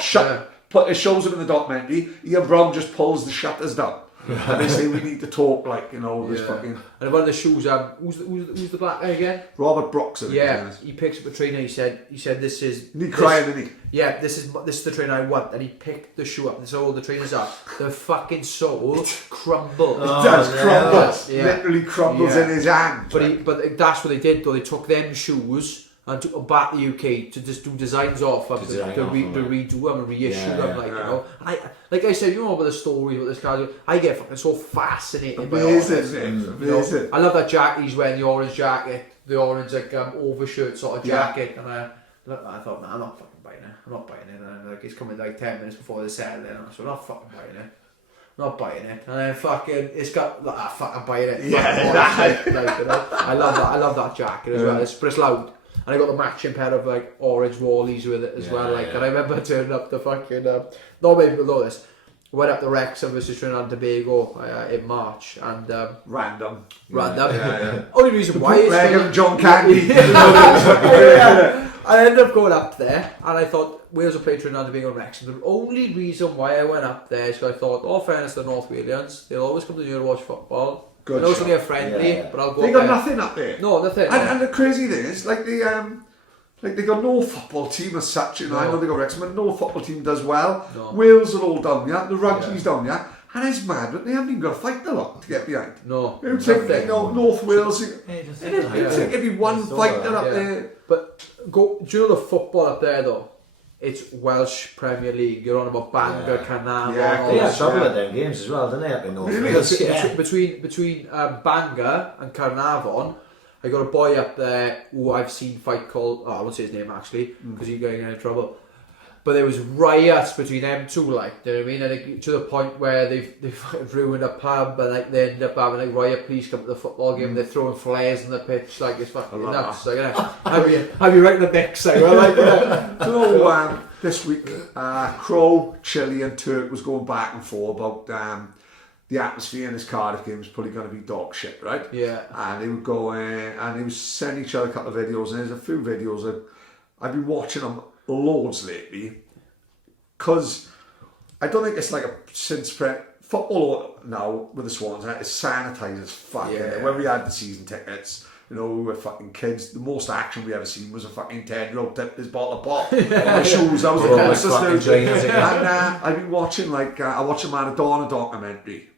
shop. It shows them in the documentary. Ian Brown just pulls the shutters down. And they say we need to talk, like, you know, this fucking. And about the shoes, who's the black guy again? Robert Brooks. I think Yeah, he picks up a trainer. He said this is. And he crying, didn't he? Yeah, this is the trainer I want. And he picked the shoe up. That's all the trainers are. The fucking sole crumbles. It does crumbles. Yeah. Literally crumbles in his hand. But that's what they did though. They took them shoes and took them back to the UK to just do designs off them, to redo them and reissue them, like, you know. And like I said, you know about the story about this guy. I get fucking so fascinated by all this. Amazing. I love that jacket he's wearing, the orange jacket, the orange like overshirt sort of jacket, and I thought, nah, I'm not fucking buying it. I'm not buying it. And like, it's coming like 10 minutes before the sale, and so I'm not fucking buying it. Not buying it, and then fucking it's got like fucking buying it. Like, you know, I love that jacket as well. But it's loud. And I got the matching pair of like orange Wallies with it as well. Like, and I remember turning up the fucking. Not many people know this. Went up to Wrexham versus Trinidad and Tobago in March, and Random. Only reason why is Megan John Candy. I ended up going up there, and I thought Wales will play Trinidad and Tobago and Wrexham. The only reason why I went up there is because I thought, all fairness to the North Walians, they'll always come to here to watch football. Good I know it's shot. only a friendly, but I'll go. They got nothing up there. No, nothing. And the crazy thing is, like they got no football team as such. You know, I know they got Wrexham, but no football team does well. No. Wales are all down there. The rugby's down there. And it's mad that they haven't even got to fight a lot to get behind. No. You think, you know, North Wales, you It's think it'd be one fighter up there. But do you know the football up there though? It's Welsh Premier League. You're on about Bangor, Carnarvon. Yeah, They all had that. trouble at them games as well, didn't they? Up in North Really? Wales? Between Bangor and Carnarvon, I got a boy up there who I've seen fight called. I won't say his name actually because he's going into trouble. But there was riots between them two, like, you know what I mean? And it, to the point where they've ruined a pub, and like they end up having like riot police come to the football game. They're throwing flares on the pitch, like it's fucking nuts. Like, have you right in the next like, So this week, Crow, Chile, and Turk was going back and forth about the atmosphere in this Cardiff game was probably going to be dog shit, right? Yeah. And they would go and they would send each other a couple of videos, and there's a few videos that I've been watching them loads lately, because I don't think it's like football now with the Swans is sanitised as fuck. Yeah. When we had the season tickets, you know, we were fucking kids. The most action we ever seen was a fucking 10-year-old tip his bottle of pop on the shoes. That was the closest thing. And I've been watching I watched a Maradona documentary,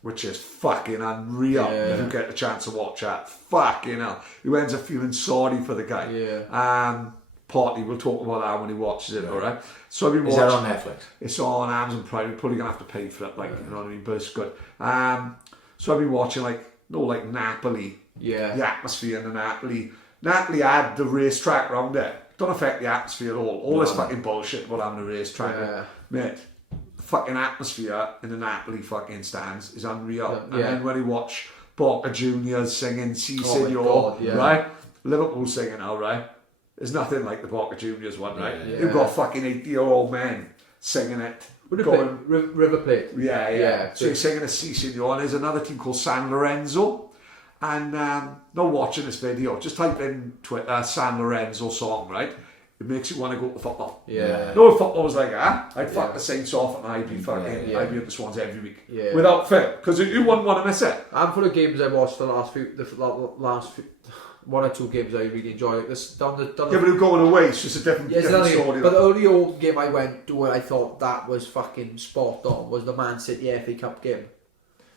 which is fucking unreal. If you get the chance to watch that, fucking hell, you ends up feeling sorry for the guy. Yeah. Partly, we'll talk about that when he watches it, alright? So I've been Is watching. that on Netflix? It's on Amazon Prime. You're probably gonna have to pay for it, like, you know what I mean? But it's good. So I've been watching like Napoli. Yeah. The atmosphere in the Napoli. Napoli had the racetrack around there. Don't affect the atmosphere at all. All this fucking bullshit about having a racetrack. Yeah. Mate, the fucking atmosphere in the Napoli fucking stands is unreal. Yeah. And then when you watch Boca Juniors singing Si Oh my Signor, God, yeah. right? Liverpool singing now, right? There's nothing like the Boca Juniors one, right? Yeah. You've got fucking 80-year-old men singing it. Going, River Plate. Yeah. So he's singing a Si Signor, and there's another team called San Lorenzo. And not watching this video, just type in Twitter San Lorenzo song, right? It makes you want to go to football. Yeah. No, if football was like that, I'd fuck the Saints off and I'd be fucking, I'd be at the Swans every week. Yeah. Without fail. Because you wouldn't want to miss it. I'm full of games I watched the last one or two games I really enjoyed. This down the Yeah, but going away, it's just a different story. But the only old game I went to where I thought that was fucking spot on was the Man City FA Cup game.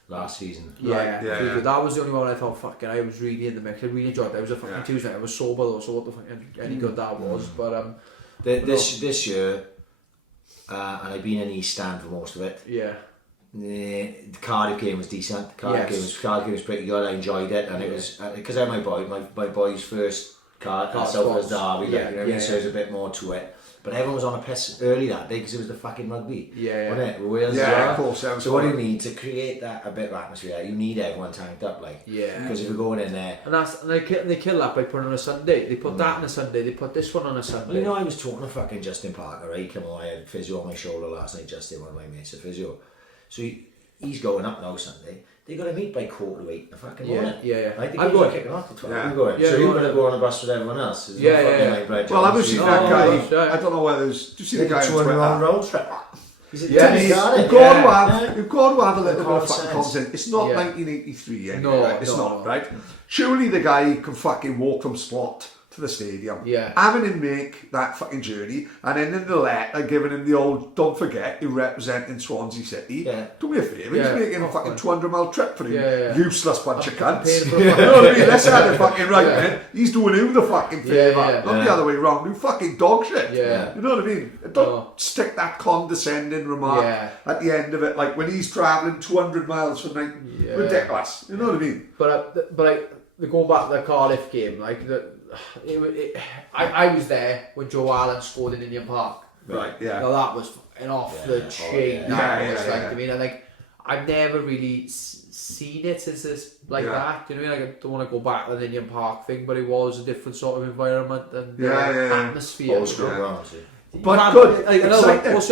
Last season. Yeah. That was the only one I thought fucking I was really in the mix. I really enjoyed it. It was a fucking Tuesday. I was sober though, so what the fucking any good that was. But this year, and I've been in East Stand for most of it. yeah. The Cardiff game was decent. Cardiff game was pretty good. I enjoyed it, and it was because I had my boy's first card Southwest Derby. So there's a bit more to it. But everyone was on a piss early that day because it was the fucking rugby. Wasn't it? Wales. Yeah, of course. So what do you need to create that a bit of atmosphere? You need everyone tanked up, like. Yeah. Because if you're going in there. And they kill that by putting on a Sunday. They put that on a Sunday. They put this one on a Sunday. Well, you know, I was talking to fucking Justin Parker, right? Come on, I had physio on my shoulder last night. Justin, one of my mates, a physio. So he's going up now Sunday. They got to meet by 7:45 in the fucking morning. Yeah. Right? The I'm games going. are kicking off at 12. Yeah. You're going. Yeah, So you're going to go on a bus with everyone else. There's no fucking like Well, I've seen that gosh, guy. I don't know whether there's. Do you see the guy on 200 Twitter? road trip. He's a You've got to have a little bit of fucking sense. content. It's not Yeah. 1983 anyway, No, right? It's no, not, no. right? Surely the guy can fucking walk from spot to the stadium. Yeah. Having him make that fucking journey, and then in the letter giving him the old, don't forget, you're representing Swansea City. Yeah. Do me a favour, Yeah. he's making a fucking 200-mile trip for him. Yeah. Useless bunch of cunts. paying for You know what I mean? Let's have it fucking right, Yeah. man. He's doing you the fucking favour, Yeah. not the other way round. You fucking dog shit. Yeah. You know what I mean? Don't No. stick that condescending remark at the end of it, like when he's travelling 200 miles for night. Yeah. Ridiculous. You know what I mean? But going back to the Cardiff game, I was there when Joe Allen scored in Indian Park. Right, yeah. Now that was an off the chain. I mean, I've never really seen it since it's like that. You know what I mean? I don't want to go back to the Indian Park thing, but it was a different sort of environment and atmosphere. But good. What's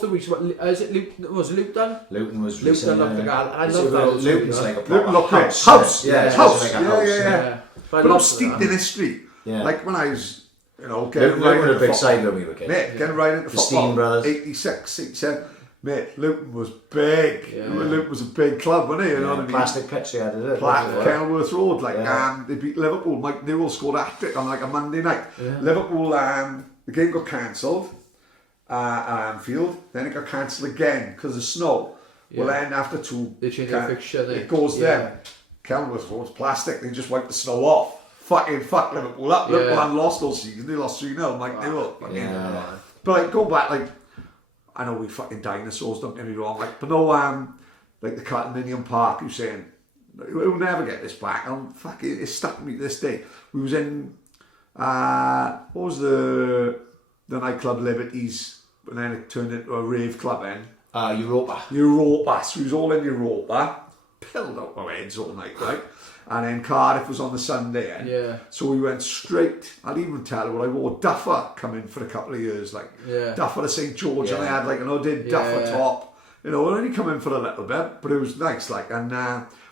the reason? Is it Luton? Was it Luton? Luton was Luton looked the guy, and I love that. Luton's like a Luton proper house. house. Yeah, it's house. like a house. Yeah. But I'm steeped in history. Yeah. Like when I was, getting Luton right were into a big football. side when we were kids. Mate, getting right into The football. Steen brothers. 86, 87. Mate, Luton was big. Yeah. Luton was a big club, wasn't it? You know what I mean? Plastic pitch they had to do. Kenilworth Road, they beat Liverpool. Mike Newell scored a hat-trick on like a Monday night. Yeah. Liverpool, the game got cancelled at Anfield. Then it got cancelled again because of snow. Well, then after two, They changed the fixture. it goes there. Kenilworth Road's plastic. They just wiped the snow off. Fuck Liverpool up. Yeah. Liverpool hadn't lost all season. They lost 3-0. Mike Newell. Yeah. But go back, I know we fucking dinosaurs, don't get me wrong, but no, like the Carlton Park, who's saying, we'll never get this back. It stuck with me to this day. We was in, what was the nightclub Liberties, and then it turned into a rave club then. Europa. So we was all in Europa, pilled out our heads all night, right? And then Cardiff was on the Sunday end. Yeah. So we went straight, I'll even tell you what I wore, Duffer come in for a couple of years, Duffer to St. George, and they had an Odin Duffer top. It only come in for a little bit, but it was nice, and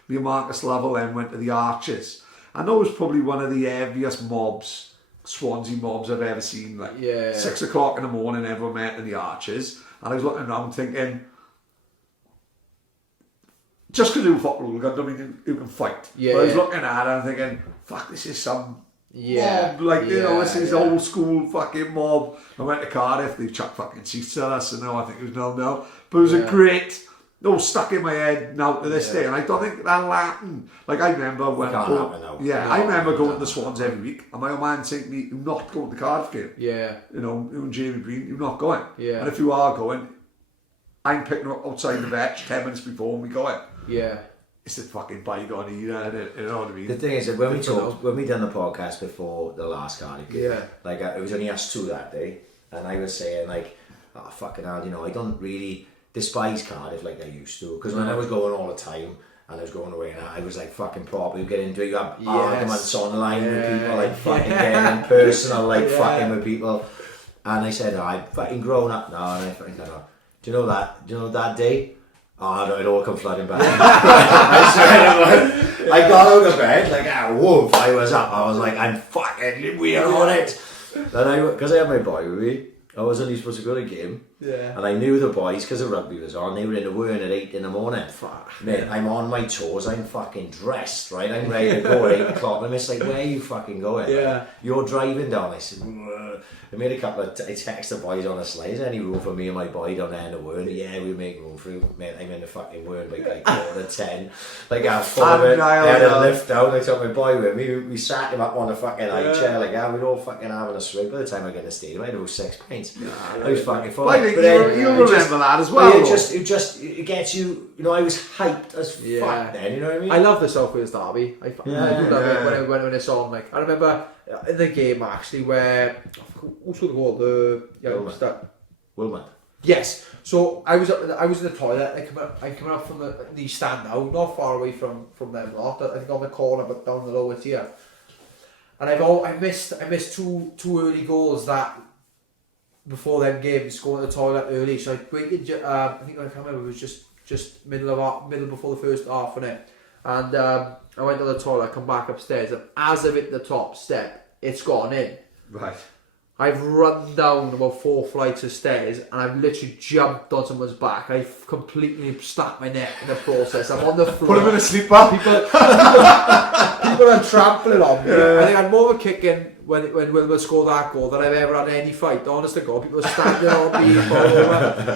me and Marcus Lovell then went to the Arches. And that was probably one of the heaviest mobs, Swansea mobs I've ever seen, 6 o'clock in the morning, everyone met in the Arches, and I was looking around thinking, just because you football, I don't mean you can fight. Yeah, but I was looking at it and thinking, fuck, this is some mob. This is old school fucking mob. I went to Cardiff, they chucked fucking seats at us, and now I think it was 0-0. But it was a great, stuck in my head now to this day. And I don't think that'll happen. I remember when I remember going to the Swans every week, and my old man saying to me, you're not going to the Cardiff game. Yeah. You and Jamie Green, you're not going. Yeah. And if you are going, I'm picking up outside the vetch 10 minutes before and we go in. Yeah. It's a fucking bygone era, you know what I mean? The thing is that when we done the podcast before the last Cardiff game, it was only us two that day, and I was saying fucking hell, I don't really despise Cardiff like I used to, because when I was going all the time, and I was going away, and I was like fucking proper. You get into it, you have Yes. arguments online with Yeah. people, like fucking getting personal, like Yeah. fucking with people. And I said, I'm fucking grown up now, and I fucking said, oh, do you know that day? Oh no, it all come flooding back. I swear to God, I got out of bed like a wolf. I was up. I was like, I'm fucking, we're on it. And because I had my boy with me, I was only supposed to go to a game. Yeah. And I knew the boys, because the rugby was on, they were in the Wern at 8 in the morning. Fuck. Mate, I'm on my toes, I'm fucking dressed, right? I'm ready to go at 8 o'clock. And it's like, where are you fucking going? Yeah. Like, you're driving down. I said, "Ugh." I made a couple of, I texted the boys on the slide, is there any room for me and my boy down there in the Wern? Yeah, we make room for you. Mate, I'm in the fucking Wern by like 9:45. Like, I full of it. I had a lift down, I took my boy with me. We sat him up on a fucking high chair, like, we'd all fucking having a swig. By the time I got in the stadium, I had about 6 pints. I was fucking full. But I think you'll remember that as well. It gets you, I was hyped as fuck then, you know what I mean? I love the South Wales derby. I do love it Yeah. when it's on. Like, I remember in the game actually where who's the goal? The Wilmot. Yes. So I was in the toilet. I come up from the stand now, not far away from them lot. I think on the corner, but down the lower tier. And I missed two early goals that before them games, going to the toilet early. So I waited. I think I can't remember. It was just middle before the first half, innit? And I went to the toilet. Come back upstairs, and as I've hit the top step, it's gone in. Right. I've run down about 4 flights of stairs and I've literally jumped on someone's back. I've completely snapped my neck in the process. I'm on the floor. Put him in a sleeper. People are trampling on me. I think I had more of a kick in when Wilma scored that goal than I've ever had any fight. Honest to God, people are standing on me.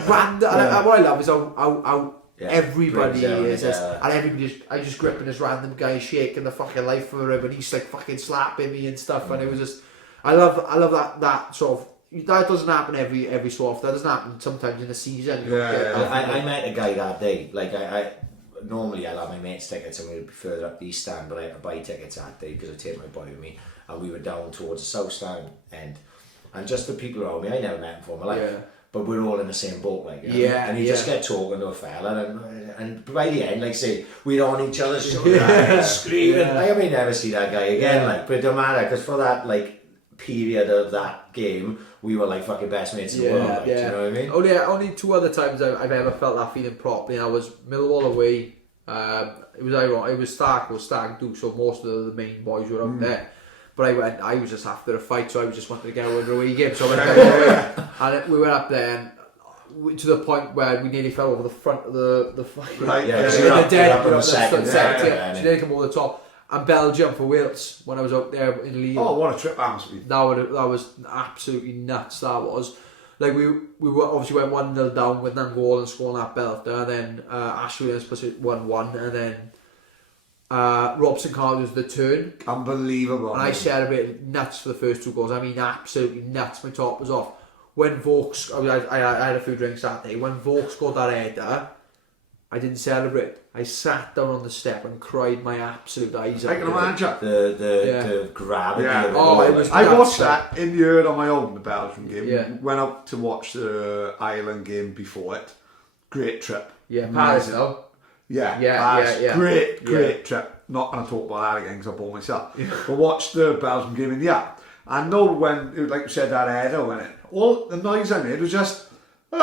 Random. And what I love is how everybody is, and everybody I just gripping this random guy, shaking the fucking life for him, and he's like fucking slapping me and stuff. And it was just. I love that sort of. That doesn't happen every so often. That doesn't happen sometimes in the season. I met a guy that day. Like I normally I'll have my mates' tickets and we'd be further up the east stand, but I had to buy tickets that day because I take my boy with me, and we were down towards the south stand end. And just the people around me, I never met them before in my life. But we're all in the same boat, like, you know? And you just get talking to a fella, and by the end, like, say, we're on each other's shoulders, and screaming. I may never see that guy again, like, but it don't matter, because for that, like, period of that game, we were like fucking best mates in the world, like, do you know what I mean? Only 2 other times I've ever felt that feeling properly. I was Millwall away. It was ironic. It was Stag Do, so most of the main boys were out there. But I was just after a fight, so I just wanted to get out of the away game. So I went away, and we went up there, and to the point where we nearly fell over the front of the fucking the dead. She nearly come over the top. And Belgium for Wales when I was out there in Lyon. Oh, what a trip that must be. That was absolutely nuts. That was like we obviously went 1-0 down with Nangolan and scoring that belter, and then Ashley Williams puts it 1-1, and then Robson Carter's the turn. Unbelievable. And I celebrated nuts for the first 2 goals. I mean, absolutely nuts. My top was off. When Vokes, I had a few drinks that day. When Vokes scored that header, I didn't celebrate. I sat down on the step and cried my absolute eyes out. I can imagine. The gravity of it. Oh, it was. I watched that in the yard on my own, the Belgian game. Yeah. Went out to watch the Ireland game before it. Great trip. Yeah, Paris though. Yeah, Yeah. Great trip. Not going to talk about that again because I bought myself. But watch the Belgian game and I know when, like you said, that header went in. All the noise I made was just. I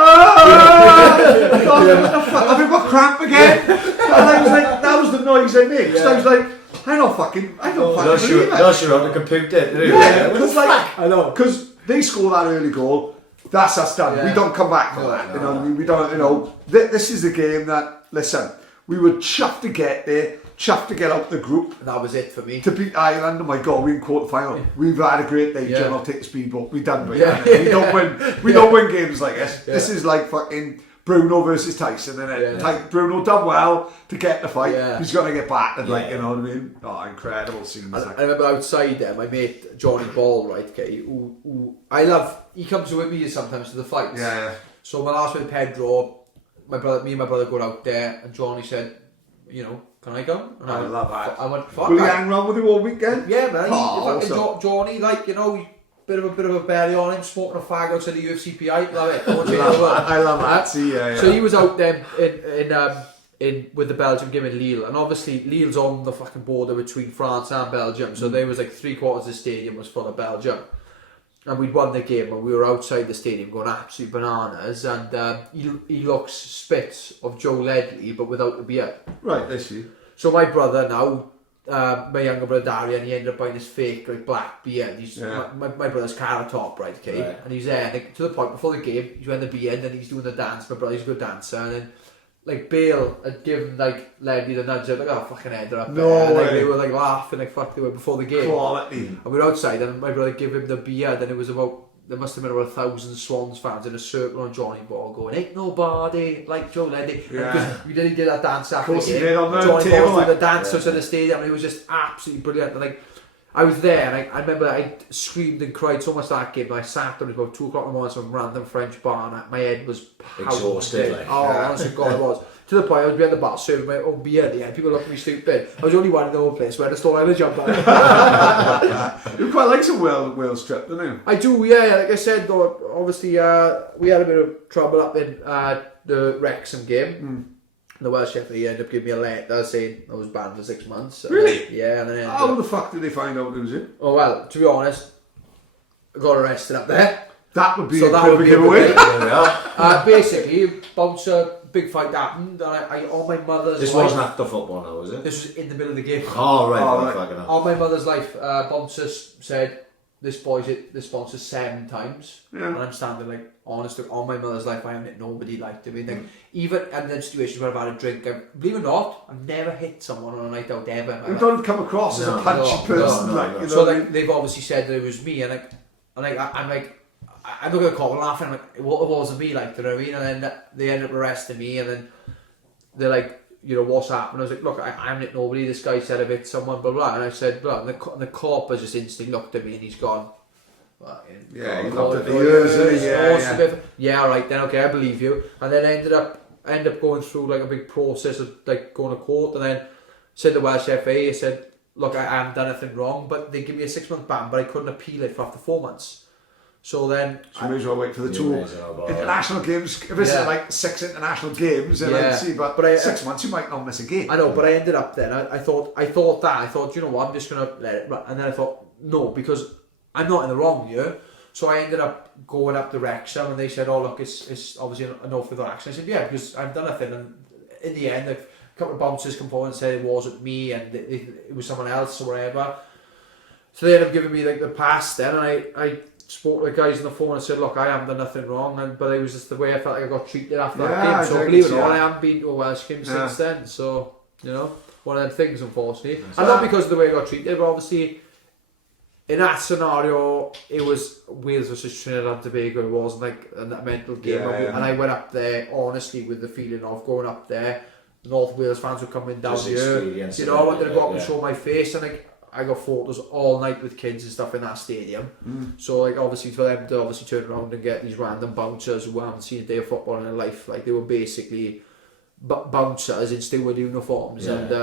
thought, have you got cramp again? And I was like, that was the noise I made. Because I was like, I don't fucking believe it. That's your own computer. Because I know. Because they score that early goal, that's us done. Yeah. We don't come back from that. You know, we don't. This is the game that. Listen, we were chuffed to get there. Chuffed to get out the group. And that was it for me. To beat Ireland, oh my God, we in quarter final. Yeah. We've had a great day, John. I'll take the speedboat. We done, we don't win. We don't win games like this. Yeah. This is like fucking Bruno versus Tyson, isn't it? Yeah. Bruno done well to get the fight. Yeah. He's gonna get battered, like, you know what I mean? Oh, incredible scenes. I remember outside there, my mate Johnny Ball, right? Okay, who I love. He comes with me sometimes to the fights. Yeah. So my last with Pedro, me and my brother go out there, and Johnny said, you know, can I go? And I love that. I went, fuck. Will he hang around with you all weekend? Yeah, man. Awesome. Johnny, like, you know, bit of a belly on him, smoking a fag outside the UFCPI. Love it. I love that. See, So he was out there with the Belgium game in Lille, and obviously Lille's on the fucking border between France and Belgium, so there was like 3/4 of the stadium was full of Belgium, and we'd won the game, and we were outside the stadium going absolute bananas, and he looks spits of Joe Ledley but without the beard. Right, I see. So my brother now, my younger brother Darian, he ended up buying this fake like black beard. He's my brother's Carrot Top, right? Okay, Right. and he's there like, to the point before the game. He's wearing the beard and he's doing the dance. My brother's a good dancer, and then like Bale had given like Ledley the nudge, like, oh fucking head up. No there. And, like, way. they were like laughing like fuck they were before the game. Quality. And we were outside, and my brother gave him the beard, and it was about. There must have been about 1,000 Swans fans in a circle on Johnny Ball going, ain't nobody like Joe Ledley. Yeah. Because we did that dance after Of course the he game. did on the Johnny table, Ball did like- the dancers in the stadium, and it was just absolutely brilliant. And like, I was there, and I remember I screamed and cried so much that game. I sat down, it was about 2 o'clock in the morning, some random French bar, and my head was Exhausted, pounding. like. Oh, honestly, God, it was. To the point, I was behind the bar serving my own beer at the end. People looked at me stupid. I was the only one in the whole place where I stole out a jumper. You quite like some Wales trip, don't you? I do, yeah. Like I said, though, obviously, we had a bit of trouble up in the Wrexham game. The Welsh referee ended up giving me a letter saying I was banned for 6 months. Really? Yeah, and then How the fuck did they find out it was you? oh well, to be honest, I got arrested up there. That would be So a that bit of would a be a giveaway. bit- There we are. Basically, bouncer, big fight happened, and I on my mother's This life. wasn't after football now, was it? This was in the middle of the game. Oh, right. Oh, Oh, right. fucking hell. On my mother's life, bouncer said this boy's hit this bouncer 7 times, Yeah. and I'm standing like honest on my mother's life. I haven't hit nobody like to me. Like, even in the situations where I've had a drink, believe it or not, I've never hit someone on a night out ever. You don't come across as a No, punchy no, person, no, like no. you know. So like they've obviously said that it was me, and I'm not gonna call laughing. I'm like, it wasn't me, like, do you know what I mean? And then they ended up arresting me, and then they're like, you know, what's happened? I was like, look, I haven't hit nobody. This guy said I've hit someone, blah blah. And I said, blah. And the cop has just instantly looked at me, and he's gone. Fucking Yeah, he God, looked at the God, ears, God, didn't he? God, Yeah, it's a bit- yeah, all right then, okay, I believe you. And then I ended up going through like a big process of like going to court, and then said the Welsh FA, I said, look, I haven't done anything wrong, but they give me a 6-month ban, but I couldn't appeal it for after 4 months. So then So you may as well wait for the You 2 may as well, but- international games. If it's Yeah. like 6 international games, then Yeah. I'd see. But But I- 6 months, you might not miss a game. I know, but I ended up then. I thought, you know what, I'm just gonna let it run. And then I thought, no, because I'm not in the wrong here. So I ended up going up to Wrexham, and they said, oh look, it's obviously an awful action. I said, yeah, because I've done nothing. And in the end, a couple of bouncers come forward and said it wasn't me, and it was someone else or whatever. So they ended up giving me like the pass then, and I spoke to the guys on the phone and said, look, I haven't done nothing wrong, but it was just the way I felt like I got treated after Yeah, that game. So exactly, believe it or not, yeah. I haven't been to a Welsh game Yeah. since then. So, you know, one of them things, unfortunately. So And not that- because of the way I got treated, but obviously in that scenario, it was Wales versus Trinidad and Tobago. It wasn't like a mental game. Yeah, yeah. And I went up there, honestly, with the feeling of going up there. North Wales fans were coming down Just here. experience You it, know, I wanted to go up and yeah. show my face, and like, I got photos all night with kids and stuff in that stadium. So like, obviously for them to obviously turn around and get these random bouncers who haven't seen a day of football in their life, like they were basically bouncers in steward uniforms. Yeah. And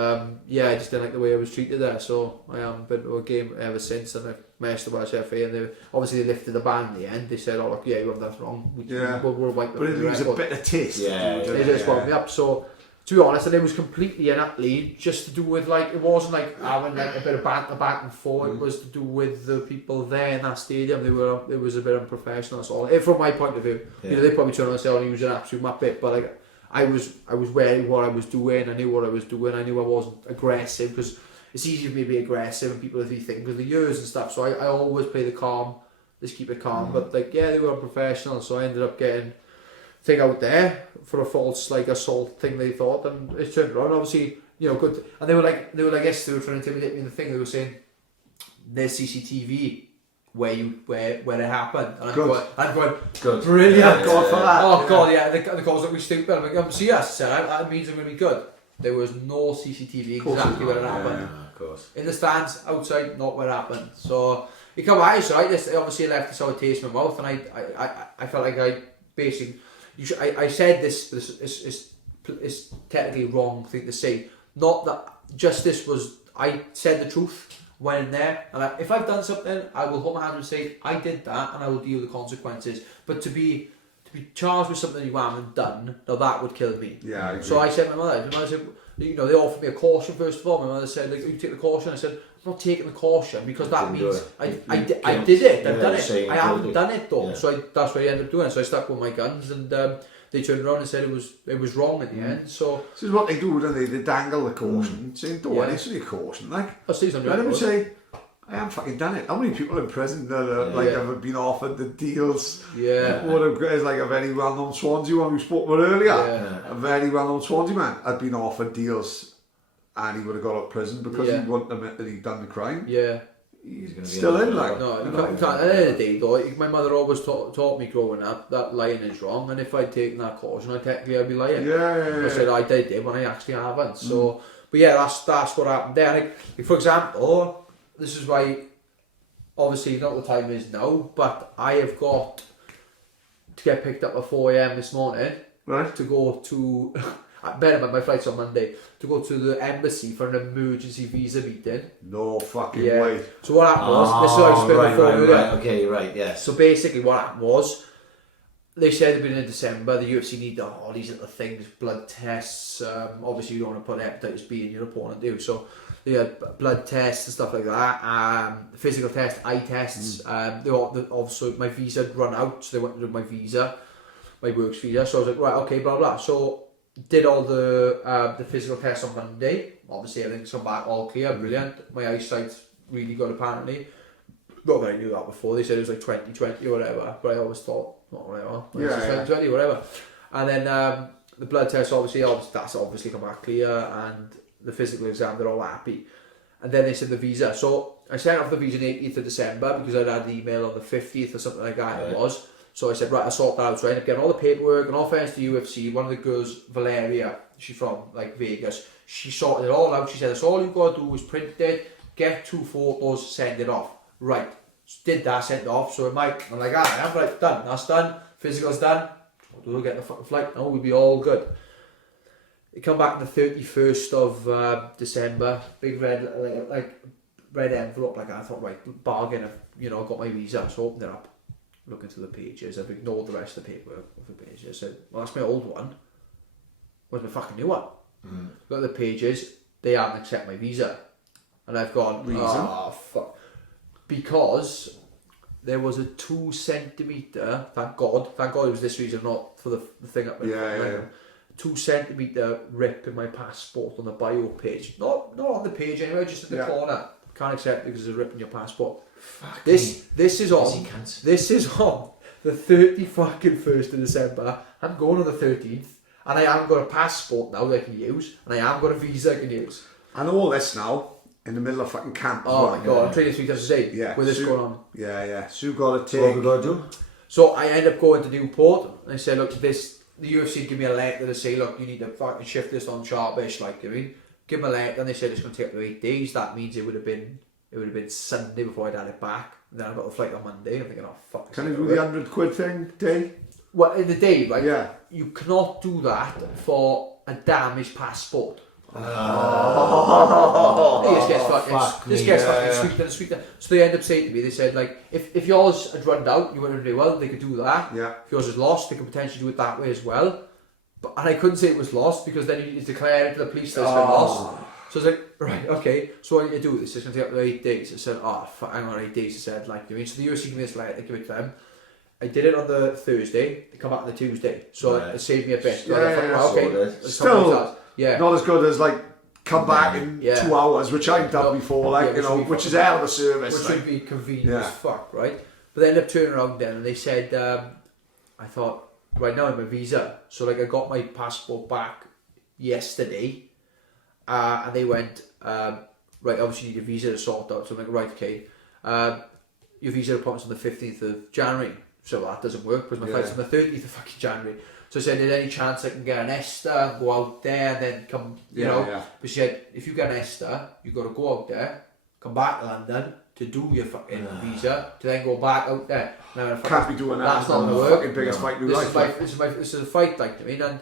I just didn't like the way I was treated there. So I haven't been to a game ever since, and I've messed the Welsh FA, and they obviously they lifted the ban in the end. They said, oh look, yeah, you haven't done wrong. We'll wipe But it the leaves a record. bit of taste. Yeah, They just wound me up. So to be honest, and it was completely and utterly just to do with like, it wasn't like having like a bit of banter back and forth. It was to do with the people there in that stadium. It was a bit unprofessional. That's all. From my point of view, you know, they probably turn around and say, "Oh, he was an absolute muppet," but like I was wearing what I was doing. I knew what I was doing. I knew I wasn't aggressive, because it's easy for me to be aggressive and people think because of the years and stuff. So I always play the calm, just keep it calm. But like, yeah, they were unprofessional. So I ended up getting thing out there for a false like assault thing, they thought, and it turned around. Obviously, you know, good. And they were like, yes, they were trying to intimidate me in the thing. They were saying there's CCTV where it happened, and I'm going, Good. brilliant. Yeah, God for that. Oh god, yeah. The calls that we stupid. I'm like, so yes, sir, that means I'm going to be good. There was no CCTV exactly where it happened. Yeah, of course. In the stands, outside, not where it happened. So you come out, it's right. This obviously left a sour taste in my mouth, and I felt like I basically, I said this is technically wrong thing to say. Not that justice was. I said the truth. Went in there, and if I've done something, I will hold my hands and say I did that, and I will deal with the consequences. But to be to be charged with something you haven't done, now that would kill me. Yeah, I agree. So I said to my mother said, you know, they offered me a caution first of all. My mother said, like, you take the caution. I said, I'm not taking the caution because that Didn't do means it. I did it. I've Yeah, done saying it. I haven't guilty. done it though. Yeah. So that's what I ended up doing. So I stuck with my guns, and they turned around and said it was wrong at the end. So This is what they do, don't they? They dangle the caution, saying, don't worry, it's only a caution. Like, I'll see some I never record. say, I haven't fucking done it. How many people in prison that like have been offered the deals? Yeah. One of is like a very well-known Swansea one we spoke about earlier. Yeah. A very well-known Swansea man had been offered deals, and he would have got out of prison because he wouldn't admit that he'd done the crime. Yeah. He's gonna be still in, like. No, you can't, at the end of the day though, my mother always taught me growing up that lying is wrong, and if I'd taken that caution, technically I'd be lying. Yeah. I said I did it when I actually haven't. So, but yeah, that's what happened there. Like, for example, this is why, obviously not the time is now, but I have got to get picked up at 4 AM this morning Right. to go to. Bear in mind, my flight's on Monday, to go to the embassy for an emergency visa meeting. No fucking Yeah. way. So what happened was, this is what I explained before earlier. Right, okay, right, yes. So basically what happened was, they said it'd been in December, the UFC need all these little things, blood tests, obviously you don't want to put hepatitis B in your opponent, do you? So they had blood tests and stuff like that, physical test, eye tests, also my visa had run out, so they went to do my visa, my works visa, so I was like, right, okay, blah, blah. So did all the physical tests on Monday, obviously everything's come back all clear, brilliant, my eyesight's really good apparently. Not that I knew that before, they said it was like 20/20 or whatever, but I always thought, not whatever, Yeah. 20/20 whatever. And then the blood test, obviously that's obviously come back clear, and the physical exam, they're all happy. And then they said the visa, so I sent off the visa on the 18th of December because I'd had the email on the 50th or something like that it was. So I said, right, I'll sort that out. So I ended up getting all the paperwork, and all fairness to UFC, one of the girls, Valeria, she's from like Vegas, she sorted it all out. She said, that's all you've got to do is print it, get 2 photos, send it off. Right, did that, sent it off. So I'm like, I'm right, done, that's done, physical's done, we'll get the fucking flight now, we'll be all good. It come back on the 31st of December, big red, like red envelope, like I thought, right, bargain, I've got my visa, so I opened it up, looking through the pages, I've ignored the rest of the paperwork of the pages. I said, well, that's my old one, where's my fucking new one? Look at the pages, they haven't accepted my visa. And I've gone, oh fuck. Because there was a 2 centimetre, thank God it was this reason, not for the thing up there. 2 centimetre rip in my passport on the bio page. Not on the page anyway, just at the corner. Can't accept it because there's a rip in your passport. This is on the 31st of December. I'm going on the 13th, and I haven't got a passport now that I can use, and I haven't got a visa I can use. I know all this now. In the middle of fucking camp. Oh my God, I'm training 3 times a day with this going on. Yeah. So you got to So what take. we got to do? So I end up going to Newport, and I said, look, the UFC give me a letter to say, look, you need to fucking shift this on sharpish, like, I mean, give them a letter, and they said it's going to take up to 8 days. That means it would have been Sunday before I'd had it back. And then I got the flight on Monday. I'm thinking, oh fuck. Can you do the 100 quid thing, day? Well, in the day, right? Yeah. You cannot do that for a damaged passport. It just gets fucking sweeter and sweeter. So they end up saying to me, they said, like, if yours had run out, you wouldn't do well, they could do that. Yeah. If yours is lost, they could potentially do it that way as well. And I couldn't say it was lost because then you need to declare it to the police that it's been lost. So I was like, right, okay, so what are you going to do? This is going to take up to 8 days. I said, oh, fuck, hang on, 8 days. I said, like, so the UFC gave me this letter, I give it to them. I did it on the Thursday, they come back on the Tuesday. So it saved me a bit. Still, not as good as, like, come back in 2 hours, which I've done before, like, which is hell of a service. Which would be convenient as fuck, right? But they ended up turning around then and they said, I thought, right now I'm a visa. So, like, I got my passport back yesterday. And they went, right, obviously you need a visa to sort out. So I'm like, right, okay. Your visa appointment's on the 15th of January. So that doesn't work because my flight's on the 30th of fucking January. So I said, is there any chance I can get an ESTA, go out there and then come, you know? Yeah. But she said, if you get an ESTA, you've got to go out there, come back to London to do your fucking visa, to then go back out there. Now, can't be doing that. That's not going to work. Fucking biggest fight in life. This is a fight, like, I mean, and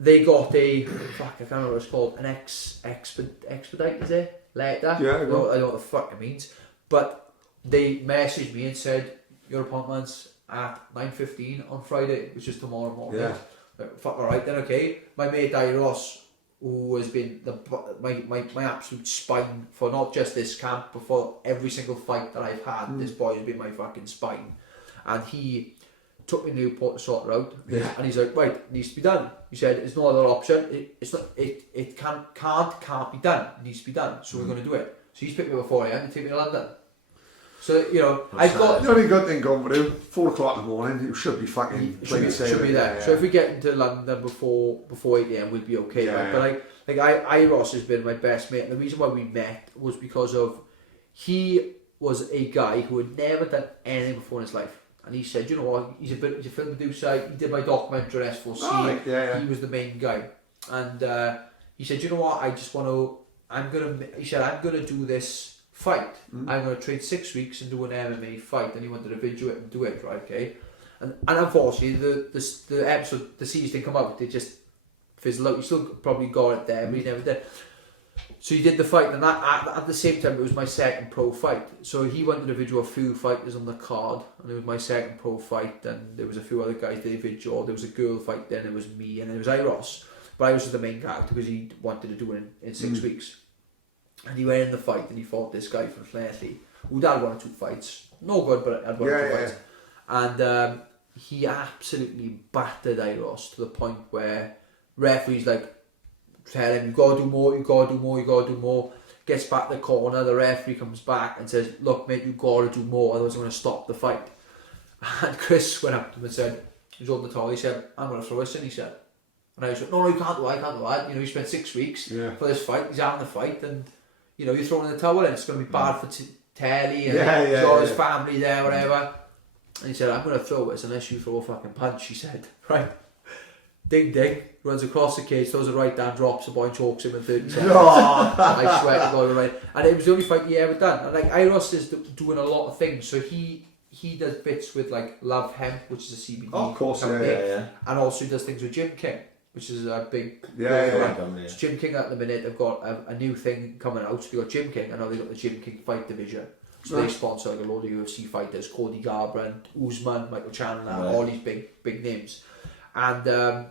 they got a, fuck, I can't remember what it's called, an expedite, is it? Letter? Yeah, I don't know what the fuck it means. But they messaged me and said, your appointment's at 9:15 on Friday, which is tomorrow morning. Yeah. Fuck, alright then, okay. My mate Di Ross, who has been my absolute spine for not just this camp, but for every single fight that I've had, this boy has been my fucking spine. And he took me to Newport to sort it out. Yeah. And he's like, right, it needs to be done. He said, there's no other option. It can't be done. It needs to be done. So we're going to do it. So he's picked me up at 4 a.m. and take me to London. So, you know, I've got... The only good thing going with you, 4 o'clock in the morning, you should be fucking should be there. Yeah. So if we get into London before 8 a.m, we'll be okay. Yeah, right? But I Ross has been my best mate. And the reason why we met was because of he was a guy who had never done anything before in his life. And he said, you know what, he's a film producer. He did my documentary on S4C. Oh, right. Yeah. He was the main guy. And he said, you know what, I'm gonna do this fight. I'm going to train 6 weeks and do an MMA fight, and he wanted to video it and do it, right? Okay, and unfortunately the episode, the series didn't come out. They just fizzled out. He still probably got it there, but he never did. So he did the fight, and that at the same time it was my second pro fight. So he wanted to video a few fighters on the card, and it was my second pro fight, and there was a few other guys they video. There was a girl fight, then it was me, and it was Iros. But I was the main character because he wanted to do it in 6 weeks. And he went in the fight and he fought this guy from Flaherty, who'd had 1 or 2 fights. No good, but had 1 or 2 fights. And he absolutely battered Iros to the point where referees like tell him, you gotta do more, you gotta do more, you gotta do more. Gets back to the corner, the referee comes back and says, look mate, you gotta do more, otherwise I'm gonna stop the fight. And Chris went up to him and said, he's on the towel, he said, I'm gonna throw this in, he said. And I was like, no, you can't do that. You know, he spent 6 weeks for this fight, he's having the fight, and you know, you're throwing in the towel in, it's going to be bad for Telly and he's got his family there, whatever. And he said, I'm going to throw this unless you throw a fucking punch, he said. Right. Ding ding, runs across the cage, throws a right down, drops the boy, chokes him in 30 seconds. I swear to God, right. And it was the only fight he ever done. And like, Iros is doing a lot of things, so he does bits with like Love Hemp, which is a CBD company, and also he does things with Jim King, which is a big So Jim King at the minute have got a new thing coming out. So they got Jim King, and now they got the Jim King Fight Division. So they sponsor like a load of UFC fighters, Cody Garbrandt, Usman, Michael Chandler, all these big names. And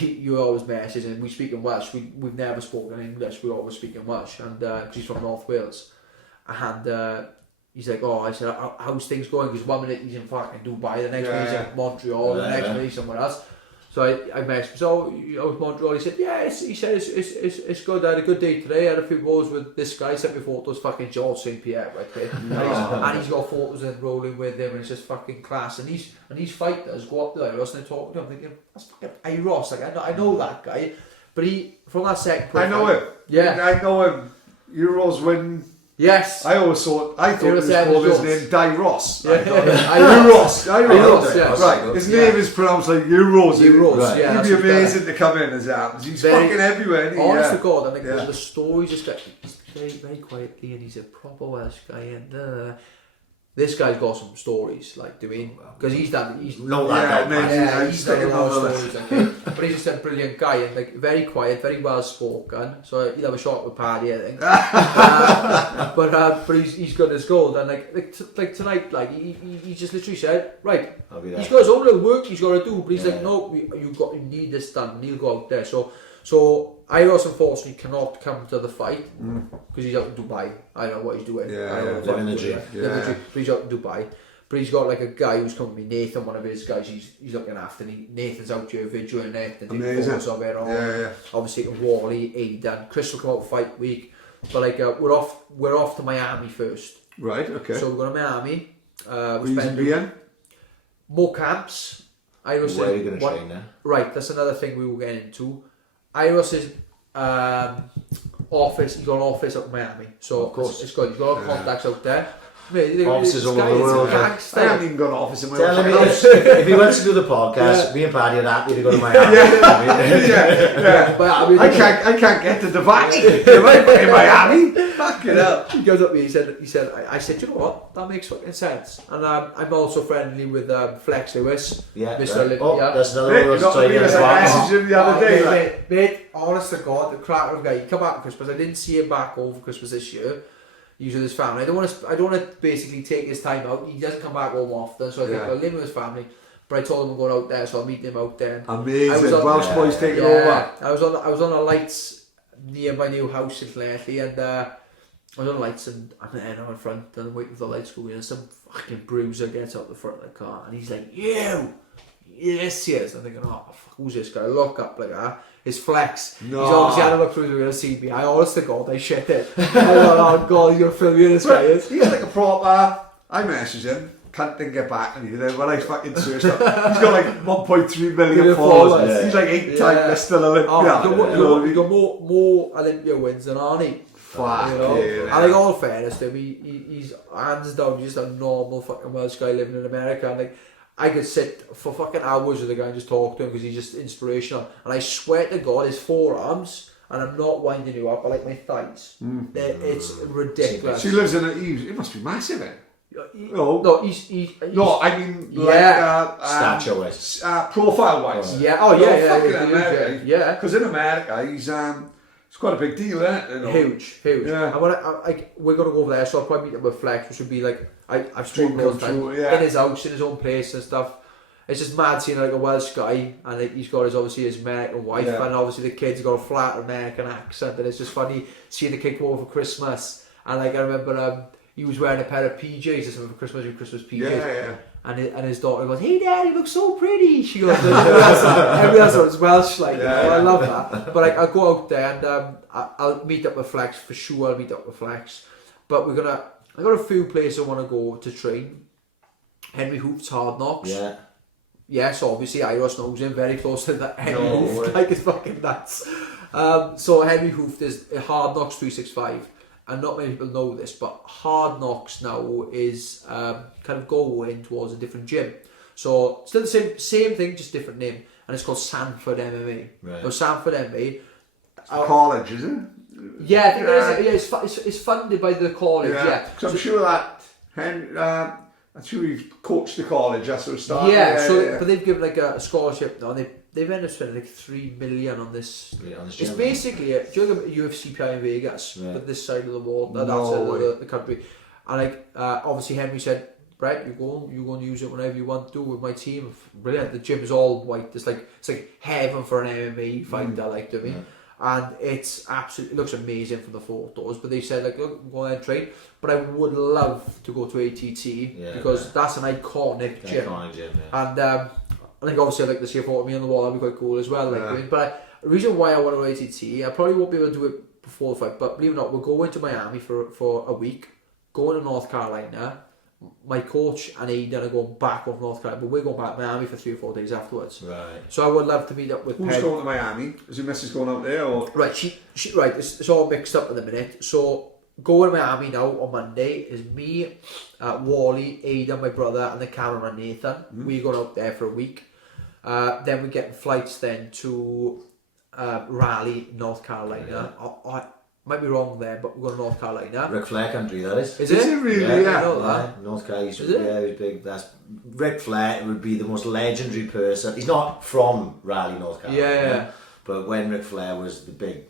you always message, and we speak in Welsh. We've never spoken in English. We always speak in Welsh, and because he's from North Wales, and he's like, oh, I said, how's things going? Because 1 minute he's in fucking Dubai, the next minute he's in Montreal, the next minute he's somewhere else. So I messaged him, so I was Montreal, he said, yeah, he said, it's good, I had a good day today, I had a few balls with this guy, sent me photos, fucking George St. Pierre, right there. And he's got photos and rolling with him, and it's just fucking class. And these fighters go up to Iros and they talk to him, thinking, that's fucking Iros, like, I know that guy. But from that second profile, I know him. Yeah. I know him. Euros win. Yes. I thought he was called his name Di Ross. Yeah. Euros. Yes. Right. His name is pronounced like Euros. Right. Yeah, he'd be amazing to come in as happens. He's fucking everywhere. Honest to God, I think the story just got very, very quietly, and he's a proper Welsh guy, and this guy's got some stories, like, do you mean? Because he's done a lot of stories, okay? But he's just a brilliant guy, and like very quiet, very well spoken. So he'll have a shot with Paddy, I think. But he's good as gold, and like tonight, like he just literally said, right, he's got his own little work he's got to do, but he's like, no, you need this done, and he'll go out there. So Iros unfortunately cannot come to the fight because he's out in Dubai. I don't know what he's doing. Living the dream. But he's out in Dubai. But he's got like a guy who's coming with me, Nathan, one of his guys. He's looking after me. Nathan's out here videoing it and doing photos of it. Obviously, Wally, Aidan, Chris will come out fight week. But like we're off to Miami first. Right. Okay. So we're going to Miami. We're spending more camps. Iros where are you going to train now? Right. That's another thing we will get into. Iros' office, he's got an office up in Miami, so of course it's good. He's got contacts out there. Offices all over the world. I haven't even got an office in my Tell him house. if he wants to do the podcast, me and Paddy are happy to go to Miami. But I mean, I can't get to Dubai. In Miami. Fuck it up. He goes up to me. He said, I said, you know what? That makes fucking sense. And I'm also friendly with Flex Lewis. Yeah. Mr. Right. Oh, that's another one of those I messaged him the other day. Mate, honest to God, the cracker of guy. He come back for Christmas. I didn't see him back over Christmas this year. He's with his family. I don't want to basically take his time out. He doesn't come back home often, so I think I'll live with his family. But I told him I'm going out there, so I'll meet him out there. Amazing. Welsh boys taking over. I was on the lights near my new house in Lathley, and I was on the lights, and I'm there now in front, and I'm waiting for the lights to go in, and some fucking bruiser gets out the front of the car, and he's like, "You!" Yes, yes. I'm thinking, oh, fuck, who's this guy? I look up like that. It's Flex. No. He's obviously had a look through the window, see me. I honest to God, I shit it. I thought, oh God, he's going to film me, this guy is. He's like a proper. I messaged him. Can't then get back and then when I fucking searched up, he's got like 1.3 million followers. Yeah. He's like 8-time Mr. Olympia. Oh, he's got more Olympia wins than Arnie. Fuck, you know? Yeah. And like, all fairness to him, he's hands down just a normal fucking Welsh guy living in America. And like, I could sit for fucking hours with the guy and just talk to him because he's just inspirational. And I swear to God, his forearms, and I'm not winding you up, but like my thighs, it's ridiculous. She lives in it must be massive, eh? No, he's no, I mean, stature-wise, profile-wise. Yeah, yeah. Because in America, he's it's quite a big deal, isn't it? You know? Huge. Yeah. And we're gonna go over there, so I'll probably meet up with Flex, which would be like I've spoken all the time in his house, in his own place and stuff. It's just mad seeing like a Welsh guy, and like, he's got his American wife, and obviously the kid's got a flat American accent, and it's just funny seeing the kid come over for Christmas. And like I remember, he was wearing a pair of PJs or something for Christmas PJs. Yeah. And his daughter goes, "Hey Dad, you look so pretty." She goes, everything else Welsh, like, I love that. But I'll go out there and I'll meet up with Flex for sure. I'll meet up with Flex. But I got a few places I want to go to train. Henry Hoof's Hard Knocks. Yeah. Yes, obviously Iros knows him very close to that. Henry Hoof, like, it's fucking nuts. So Henry Hoof is Hard Knocks 365. And not many people know this, but Hard Knocks now is kind of going towards a different gym. So still the same thing, just different name, and it's called Sanford MMA. Right. So Sanford MMA. College, is it? Yeah, I think it is. Yeah, it's funded by the college. Yeah. Because I'm sure that I'm sure you've coached the college. That's what it started. Yeah. But they've given like a scholarship now. They've ended up spending like $3 million on this. It's basically do you know UFC PI in Vegas, but this side of the wall, that side of the country. And like obviously Henry said, Brett, you go and use it whenever you want to with my team. Brilliant. The gym is all white. It's like heaven for an MMA fighter, like, do you know what I mean? And it's absolutely, it looks amazing from the photos. But they said, like, look, go there and train. But I would love to go to ATT because that's an iconic gym. And I think obviously I'd like to see a photo of me on the wall. That'd be quite cool as well. Like, but the reason why I want to go to ATT, I probably won't be able to do it before the fight. But believe it or not, we're going to Miami for a week, going to North Carolina. My coach and Aidan are going back off North Carolina, but we're going back to Miami for 3 or 4 days afterwards. Right. So I would love to meet up with. Who's going to Miami? Is your missus going out there, or? Right, she right. It's all mixed up in a minute. So going to Miami now on Monday is me, Wally, Aidan, my brother, and the cameraman Nathan. We're going out there for a week. Then we're getting flights then to Raleigh, North Carolina. I might be wrong there, but we're going to North Carolina. Ric Flair country, that is. Is it really? Yeah. I know that. North Carolina. Is it? Yeah, he's big. That's Ric Flair would be the most legendary person. He's not from Raleigh, North Carolina. Yeah. But when Ric Flair was the big,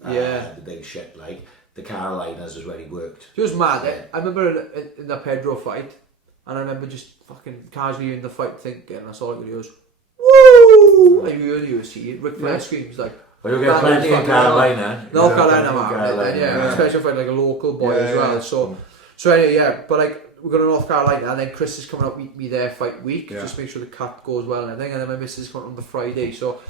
the big shit, like, the Carolinas was where he worked. It was mad. I remember in the Pedro fight, and I remember just fucking casually in the fight thinking, I saw it when he goes, "Woo!" Like you heard the UFC, Ric Flair screams like. Well, you'll get plenty in Carolina. North Carolina, man. Especially for like a local boy as well. So anyway, but like we're going to North Carolina, and then Chris is coming up meet me there fight week. Just make sure the cut goes well and everything. And then my missus is coming on the Friday. So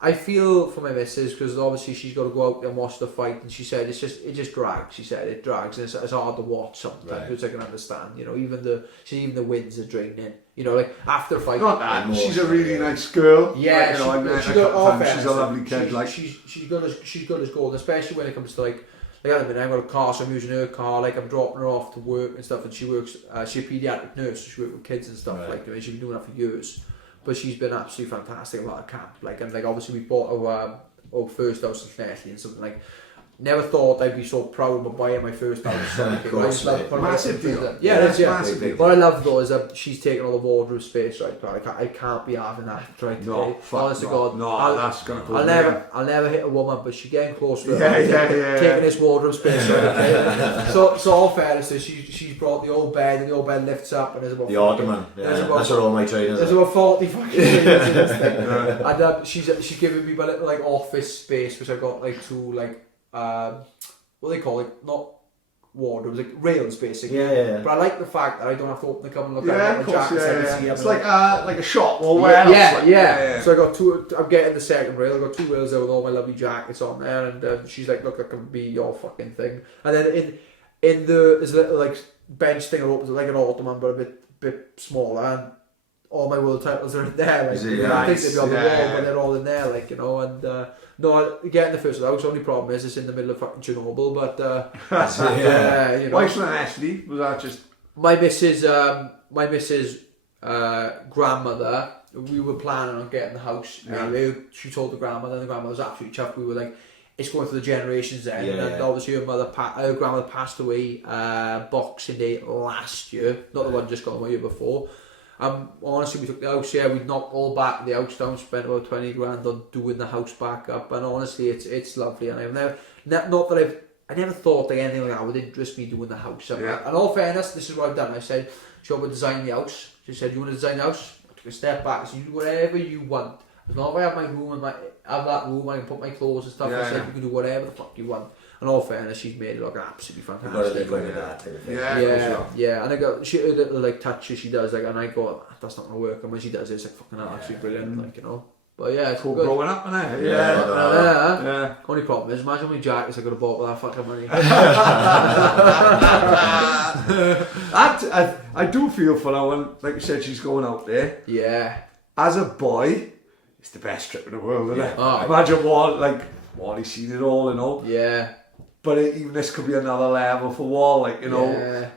I feel for my missus because obviously she's got to go out and watch the fight, and she said it just drags. She said it drags, and it's hard to watch sometimes, which I can understand. You know, even the wins are draining. You know, like after a fight. Not that. She's a really nice girl. Yeah, she's a lovely kid. She's good as gold, especially when it comes to like at the minute I've got a car, so I'm using her car. Like I'm dropping her off to work and stuff, and she works. She's a paediatric nurse, so she works with kids and stuff. Like, I mean, she's been doing that for years. But she's been absolutely fantastic about the camp. Like, and like obviously we bought our first house in Lathley and something like. never thought I'd be so proud of buying my first house. Of course, mate. Massive deal. Yeah, that's massive deal. What I love though is that she's taken all the wardrobe space, right? But I can't be having that, right? No, Okay? fuck Honest to no. God, No, that's gonna go I'll never hit a woman, but she getting close to her. Yeah. Taking this wardrobe space, right? Okay? so all fairness, so she's brought the old bed, and the old bed lifts up, and there's about The Ottoman. Yeah, that's what all my trainers there's are. about 40 fucking things in this thing. And she's giving me my little like office space, which I've got like two like what do they call it? Not wardrobes, like rails basically. Yeah. But I like the fact that I don't have to open the cupboard and look Yeah, at of my course, jackets. I can see yeah. It's them. like a shop or Yeah, warehouse. yeah. So I got two. I'm getting the second rail. I got 2 rails there with all my lovely jackets on there, and she's like, "Look, that can be your fucking thing." And then in there's a little like bench thing that opens like an ottoman, but a bit smaller, and all my world titles are in there. Like, I think they'd be on the wall, but they're all in there, like, you know. And no, getting the first house. Only problem is it's in the middle of fucking Chernobyl, but you know. Wife and Ashley, was that just? My missus grandmother, we were planning on getting the house anyway. She told the grandmother, and the grandmother was absolutely chuffed. We were like, it's going through the generations then. And obviously her grandmother passed away Boxing Day last year, not the one just gone the year before. Honestly, we took the house, we'd knocked all back the house down, spent about 20 grand on doing the house back up, and honestly, it's lovely. And I've I never thought that anything like that would interest me doing the house up. And all fairness, this is what I've done. I said, "She would design the house." She said, "You want to design the house?" I took a step back. I said, "You do whatever you want. As long as I have my room and have that room, I can put my clothes and stuff." I said, "You can do whatever the fuck you want." And all fairness, she's made it look absolutely fantastic. You've got to live with that type of thing. Yeah. And I got her little like touches she does, like, and I go, "That's not gonna work." And when she does it, it's like fucking absolutely brilliant, like, you know. But yeah, it's cool good. growing up, innit? Yeah. Only problem is, imagine how many jackets I could have bought with that fucking money. I do feel for her when, like you said, she's going out there. Yeah. As a boy, it's the best trip in the world, isn't it? Oh, imagine Wally's seen it all, you know. Yeah. But even this could be another level for Wall, like, you know. Yeah.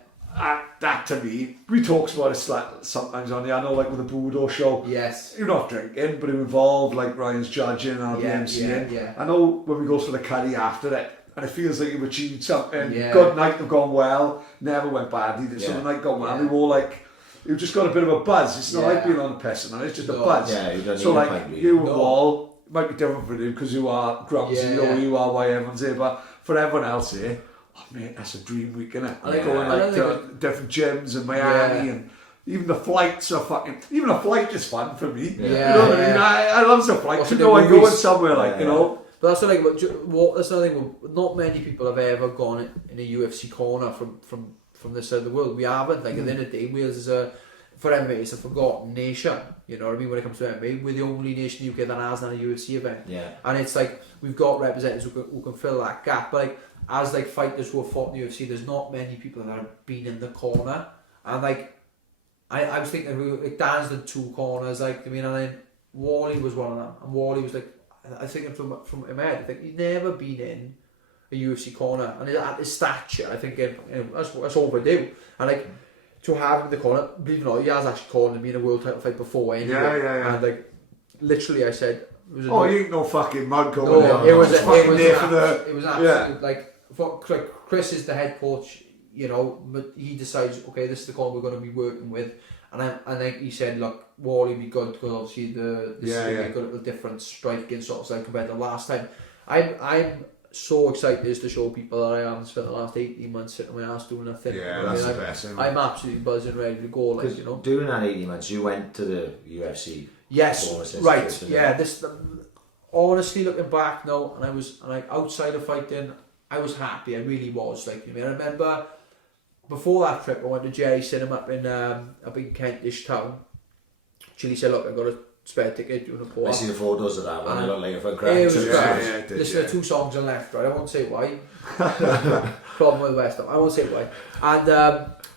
That to me, we talk about it sometimes on the, I know, like with the Budo show. Yes. You're not drinking, but you're involved, like Ryan's judging and I'll be MCing. Yeah. I know when we go for the curry after it, and it feels like you've achieved something. Yeah. Good night, have gone well, never went badly. So the night gone well, we were all like, you've just got a bit of a buzz. It's not like being on the piss, it's just a buzz. Yeah, you don't so need like a pint, you and Wall, it might be different for you because you are Grumsy or you are why everyone's here, but for everyone else here, oh mate, that's a dream week, innit? Going like to different gyms in Miami and even the flights are fucking. Even a flight is fun for me. You know what I mean? I love the flight. You know, I'm going somewhere like you know. But that's the thing about that's the thing. Not many people have ever gone in a UFC corner from this side of the world. We haven't. Like at the end of the day, Wales is for MMA, it's a forgotten nation. You know what I mean? When it comes to MMA, we're the only nation in the UK that has done a UFC event. Yeah. And it's like we've got representatives who can fill that gap. But like as like fighters who have fought in the UFC, there's not many people that have been in the corner. And like I was thinking, like Dan's done 2 corners. Like I mean, and then Wally was one of them. And Wally was like, I think from in my head, I think he's never been in a UFC corner, and at his stature, I think that's overdue. And like to have him in the corner, believe it or not, he has actually called me in a world title fight before anyway. Yeah. And like literally, I said, you ain't no fucking mug going. No, it was absolutely like Chris is the head coach, you know, but he decides, okay, this is the corner we're going to be working with. And then he said, look, Wally would be good because obviously this is got a different striking sort of style compared to last time. I'm so excited to show people that I haven't spent the last 18 months sitting on my ass doing nothing. Yeah, that's the best. I'm absolutely buzzing, ready to go. Like, you know, during that 18 months, you went to the UFC. Yes, right. Yeah, honestly, looking back now, and I was outside of fighting, I was happy. I really was. Like, I mean, I remember. Before that trip, I went to Jerry's Cinema up in Kentish Town. Chili said, look, I've got a spare ticket, do you want to pour? I see the photos of that one, I look like a fucking it was crack. Listen to 2 songs on left, right? I won't say why. Problem with the West Ham, I won't say why. And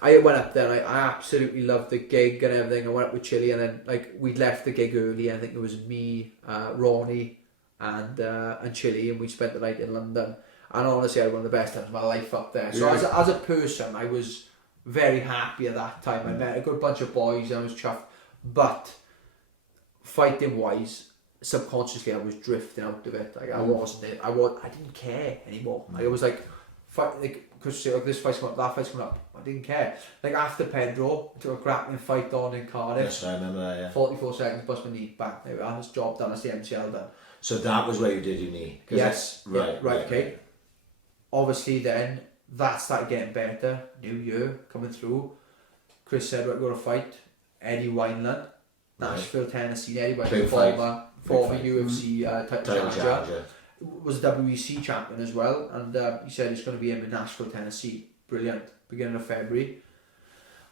I went up there and I absolutely loved the gig and everything. I went up with Chili and then like we'd left the gig early. I think it was me, Ronnie and Chili, and we spent the night in London. And honestly, I had one of the best times of my life up there. So as a person, I was very happy at that time. I met a good bunch of boys and I was chuffed. But fighting wise, subconsciously I was drifting out of it. Like I wasn't it. I didn't care anymore. Like I was like, fight, like because like this fight's coming up, that fight's coming up. I didn't care. Like after Pedro, I took a grappling fight on in Cardiff. Yes, I remember that. Yeah. 44 seconds, bust my knee back. There we are. That's job done. That's the MCL done. So that was where you did your knee. 'Cause Yes. Right. Okay. Obviously, then that started getting better. New year coming through. Chris said we're going to fight Eddie Wineland, Nashville, Tennessee. Eddie Big Wineland, former fight. UFC title challenger. Challenger. Was a WEC champion as well, and he said he's going to be in Nashville, Tennessee. Brilliant. Beginning of February.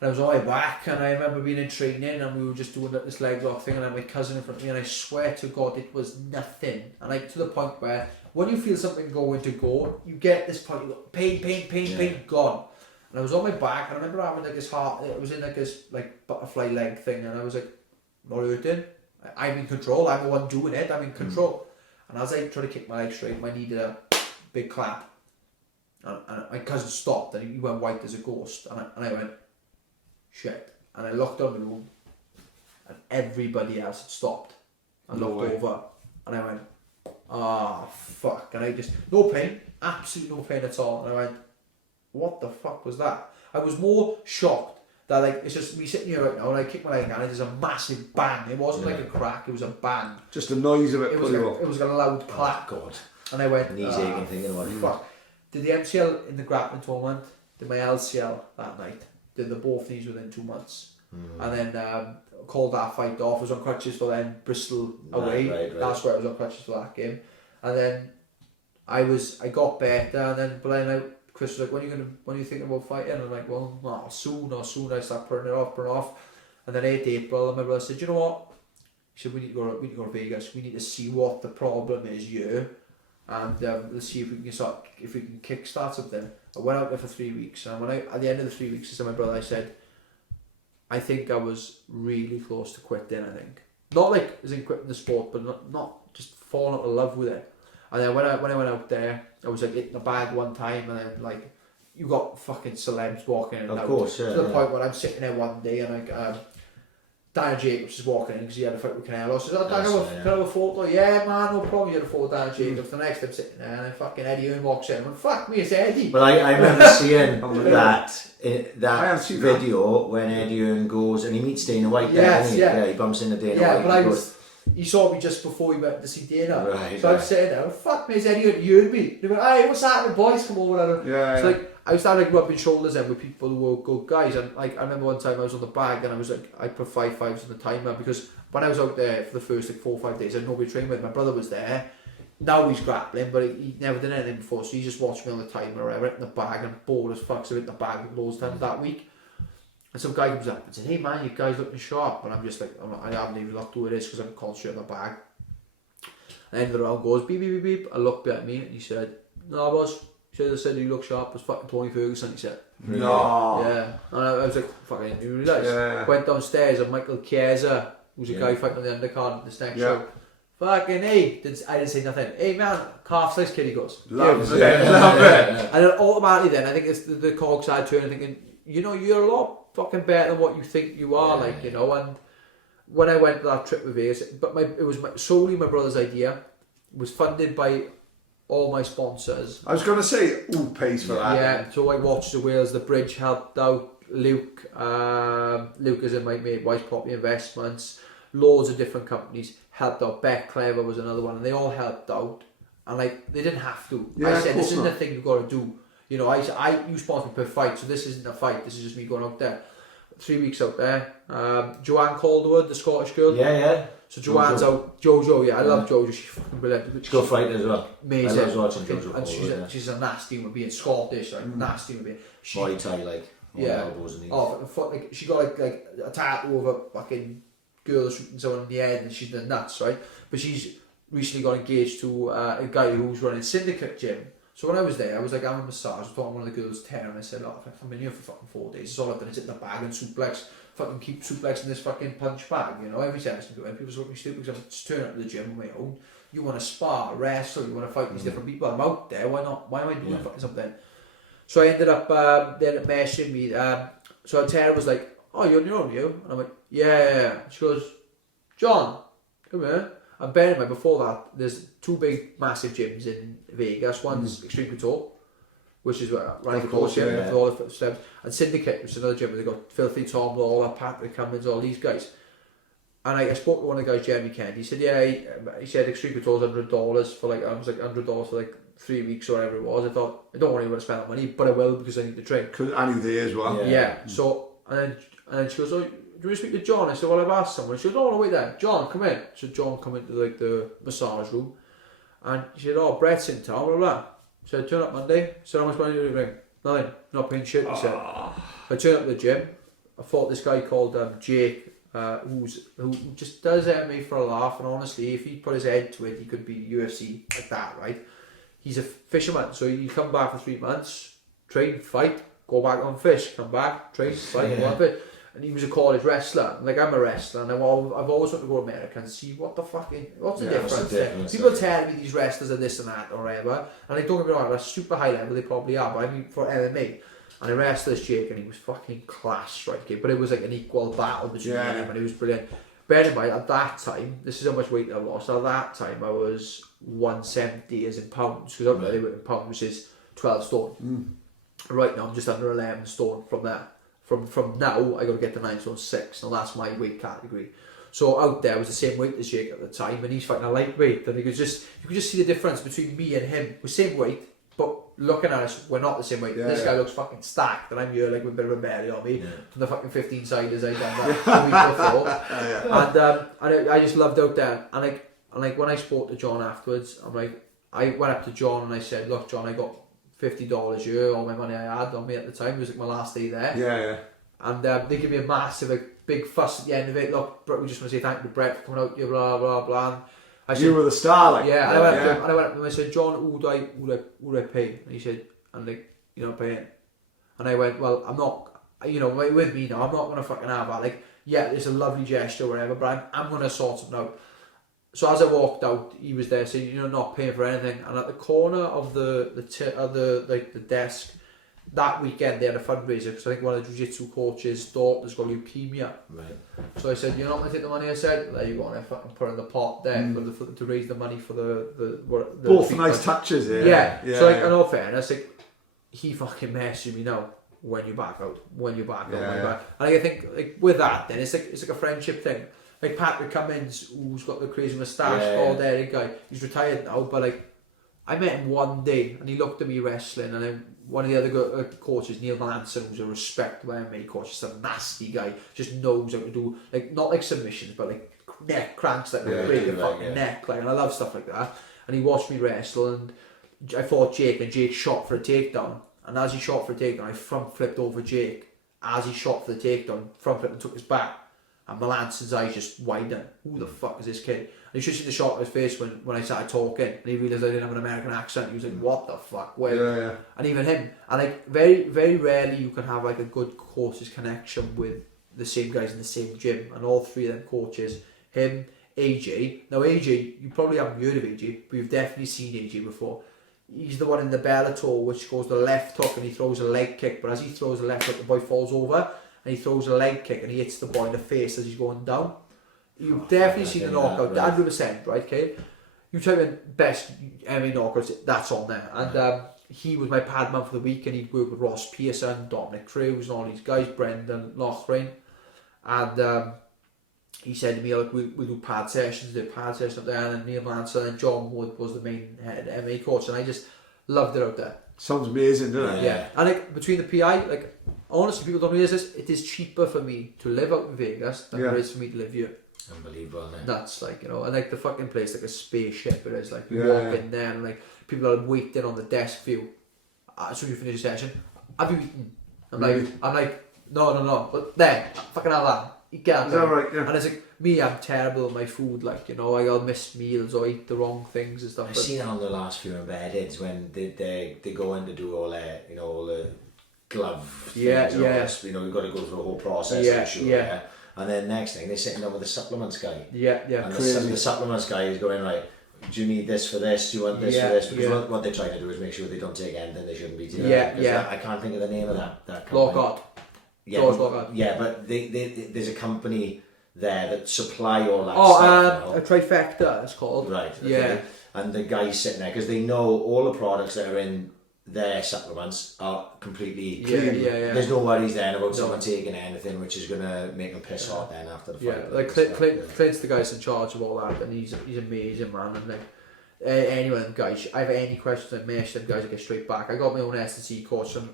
And I was all the way back, and I remember being in training, and we were just doing this leg lock thing, and I had my cousin in front of me, and I swear to God, it was nothing. And like to the point where when you feel something going to go, you get this point, you go, pain, gone. And I was on my back, and I remember having like this heart. It was in like this like butterfly leg thing, and I was like, not hurting. I'm in control. I'm the one doing it. I'm in control. And as I tried to kick my leg straight, my knee did a big clap. And my cousin stopped, and he went white as a ghost. And I went, shit. And I looked on the room, and everybody else had stopped and looked over. And I went, fuck. And I just, no pain, absolutely no pain at all. And I went, what the fuck was that? I was more shocked that like, it's just me sitting here right now, and I kick my leg and there's a massive bang. It wasn't like a crack, it was a bang. Just the noise of it. It was like a loud clap. God. And I went, Knees aching thinking about it. fuck. Did the MCL in the grappling tournament, did my LCL that night, did the both knees within 2 months. And then called that fight off, was on crutches for then Bristol away. Right. That's where I was on crutches for that game. And then I got better, and then Chris was like, when are you thinking about fighting? And I'm like, well, soon. I start putting it off. And then 8th April, and my brother said, you know what? He said, we need to go to Vegas. We need to see what the problem is here, and let's see if we can kickstart something. I went out there for 3 weeks, and at the end of the 3 weeks, I said to my brother, I said, I think I was really close to quitting. I think not like as in quitting the sport, but not just falling out of love with it. And then when I went out there, I was like hitting the bag one time, and then like you got fucking celebs walking in and out. Of course, to the point where I'm sitting there one day, and like Daniel Jacobs is walking in because he had a fight with Canelo. So I said, Daniel, can I have a photo? Yeah, man, no problem. You had a photo with Daniel Jacobs. The next I'm sitting there, and then fucking Eddie Hearn walks in. I went, fuck me, it's Eddie. Well, I remember seeing that seen video when Eddie Hearn goes and he meets Dana White. Yes, yeah, he bumps into Dana White. Yeah, but he saw me just before he went to see Dana. Right, so I'm sitting there, fuck me, it's Eddie Hearn, you heard me. They went, hey, what's happening, boys? Come over. So like, I started like rubbing shoulders in with people who were good guys, and like I remember one time I was on the bag and I was like, I put 5 5s on the timer because when I was out there for the first like 4 or 5 days, I had nobody to train with. My brother was there. Now he's grappling, but he never did anything before, so he just watched me on the timer. I went in the bag and bored as fuck, so I hit the bag loads of times that week. And some guy comes up and said, hey man, you guys looking sharp. And I'm just like, I haven't even looked who it is because I'm concentrating on the bag. And then the round goes, beep, beep, beep, beep. I looked at me and he said, no, boss. He said you look sharp. It was fucking Tony Ferguson, he said. No. Yeah. And I was like, fucking, I didn't realise. Yeah. Went downstairs and Michael Chiesa, who's a guy fighting on the undercard at this next show. Fucking hey, I didn't say nothing. Hey man, calf size kid, he goes. Love it. And then automatically then, I think it's the cog side turning thinking, you know, you're a lot fucking better than what you think you are, like, you know. And when I went to that trip with Vegas, but it was solely my brother's idea. It was funded by all my sponsors. I was going to say, who pays for that? Yeah, so like Watches of Wales, The Bridge helped out, Luke is in my mate Wise Property Investments, loads of different companies helped out. Beck Clever was another one, and they all helped out, and like they didn't have to. Yeah, I said, this isn't not. the thing you've got to do. You know, you sponsor me per fight, so this isn't a fight, this is just me going out there. 3 weeks out there. Joanne Calderwood, the Scottish girl. Yeah. So Joanne's out. Jojo, I love Jojo. She's fucking brilliant. She's a good fighter as well. Amazing. I love watching Jojo. And she's a nasty human being. Scottish, like nasty human being. Muay Thai, like. Elbows and knees. Like she got like a tattoo of a fucking girl shooting someone in the head, and she's the nuts, right? But she's recently got engaged to a guy who's running Syndicate Gym. So when I was there, I was like having a massage. I was talking to one of the girls, Tara, and I said, look, I've been here for fucking 4 days. It's all I've done is sit in the bag and suplex, fucking keep suplexing this fucking punch bag, you know, every chance I can do it. People are looking stupid because I'm just turning up to the gym on my own. You want to spar, wrestle, you want to fight these different people. I'm out there, why not? Why am I doing fucking something? So I ended up then messaging me. So Tara was like, oh, you're on your own, you? And I'm like, yeah. She goes, John, come here. And bear in mind, before that, there's 2 big, massive gyms in Vegas. One's Extreme Couture, which is where Ryan Couture's gym with all the steps, and Syndicate, which is another gym where they've got Filthy Tom, all that, Patrick Cummins, all these guys. And I spoke to one of the guys, Jeremy Kent. He said, he said Extreme Couture's $100 for like, I was like $100 for like 3 weeks or whatever it was. I thought, I don't want anyone to spend that money, but I will because I need to train. I knew there as well. Yeah. So, and then she goes, oh, do you want to speak to John? I said, well, I've asked someone. She goes, oh, no, wait there. John, come in. So John come into like the massage room. And she said, oh, Brett's in town, blah, blah. So I turn up Monday. So how much money do you bring? Nothing. Not paying shit, he said. I turn up to the gym. I fought this guy called Jake, who just does MMA for a laugh. And honestly, if he put his head to it, he could be UFC like that, right? He's a fisherman. So you come back for 3 months, train, fight, go back on fish, come back, train, fight, go on fish. And he was a college wrestler. Like, I'm a wrestler, and I've always wanted to go to America and see what's the difference. People tell me these wrestlers are this and that or whatever, and I don't get me wrong, at a super high level they probably are, but I mean for MMA. And I wrestled this Jake, and he was fucking class, right? Okay? But it was like an equal battle between them, and it was brilliant. Bear in mind, at that time, this is how much weight I lost. At that time, I was 170 as in pounds, because I'm really in pounds, which is 12 stone. Right now, I'm just under 11 stone from there. From now, I got to get to 9 stone 6. Now that's my weight category. So out there, I was the same weight as Jake at the time, and he's fighting a lightweight. And you could just see the difference between me and him. We're same weight, but looking at us, we're not the same weight. This guy looks fucking stacked, and I'm here like with a bit of a belly on me from the fucking 15-siders I done that the week before. And I just loved out there. And like when I spoke to John afterwards, I went up to John and I said, look, John, I got $50 here, all my money I had on me at the time. It was like my last day there. And they give me a massive, big fuss at the end of it. Look, we just want to say thank you to Brett for coming out here, blah, blah, blah. And I said, you were the star, like. Yeah, and I went up to him and I said, John, who do I pay? And he said, and like, you're not paying. And I went, well, I'm not, with me now, I'm not going to fucking have that. Like, yeah, it's a lovely gesture or whatever, but I'm going to sort something out. So as I walked out, he was there saying, not paying for anything. And at the corner of the desk, that weekend they had a fundraiser because I think one of the jiu-jitsu coaches' daughter's got leukemia. Right. So I said, you're not going to take the money? I said, there you go, and I fucking put in the pot there to raise the money for the both nice touches, yeah. So like, in all fairness, like, he fucking messaged me now. When you're back out, when you're back. And I think like with that, then it's like a friendship thing. Like Patrick Cummins, who's got the crazy moustache, there guy, he's retired now, but like, I met him one day and he looked at me wrestling, and then one of the other coaches, Neil Manson, who's a respectable MMA coach, just a nasty guy, just knows how to do, like, not like submissions, but like neck cranks, like break your fucking neck, like, and I love stuff like that. And he watched me wrestle, and I fought Jake, and Jake shot for a takedown, and as he shot for a takedown, I front flipped over Jake. As he shot for the takedown, front flipped and took his back. And Melanson's eyes just widened. Who the fuck is this kid? And you should see the shot of his face when I started talking, and he realised I didn't have an American accent. He was like, what the fuck? Where? And even him. And like, very, very rarely you can have like a good coach's connection with the same guys in the same gym. And all three of them coaches, him, AJ. Now AJ, you probably haven't heard of AJ, but you've definitely seen AJ before. He's the one in the Bellator which goes the left hook and he throws a leg kick, but as he throws the left hook, the boy falls over and he throws a leg kick and he hits the boy in the face as he's going down. You've definitely seen the knockout, 100%, right, Kate? You type in best MMA knockouts, that's on there. And he was my pad man for the week, and he'd work with Ross Pearson, Dominic Cruz, and all these guys, Brendan Lothrain. And he said to me, look, we'll do pad sessions, up there, and then Neil Manson and John Wood was the main head MMA coach, and I just loved it out there. Sounds amazing, doesn't it? Yeah. And like, between the PI, like, honestly, people don't realise this, it is cheaper for me to live out in Vegas than it is for me to live here. Unbelievable, man. That's like, and like the fucking place, like a spaceship it is. Like, you walk in there and like, people are waiting on the desk for you. As soon as you finish your session, have you eaten? I'm like, no, but then, fucking have that. You get is that right? Yeah. And it's like, me, I'm terrible with my food, like, I'll miss meals or eat the wrong things and stuff. I've seen it on the last few embeddeds when they go in to do all the glove things. You've got to go through a whole process. And then next thing, they're sitting down with the supplements guy. And the supplements guy is going, right, do you need this for this? Do you want this for this? Because what they're trying to do is make sure they don't take anything they shouldn't be taking. I can't think of the name of that company. Law God. Yeah, but there's a company there that supply all that stuff. A trifecta it's called. Right. Okay. Yeah. And the guys sitting there because they know all the products that are in their supplements are completely clean. Yeah. There's no worries then about someone taking anything which is gonna make them piss hot then after the fight. Yeah, like Clint's the guy's in charge of all that, and he's amazing, man. And like anyone, guys, I have any questions, I message them guys, I get straight back. I got my own S&C course, and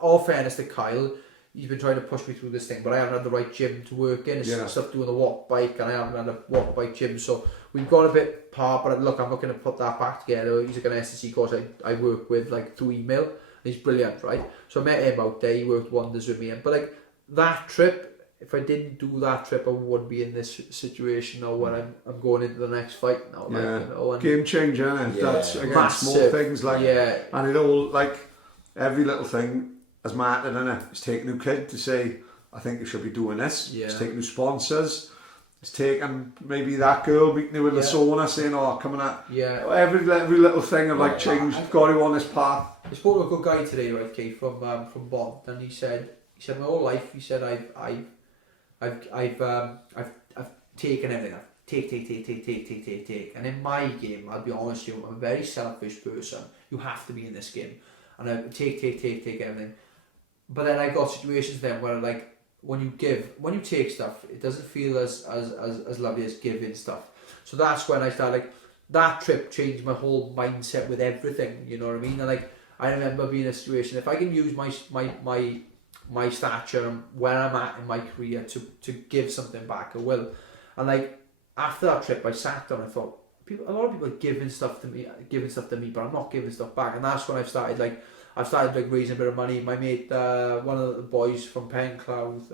all fairness to Kyle, he's been trying to push me through this thing, but I haven't had the right gym to work in. It's stuff doing the walk bike, and I haven't had a walk bike gym, so we've got a bit apart. But look, I'm looking to put that back together. He's like an S&C course I work with like through email. He's brilliant, right? So I met him out there. He worked wonders with me, but like that trip. If I didn't do that trip, I wouldn't be in this situation now when I'm going into the next fight now. Like, you know, and game changer, and that's again massive, small things like and it all like every little thing has mattered in it. It's taking a kid to say, I think you should be doing this. It's taking new sponsors. It's taking maybe that girl meeting you in the sauna saying, oh, coming at every little thing of like change, got you on this path. I spoke to a good guy today, right, Keith, from Bond, and he said my whole life, he said I've taken everything. Take. And in my game, I'll be honest with you, I'm a very selfish person. You have to be in this game. And I take everything. But then I got situations then where like when you take stuff, it doesn't feel as lovely as giving stuff. So that's when I started like that trip changed my whole mindset with everything, you know what I mean? And like I remember being in a situation, if I can use my stature and where I'm at in my career to give something back, I will. And like after that trip, I sat down and I thought, a lot of people are giving stuff to me, but I'm not giving stuff back. And that's when I've started raising a bit of money. My mate, one of the boys from Pencloud,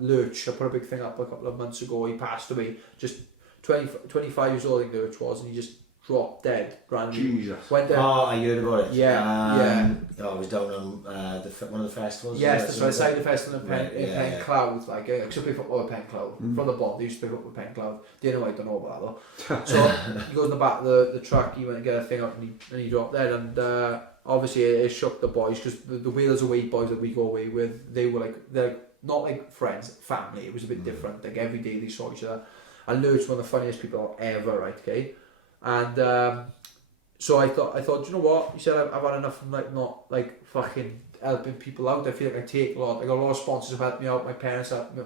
Lurch, I put a big thing up a couple of months ago. He passed away, just 25 years old, I think Lurch was, and he just dropped dead randomly. Jesus. Went down. Oh, I heard about it. Yeah. Oh, I was down on one of the festivals. Yes, that's right. Side the festival in Pencloud. Like, I used to play football at Pencloud. From the Bond, they used to play football at Pencloud. I don't know about that though. So he goes in the back of the truck, he went and get a thing up and he dropped dead. And obviously it shook the boys because the Wheels Away boys that we go away with, they're not like friends, family. It was a bit different. Like every day they saw each other. And Lurch, one of the funniest people ever, right, okay? And so I thought, you know what? He said, I've had enough from like not like fucking helping people out. I feel like I take a lot. I got a lot of sponsors who helped me out. My parents helped me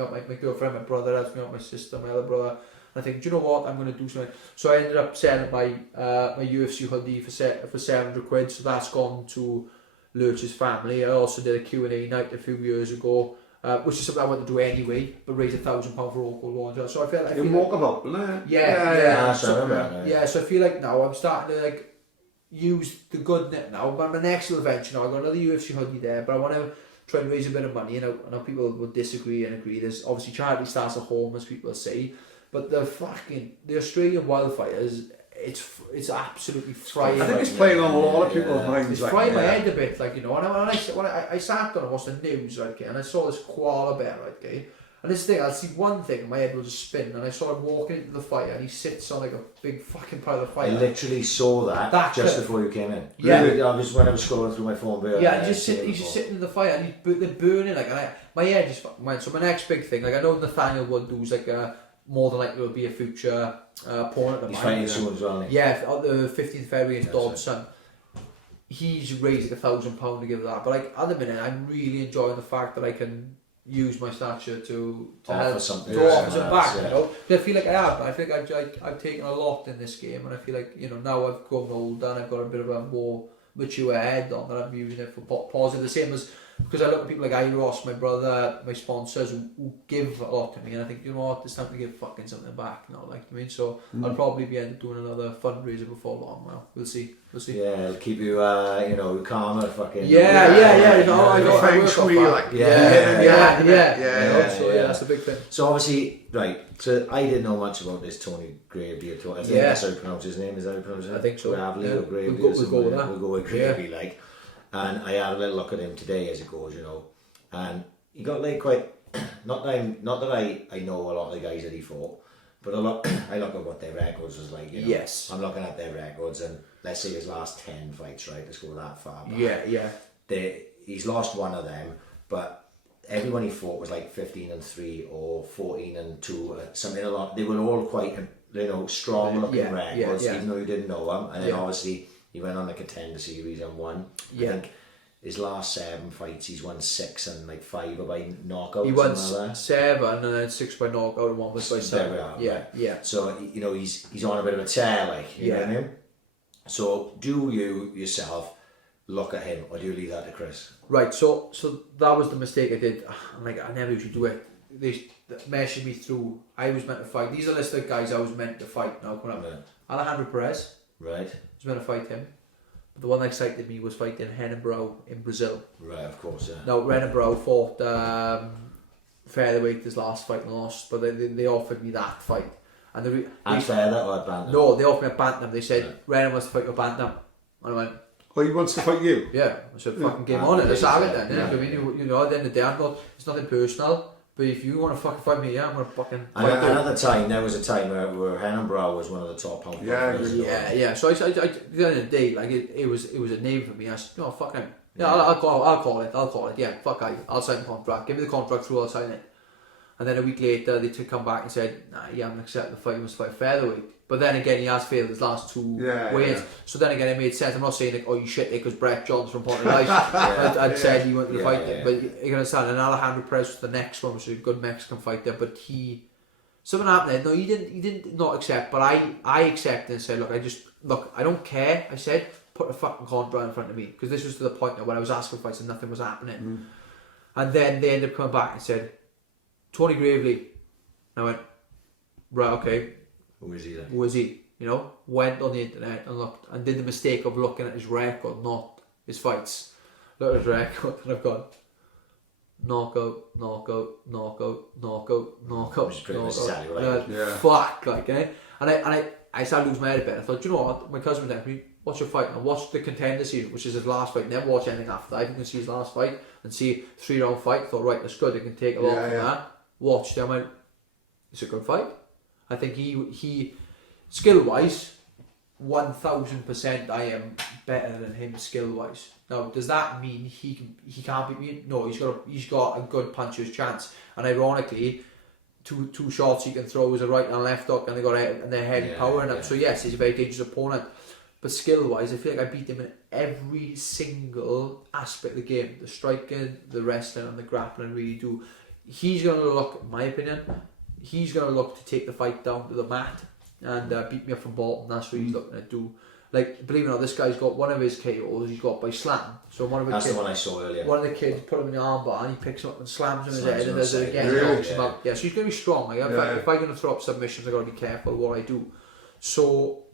out. My girlfriend, my brother helped me out. My sister, my other brother. And I think, do you know what? I'm going to do something. So I ended up selling my my UFC hoodie for £700. So that's gone to Lurch's family. I also did a Q&A night a few years ago. Which is something I want to do anyway, but raise £1,000 for local launch. So I feel like walkabout, so I feel like now I'm starting to like use the good net now. But my next little venture now, I've got another UFC hoodie there, but I want to try and raise a bit of money. I know people will disagree and agree. There's obviously charity starts at home, as people say, but the Australian wildfires. It's absolutely frying. I think it's playing on a lot of people's minds. It's frying my head a bit, like, you know. And when I sat down and watched the news, right, okay, and I saw this koala bear, right, okay, and this thing, I'll see one thing, and my head will just spin, and I saw him walking into the fire, and he sits on like a big fucking pile of fire. I literally saw that just before you came in. Yeah, really, I was when I was scrolling through my phone. He's just sitting in the fire, and they're burning, like, and my head just fucking went. So my next big thing, like, I know Nathaniel would do like more than likely will be a future opponent of mine. He's fighting soon as well, yeah, the 15th February against Dodson. He's raised like £1,000 to give that. But like at the minute, I'm really enjoying the fact that I can use my stature to help something back. You know, I feel like I have. I feel like I've taken a lot in this game, and I feel like, you know, now I've grown older and I've got a bit of a more mature head on that. I'm using it for positive. The same as because I look at people like Ross, my brother, my sponsors who give a lot to me, and I think, you know what, it's time to give fucking something back now, like, I mean, so I'll probably be doing another fundraiser before long now. We'll see. Yeah, it'll keep you, you know, calmer, fucking. Yeah. You know, I feng shui, like, yeah. So that's a big thing. So obviously, right. So I didn't know much about this Tony Gravy at all. I think that's how you pronounce his name. Is that how you pronounce it? I think so. Gravely or Gravy. We'll go with that. We'll go with Gravy, like. And I had a little look at him today as it goes, you know, and he got like quite. Not that I know a lot of the guys that he fought, but I look at what their records was like. You know? Yes. I'm looking at their records, and let's say his last 10 fights, right? Let's go that far back. Yeah. He's lost one of them, but everyone he fought was like 15-3 or 14-2, something along. They were all quite, strong looking records, even though you didn't know them. And then obviously he went on the Contender Series and won. I think his last 7 fights, he's won 6 and like 5 are by knockout. He won 7 and then 6 by knockout and 1 was by 7. Yeah. So he's on a bit of a tear, like you know what I mean. So do you yourself look at him, or do you leave that to Chris? Right. So that was the mistake I did. I'm like, I never usually do it. They messaged me through. I was meant to fight. These are the list of guys I was meant to fight. Now coming up, Alejandro Perez. Right. I was meant to fight him. The one that excited me was fighting Henenbrow in Brazil. Right, of course, yeah. Now, Henenbrow fought featherweight his last fight and lost, but they offered me that fight. And feather or bantam? No, they offered me a bantam. They said, Renan wants to fight your bantam. And I went, oh, he wants to fight you? Yeah. I said, fucking game on it. Let's have it then. I mean, at the end of the day, it's nothing personal. But if you want to fucking fight me, I'm going to fucking fight you. And at the time, there was a time where Henenbrow was one of the top pound fighters. Yeah. So I, at the end of the day, like it was a name for me. I said, no, fuck him. Yeah, I'll call it. Yeah, fuck it. I'll sign the contract. Give me the contract through, I'll sign it. And then a week later, they took come back and said, nah, you haven't accepted the fight, you must fight featherweight. But then again, he has failed his last 2 weights. Yeah. So then again, it made sense. I'm not saying, like, oh, you shit because Brett Johns from Port Life. I'd said he wanted to fight him. But you can understand, and Alejandro Perez was the next one, which is a good Mexican fighter. But something happened there. No, he didn't not accept. But I accepted and said, look, I don't care. I said, put a fucking contract in front of me. Because this was to the point where I was asking for fights and nothing was happening. And then they ended up coming back and said, Tony Gravely. And I went, right, okay. Who is he then? Who is he? Went on the internet and looked and did the mistake of looking at his record, not his fights. Look at his record and I've got knockout. Which is pretty much exactly right. Fuck, like, eh? And I started losing my head a bit. I thought, you know what? My cousin was like, what's your fight? And watch the Contender Series, which is his last fight. Never watch anything after that. If you can see his last fight and see 3-round fight, I thought, right, that's good. I can take a lot from that. Watched it. I went, it's a good fight. I think he skill wise, 1000% I am better than him skill wise. Now, does that mean he can't beat me? No, he's got a good puncher's chance. And ironically, two shots he can throw is a right and a left hook, and they're heavy power. And so yes, he's a very dangerous opponent. But skill wise, I feel like I beat him in every single aspect of the game: the striking, the wrestling, and the grappling. Really do. He's going to look, in my opinion, he's going to look to take the fight down to the mat and beat me up from bottom. That's what he's looking to do. Like, believe it or not, this guy's got one of his KOs, he's got by slam. So That's the one I saw earlier. One of the kids put him in the armbar and he picks him up and slams him in his head and does it again. Really? So he's going to be strong. Like, if I'm going to throw up submissions, I've got to be careful what I do. So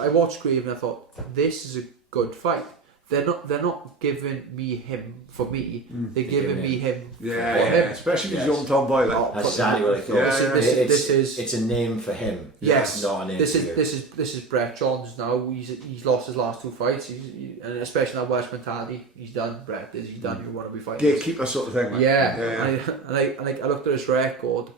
I watched Grave and I thought, this is a good fight. They're not giving me him for me. They're giving me him for him. Especially because young Tom Boyle. That's exactly what I thought. It's a name for him. Yes, not a name this for you. This is Brett Johns now. He's lost his last 2 fights. And especially that Welsh mentality. He's done. Brett is. He's done. You want to be fighting. Gatekeeper sort of thing. Like. And I looked at his record,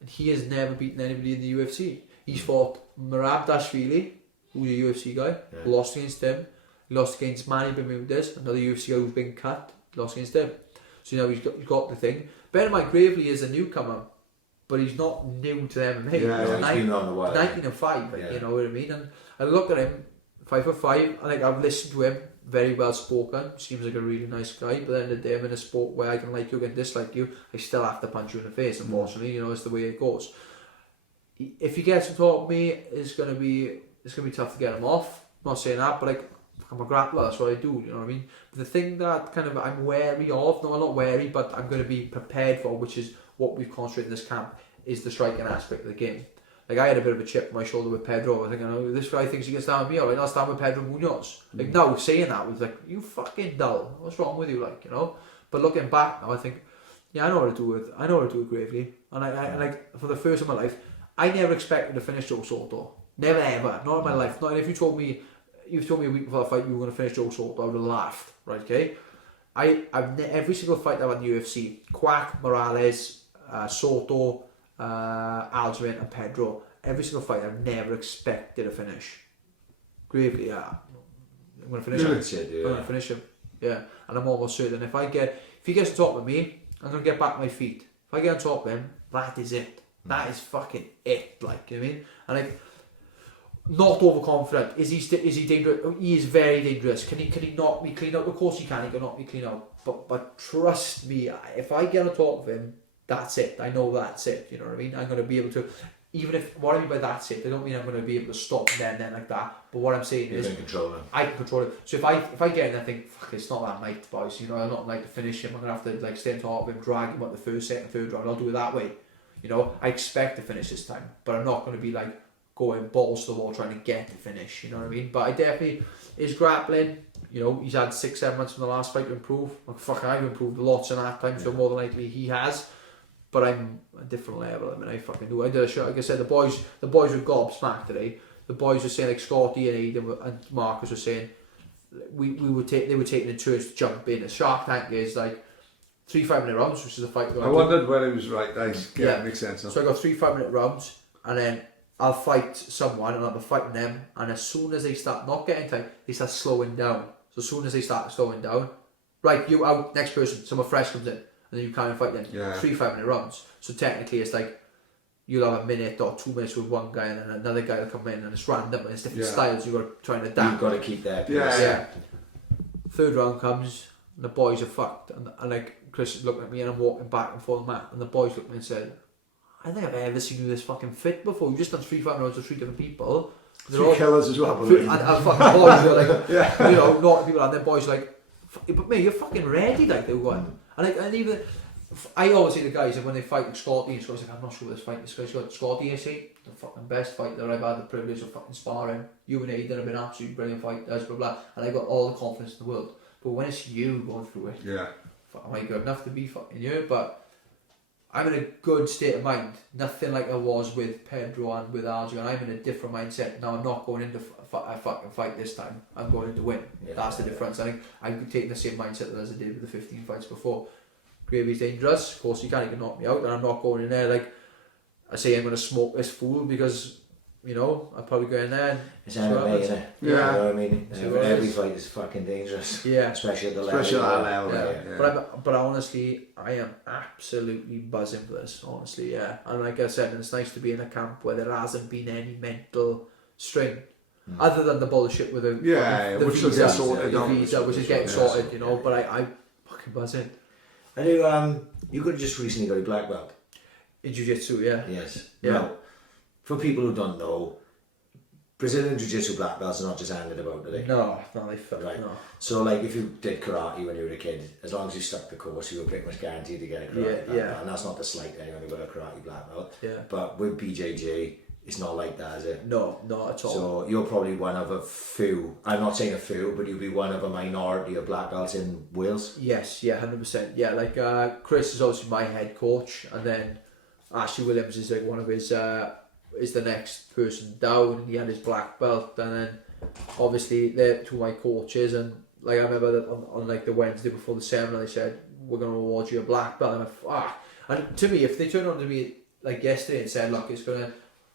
and he has never beaten anybody in the UFC. He's fought Merab Dashvili, who's a UFC guy, lost against him. He lost against Manny Bermudez, another UFC guy who's been cut, lost against him. So he's got the thing. Bear in mind, Gravely is a newcomer, but he's not new to MMA. He's been on the way. 19-5, you know what I mean? And I look at him, 5 for 5, and I've listened to him, very well spoken, seems like a really nice guy, but at the end of the day, I'm in a sport where I can like you, I can dislike you, I still have to punch you in the face, unfortunately, it's the way it goes. If he gets to talk to me, it's gonna be tough to get him off. I'm not saying that, but I'm a grappler, that's what I do, you know what I mean? But the thing that kind of I'm wary of, no, I'm not wary, but I'm going to be prepared for, which is what we've concentrated in this camp, is the striking aspect of the game. Like, I had a bit of a chip on my shoulder with Pedro. I was thinking, oh, this guy thinks he can stand with me, alright, I'll stand with Pedro Munoz. Like, now, saying that was like, you fucking dull, what's wrong with you, But looking back now, I think, I know what to do with Gravely. And I like, for the first time in my life, I never expected to finish Joe Soto. Never ever, not in my life. Not if you told me a week before the fight you were going to finish Joe Soto, I would have laughed, right, okay? Every single fight I've had in the UFC, Quack, Morales, Soto, Aljamain and Pedro, every single fight I've never expected to finish. Gravely, I'm going to finish him. I'm going to finish him, and I'm almost certain if he gets to talk with me, I'm going to get back on my feet. If I get on top of him, that is it. That is fucking it, like, you know what I mean? And like, not overconfident. Is he dangerous? He is very dangerous. Can he knock me clean out? Of course he can knock me clean out. But trust me, if I get on top of him, that's it. I know that's it, you know what I mean? I'm going to be able to, even if, what I mean by that's it, I don't mean I'm going to be able to stop then like that. But what I'm saying is, I can control it. So if I get in, I think, fuck, it's not that night, boys. You know, I'm not like to finish him. I'm going to have to like stay on top of him, drag him up the first, second, third round. I'll do it that way. You know, I expect to finish this time, but I'm not going to be like going balls to the wall trying to get the finish. You know what I mean? But I definitely, his grappling, you know, he's had 6-7 months from the last fight to improve. Like, fuck, I've improved lots in that time, so more than likely he has. But I'm a different level. I mean, I fucking do. I did a show, like I said, the boys were gobsmacked today. The boys were saying, like Scotty and Aidan and Marcus were saying, they were taking in turns to jump in. A Shark Tank is like 3 5-minute rounds, which is a fight. I wondered whether it was right. Yeah, makes sense. Huh? So I got 3 5-minute rounds, and then I'll fight someone, and I'll be fighting them. And as soon as they start not getting time, they start slowing down. So as soon as they start slowing down, right, you out, next person, someone fresh comes in, and then you can't fight them. 3 5-minute rounds. So technically, it's like you'll have a minute or 2 minutes with one guy, and then another guy will come in, and it's random, and it's different styles. You've got to try and adapt. You've got to keep that. Yeah. Third round comes, and the boys are fucked, and like Chris is looking at me, and I'm walking back and forth the mat, and the boys looked at me and said, I think I've ever seen you this fucking fit before. You've just done 3 5 rounds with 3 different people. Three killers as well. And fucking boys are like, you know, not people, and then boys are like, but mate, you're fucking ready, like they were going. And even, I always say to the guys that when they fight with Scotty, and Scotty's like, I'm not sure what this fight is. This guy's got Scotty, I say, the fucking best fighter I've had the privilege of fucking sparring. You and Aidan have been absolutely brilliant fighters, blah blah, and I got all the confidence in the world. But when it's you going through it, am I good enough to be fucking you? But I'm in a good state of mind. Nothing like I was with Pedro and with Arjo, and I'm in a different mindset. Now I'm not going into a fucking fight this time. I'm going in to win. That's the difference. I think I'm taking the same mindset as I did with the 15 fights before. Gravy's dangerous. Of course, he can't even knock me out, and I'm not going in there like I say I'm going to smoke this fool because, you know, I'll probably go in there. And it's MMA, isn't it? Yeah. You know what I mean? Every fight is fucking dangerous. Yeah. Especially at the level. But honestly, I am absolutely buzzing for this. Honestly, yeah. And like I said, it's nice to be in a camp where there hasn't been any mental strain. Other than the bullshit with the which will get sorted. The visa, which is getting sorted, you know. But I fucking buzzing. I do. You could have just recently got a black belt in jiu-jitsu, yeah. Yes. Yeah. Now, for people who don't know, Brazilian jiu-jitsu black belts are not just handed about, do they? No, they fit. Right. No. So, like, if you did karate when you were a kid, as long as you stuck the course, you were pretty much guaranteed to get a karate black belt. And that's not the slight anyone who got a karate black belt. Yeah. But with BJJ, it's not like that, is it? No, not at all. So you're probably one of a few, I'm not saying a few, but you'll be one of a minority of black belts in Wales? Yes, yeah, 100%. Yeah, like Chris is obviously my head coach, and then Ashley Williams is like one of his, is the next person down, and he had his black belt, and then obviously they're two of my coaches, and like I remember that on like the Wednesday before the seminar they said, we're going to award you a black belt, and I'm like, fuck. And to me, if they turned on to me like yesterday and said, look,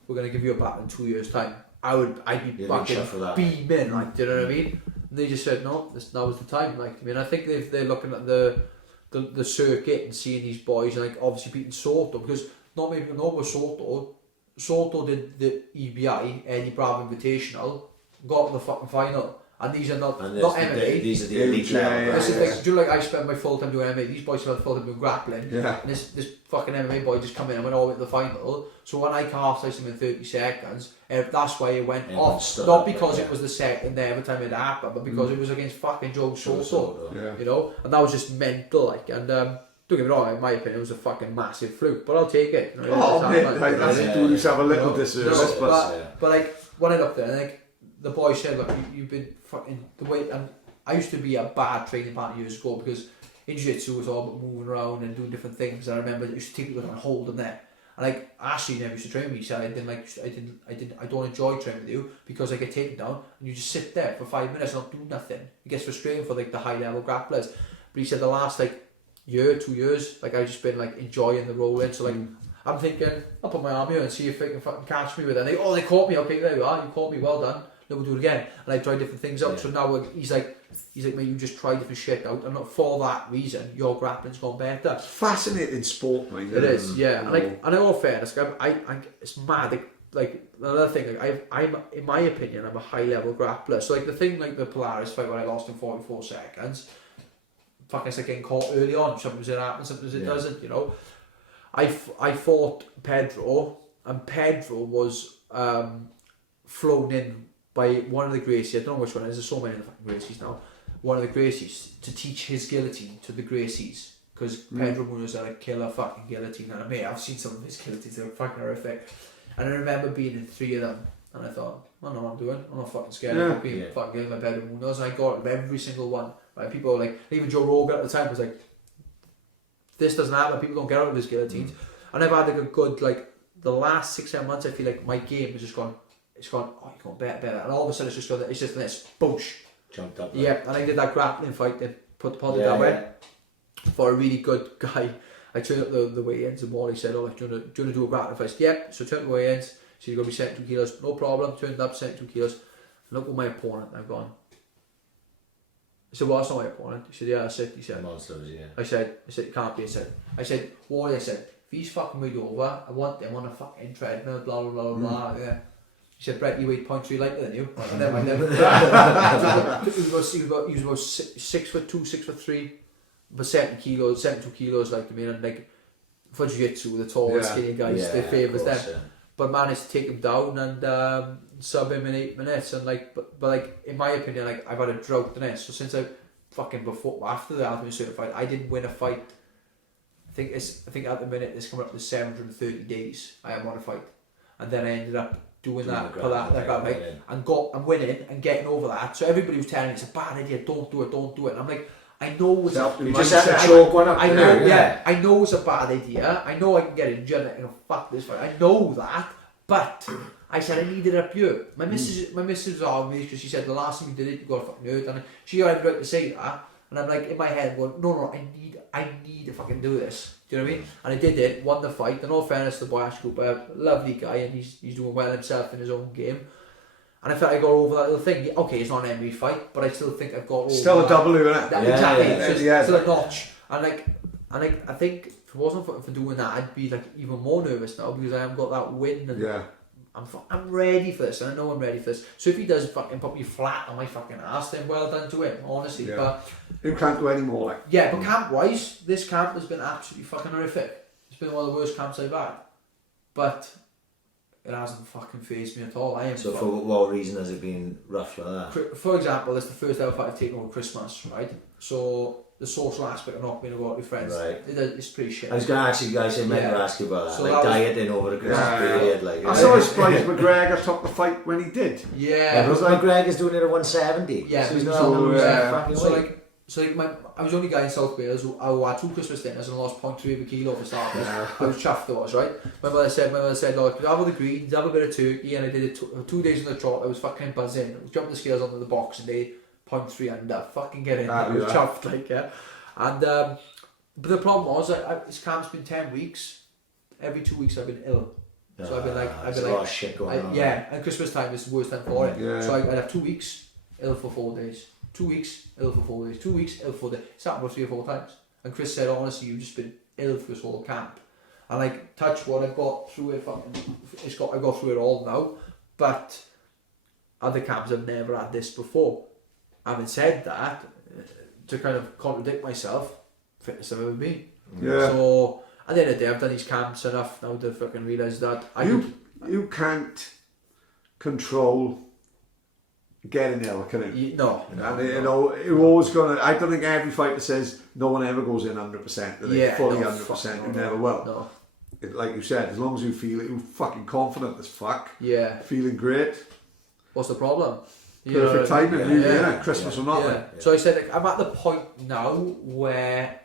we're gonna give you a battle in 2 years' time, I'd be fucking beaming, like, do you know what I mean? And they just said, no, now was the time, like, I mean, I think they're looking at the circuit and seeing these boys, and like obviously beating Soto, because not many people know about Soto did the EBI, Eddie Bravo Invitational, got to the fucking final. And these are not MMA. These are the elite level. This is like, do you know, like I spent my full time doing MMA. These boys spent full time doing grappling. Yeah. And this fucking MMA boy just come in and went all the way to the final. So when I half-sliced him in 30 seconds, that's why it went off. Not because it was the second there every time it happened, but because it was against fucking Joe Soto. You know, and that was just mental. Like, and don't get me wrong, in my opinion, it was a fucking massive fluke, but I'll take it. You know, do yourself a little disservice, but like when I looked there, and like the boy said, look, you've been fucking the way, and I used to be a bad training partner years ago because in jiu-jitsu was all about moving around and doing different things. And I remember I used to take people and hold them there. And like Ashley never used to train me. He said I don't enjoy training with you because I get taken down and you just sit there for 5 minutes and not do nothing. It gets frustrating for like the high level grapplers. But he said the last like year, 2 years, like I've just been like enjoying the rolling. So like I'm thinking I'll put my arm here and see if they can fucking catch me with it. And they caught me. Okay, there you are. You caught me. Well done. we'll do it again. And I tried different things out. Yeah. So now he's like, mate, you just try different shit out, and for that reason, your grappling's gone better. Fascinating sport, mate. It is, yeah. And like, and in all fairness, I it's mad. Like another thing, like I'm in my opinion, I'm a high level grappler. So like the thing, like the Polaris fight where I lost in 44 seconds, fucking it's like getting caught early on. Sometimes it happens, sometimes it doesn't. You know, I fought Pedro, and Pedro was flown in by one of the Gracies. I don't know which one. There's so many of the fucking Gracies now. One of the Gracies to teach his guillotine to the Gracies, because Pedro Munoz had a killer fucking guillotine, and I've seen some of his guillotines. They're fucking horrific. And I remember being in 3 of them, and I thought, I know what I'm doing. I'm not fucking scared of being fucking getting my Pedro Munoz. And I got every single one. Right? People were like, even Joe Rogan at the time was like, this doesn't happen. People don't get out of his guillotines. And I've had like a good, like, the last 6-7 months, I feel like my game has just gone, oh, you're going better. And all of a sudden it's just this, boosh. Jumped up. Yeah, and I did that grappling fight, then put the pod that way for a really good guy. I turned up the weigh-ins, and Wally said, do you want to do a grappling fight? Yep, so turned up the weigh-ins, so you're going to be 72 kilos, no problem, turned up 72 kilos, look at my opponent, I've gone. I said, well, that's not my opponent. He said, yeah, that's it, he said. Monsters, yeah. I said, it can't be, I said, Wally, I said, if he's fucking moved over, I want them on a fucking treadmill, blah, blah, blah, blah, yeah. He said, Brett, you weigh 0.3 lighter than you. And then he was about 6'2", 6'3", but 70 kilos, 72 kilos, like, I mean, and like, for jiu-jitsu, the tall, skinny guys, they favours them. Yeah. But managed to take him down and sub him in 8 minutes. And like, but like, in my opinion, like, I've had a drought in it. So since after the Alpha certified, I didn't win a fight. I think at the minute, it's coming up to 730 days I am on a fight. And then I ended up doing that, I'm winning and getting over that. So everybody was telling me it's a bad idea, don't do it. And I'm like, I know it's I know it's a bad idea. I know I can get injured and fuck this fight. I know that, but I said I needed up you. My missus was on me because she said the last time you did it, you got a fucking nerd, and she had the right to say that. And I'm like in my head going, no, I need to fucking do this. Do you know what I mean? And I did it, won the fight. And all fairness to the boy Ash Cooper, lovely guy, and he's doing well himself in his own game. And I felt I got over that little thing. Okay, it's not an MMA fight, but I still think I've got over still a W in it. Exactly. Still a notch. And I think if it wasn't for doing that, I'd be like even more nervous now because I haven't got that win. And I'm ready for this, and I know I'm ready for this. So if he does fucking put me flat on my fucking ass, then well done to him, honestly. Yeah. But you can't do any more, like. Yeah, but camp-wise, this camp has been absolutely fucking horrific. It's been one of the worst camps I've had. But it hasn't fucking fazed me at all. So for what reason has it been rough like that? For example, it's the first ever fight I've taken over Christmas, right? So the social aspect of not being able to go out with friends, it's pretty shit. I was going to ask you guys, I meant to ask you about that, so like that dieting over the Christmas period. Like, I saw surprised McGregor took the fight when he did. Yeah. Because McGregor's doing it at 170. Yeah. So he's not So I was the only guy in South Wales who had 2 Christmas dinners and lost 0.3 of a kilo for starters. I was chuffed, I was, right? My mother said, look, have all the greens, have a bit of turkey, and I did it 2 days on the trot. I was fucking buzzing. I was jumping the scales onto the Boxing Day, 0.3 under, fucking get in. I was chuffed, like, yeah. And but the problem was, this camp's been 10 weeks. Every 2 weeks I've been ill. So I've been like, a lot of shit going on. Yeah, and Christmas time is the worst time for it. Yeah. So I'd have 2 weeks ill for 4 days. 2 weeks, ill for 4 days. 2 weeks, ill for 4 days. It's happened about 3 or 4 times. And Chris said, honestly, you've just been ill for this whole camp. And like, touch wood, I've got through it. I've got through it all now. But other camps have never had this before. Having said that, to kind of contradict myself, fittest I've ever been. Yeah. So at the end of the day, I've done these camps enough now to fucking realise that you can't control getting ill, can you? No. And you know, you're always gonna. I don't think every fighter says no one ever goes in 100%. Yeah, fully 100%. You never will. No. Like you said, as long as you feel it, you're fucking confident as fuck. Yeah. Feeling great. What's the problem? Perfect timing, Christmas or not. Yeah. So I said, like, I'm at the point now where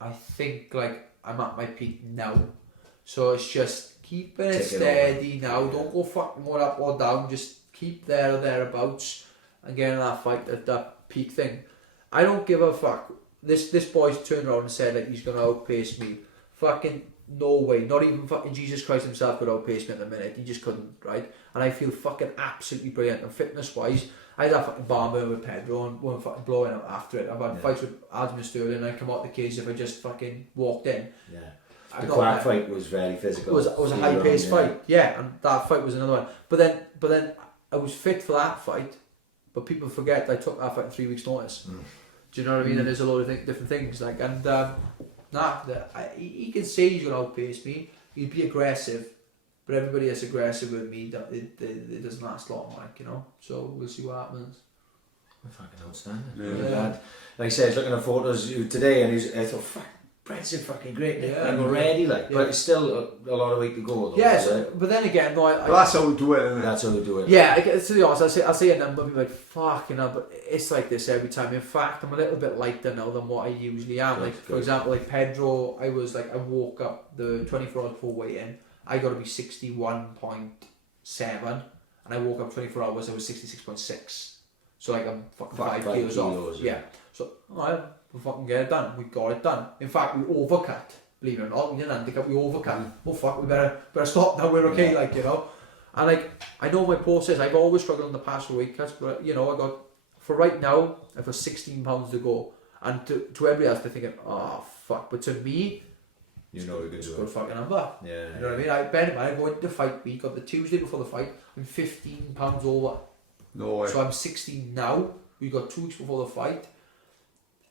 I think like I'm at my peak now. So it's just keeping it steady now. Don't go fucking more up or down. Just keep there or thereabouts and getting that fight at that peak thing. I don't give a fuck. This boy's turned around and said like he's gonna outpace me. Fucking no way, not even fucking Jesus Christ himself could outpace me at the minute. He just couldn't, right? And I feel fucking absolutely brilliant. And fitness wise, I had that fucking barber with Pedro and one fucking blowing up after it. I've had fights with Adam Sterling and I come out the cage if I just fucking walked in. Yeah. The Quack fight was very physical. It was a high paced fight. Yeah, and that fight was another one. But then I was fit for that fight, but people forget that I took that fight in 3 weeks' notice. Do you know what I mean? And there's a lot of different things like, and he can say he's gonna outpace me. He'd be aggressive, but everybody that's aggressive with me, it doesn't last long, like, you know. So we'll see what happens. Fucking outstanding. Yeah. Like I said, I was looking at photos today, and I thought, fuck, Brett's in fucking great. Yeah. Like already, like, but it's still a lot of way to go. Though, Yeah, so, but then again, no, well, that's how we do it, isn't it? that's how they do it. yeah, to be honest, I say a number and be like, fucking hell, but it's like this every time. In fact, I'm a little bit lighter now than what I usually am. Like, for example, like Pedro, I woke up the 24 hours before weigh-in, I got to be 61.7, and I woke up 24 hours, I was 66.6. So like I'm fucking 5 kilos off. Yeah. So, alright, we'll fucking get it done. We got it done. In fact, we overcut. Believe it or not, we didn't handicap, we overcut. Oh fuck, we better stop now, we're okay, like, you know. And like, I know my process, I've always struggled in the past with weight cuts, but you know, for right now, I've got 16 pounds to go. And to everybody else, they're thinking, oh fuck, but to me, you know you're it's a good fucking number. Yeah. You know what I mean? I go into the fight week, on the Tuesday before the fight, I'm 15 pounds over. No way. So I'm 16 now. We got 2 weeks before the fight.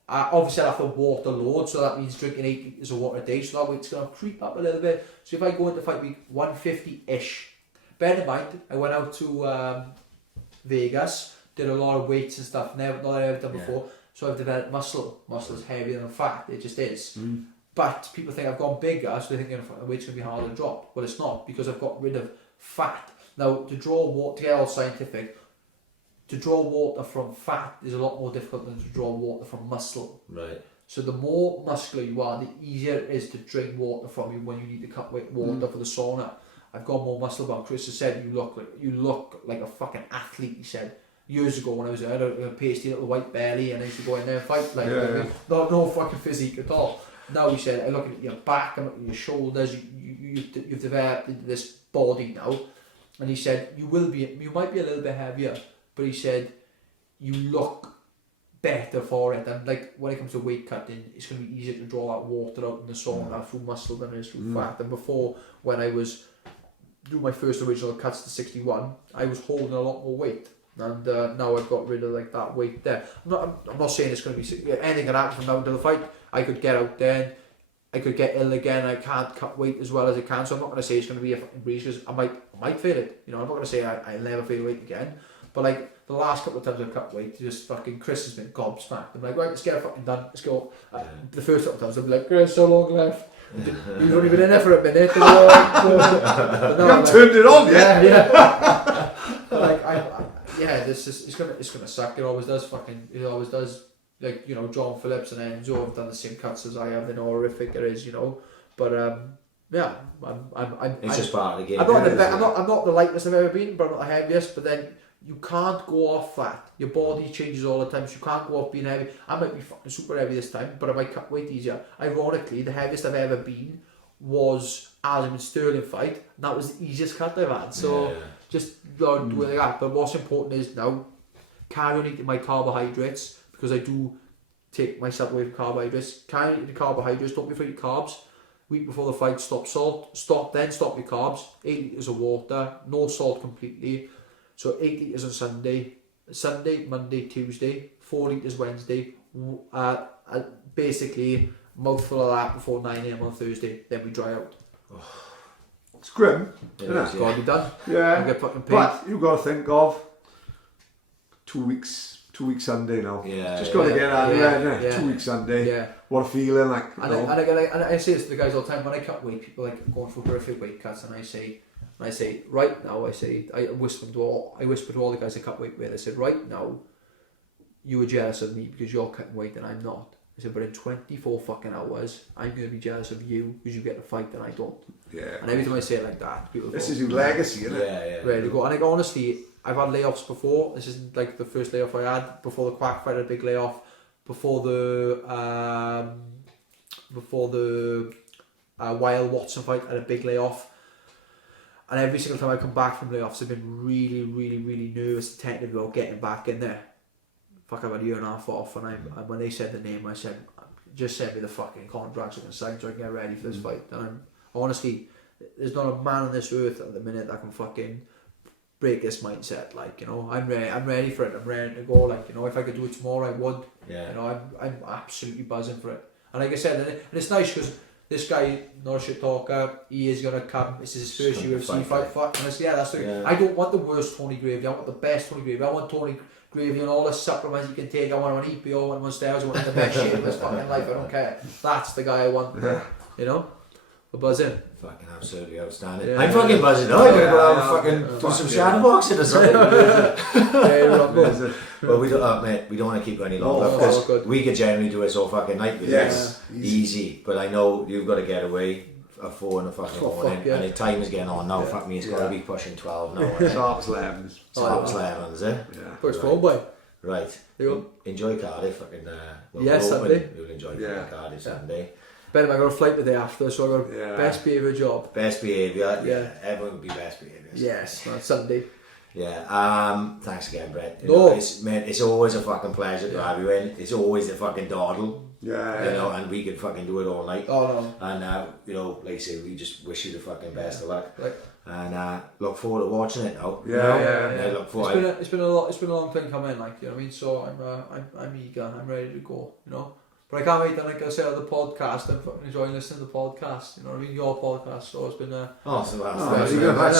Obviously, I have to water load, so that means drinking 8 litres of water a day. So that weight's going to creep up a little bit. So if I go into fight week 150-ish, bear in mind, I went out to Vegas, did a lot of weights and stuff, not that I've ever done before. So I've developed muscle. Muscle is heavier than fat. It just is. But people think I've gone bigger, so they think the weight's going to be harder to drop. Well, it's not, because I've got rid of fat. Now, to get all scientific, to draw water from fat is a lot more difficult than to draw water from muscle. Right. So the more muscular you are, the easier it is to drink water from you when you need to cut water for the sauna. I've got more muscle, but Chris has said you look like a fucking athlete. He said years ago when I had a pasty little white belly and I used to go in there and fight like no fucking physique at all. Now he said, I look at your back, I look at your shoulders, you've developed into this body now. And he said you might be a little bit heavier, but he said you look better for it. And like when it comes to weight cutting, it's going to be easier to draw that water out in the sauna through muscle than it is through fat. And before, when I was doing my first original cuts to 61, I was holding a lot more weight. And now I've got rid of like that weight there. I'm not saying it's going to be anything can happen from now until the fight. I could get out there and I could get ill again. I can't cut weight as well as I can, so I'm not going to say it's going to be a fucking breeze, because I might feel it. You know, I'm not going to say I'll never feel weight again. But like the last couple of times I've cut weight, just fucking Chris has been gobsmacked. I'm like, right, let's get it fucking done. Let's go. The first couple of times I'll be like, Chris, so long left. You've only been in there for a minute. You haven't turned it on yet. Yeah. Like it's gonna suck. It always does. Like, you know, John Phillips and Enzo have done the same cuts as I have. They know how horrific it is, you know. But yeah, It's just part of the game. I'm not the lightest I've ever been, but I'm not the heaviest. But then you can't go off that. Your body changes all the time, so you can't go off being heavy. I might be fucking super heavy this time, but I might cut weight easier. Ironically, the heaviest I've ever been was Aljamain Sterling fight, and that was the easiest cut I've had. So just do it like that. But what's important is now carry on eating my carbohydrates, because I do take myself away from carbohydrates. Carry on eating the carbohydrates. Don't be afraid of carbs. Week before the fight, stop salt. Stop your carbs. 8 litres of water. No salt completely. So 8 litres on Sunday, Monday, Tuesday. 4 litres Wednesday. Basically, mouthful of that before 9 AM on Thursday. Then we dry out. It's grim. It's got to be done. Yeah. Get fucking paid. But you've got to think of 2 weeks. 2 weeks Sunday now. Just got to get out of there. 2 weeks Sunday. Yeah. What a feeling like. And I say this to the guys all the time, when I cut weight, people like going for horrific weight cuts, and I say right now, I whisper to all the guys I cut weight with. I said, right now, you are jealous of me because you're cutting weight and I'm not. I said, but in 24 fucking hours, I'm going to be jealous of you because you get to fight and I don't. Yeah. And every time I say it like that, people this go, is your legacy, isn't it? Yeah. Ready to go. And like, honestly, I've had layoffs before. This isn't like the first layoff I had. Before the Quack fight, I had a big layoff. Before the while Watson fight had a big layoff. And every single time I come back from layoffs, I've been really, really, really nervous and tentative about getting back in there. Fuck, I've had a year and a half off, and when they said the name, I said, just send me the fucking contract so I can sign so I can get ready for this fight. And honestly, there's not a man on this earth at the minute that can fucking break this mindset. Like, you know, I'm ready for it. I'm ready to go. Like, you know, if I could do it tomorrow, I would. Yeah. You know, I'm absolutely buzzing for it. And like I said, and it's nice because this guy, not a shit talker, he is gonna come. This is his first UFC fight. Fuck, honestly, yeah, that's the. Yeah. I don't want the worst Tony Gravy. I want the best Tony Gravy. I want Tony Gravy and all the supplements you can take. I want him on EPO, I want him on steroids. I want him in the best shape of his fucking life. I don't care. That's the guy I want. Yeah. You know, we're buzzing. Fucking absolutely outstanding. Yeah. I'm fucking buzzing. I'm gonna go out and fucking do some shadow boxing or something. Well, we don't, mate. We don't want to keep going any longer because we could generally do it so fucking night with this, easy. But I know you've got to get away at 4 in the fucking morning, and the time is getting on now. Fuck me, it's got to be pushing 12 now. Sharp's 11. Sharp's 11, is it? Yeah. First phone boy. Right. Enjoy Cardiff, fucking. Sunday. You'll enjoy Cardiff Sunday. Better, I got a flight the day after, so I got a best behaviour job. Best behaviour, yeah. Everyone would be best behaviour. Yes, that's Sunday. Yeah. Thanks again, Brett. It's always a fucking pleasure to have you in. It's always a fucking dawdle. Yeah. You know, and we could fucking do it all night. Oh no. And you know, like I say, we just wish you the fucking best of luck. Right. And look forward to watching it now. Yeah. Look forward. It's been a long time coming, like, you know what I mean. So I'm eager. I'm ready to go. You know. But I can't wait, like I said, on the podcast, I'm fucking enjoying listening to the podcast, you know what I mean, your podcast, so it's been thanks very much,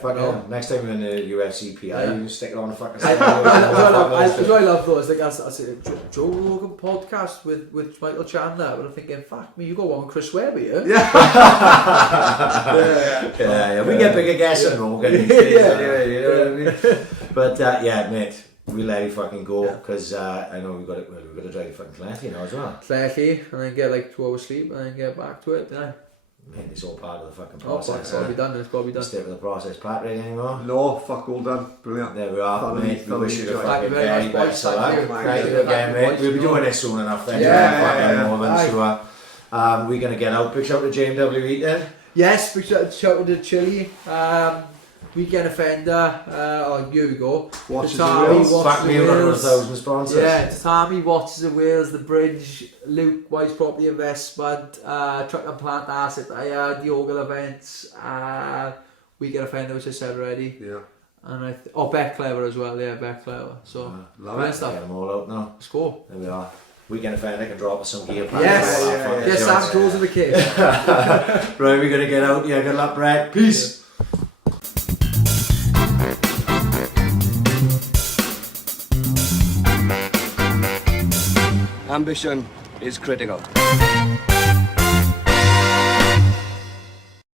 fucking next time you're in the UFC PI, you stick it on the fucking side. I love those, like I said, Joe Rogan podcast with Michael Chandler, but I'm thinking, fuck me, you got one with Chris Webber, yeah? Yeah, we get bigger guests than Rogan these days, you know what I mean? But mate, we'll let you fucking go because I know we've got to drive to fucking Clancy now as well. Clancy, and then get like 2 hours sleep and then get back to it. Yeah. Man, it's all part of the fucking process. It's got to be done. It's got to be done. Stay with the process, Pat, ready anymore? No, fuck all done. Brilliant. There we are, mate. We wish you the Thank fucking you very very much, best boys. of luck. Thank you Again, mate. We'll be doing this soon enough then. More than sure. We're going to get out. Big shout to JMWE then. Yes, big shout to Chile. Weekend Offender, here we go. Watches the Wales. Fact me 100,000 sponsors. Yeah, Tommy Watches the Wales, The Bridge, Luke Wise Property Investment, Truck and Plant Asset, the Ogle Events, Weekend Offender, which I said already. Yeah. And Beck Clever as well, Beck Clever. So, love it. Get them all out now. Let's go. There we are. Weekend Offender can drop us some gear. Yes, Sam goes in the case. Right, we're going to get out. Yeah, good luck, Brett. Peace. Ambition is critical.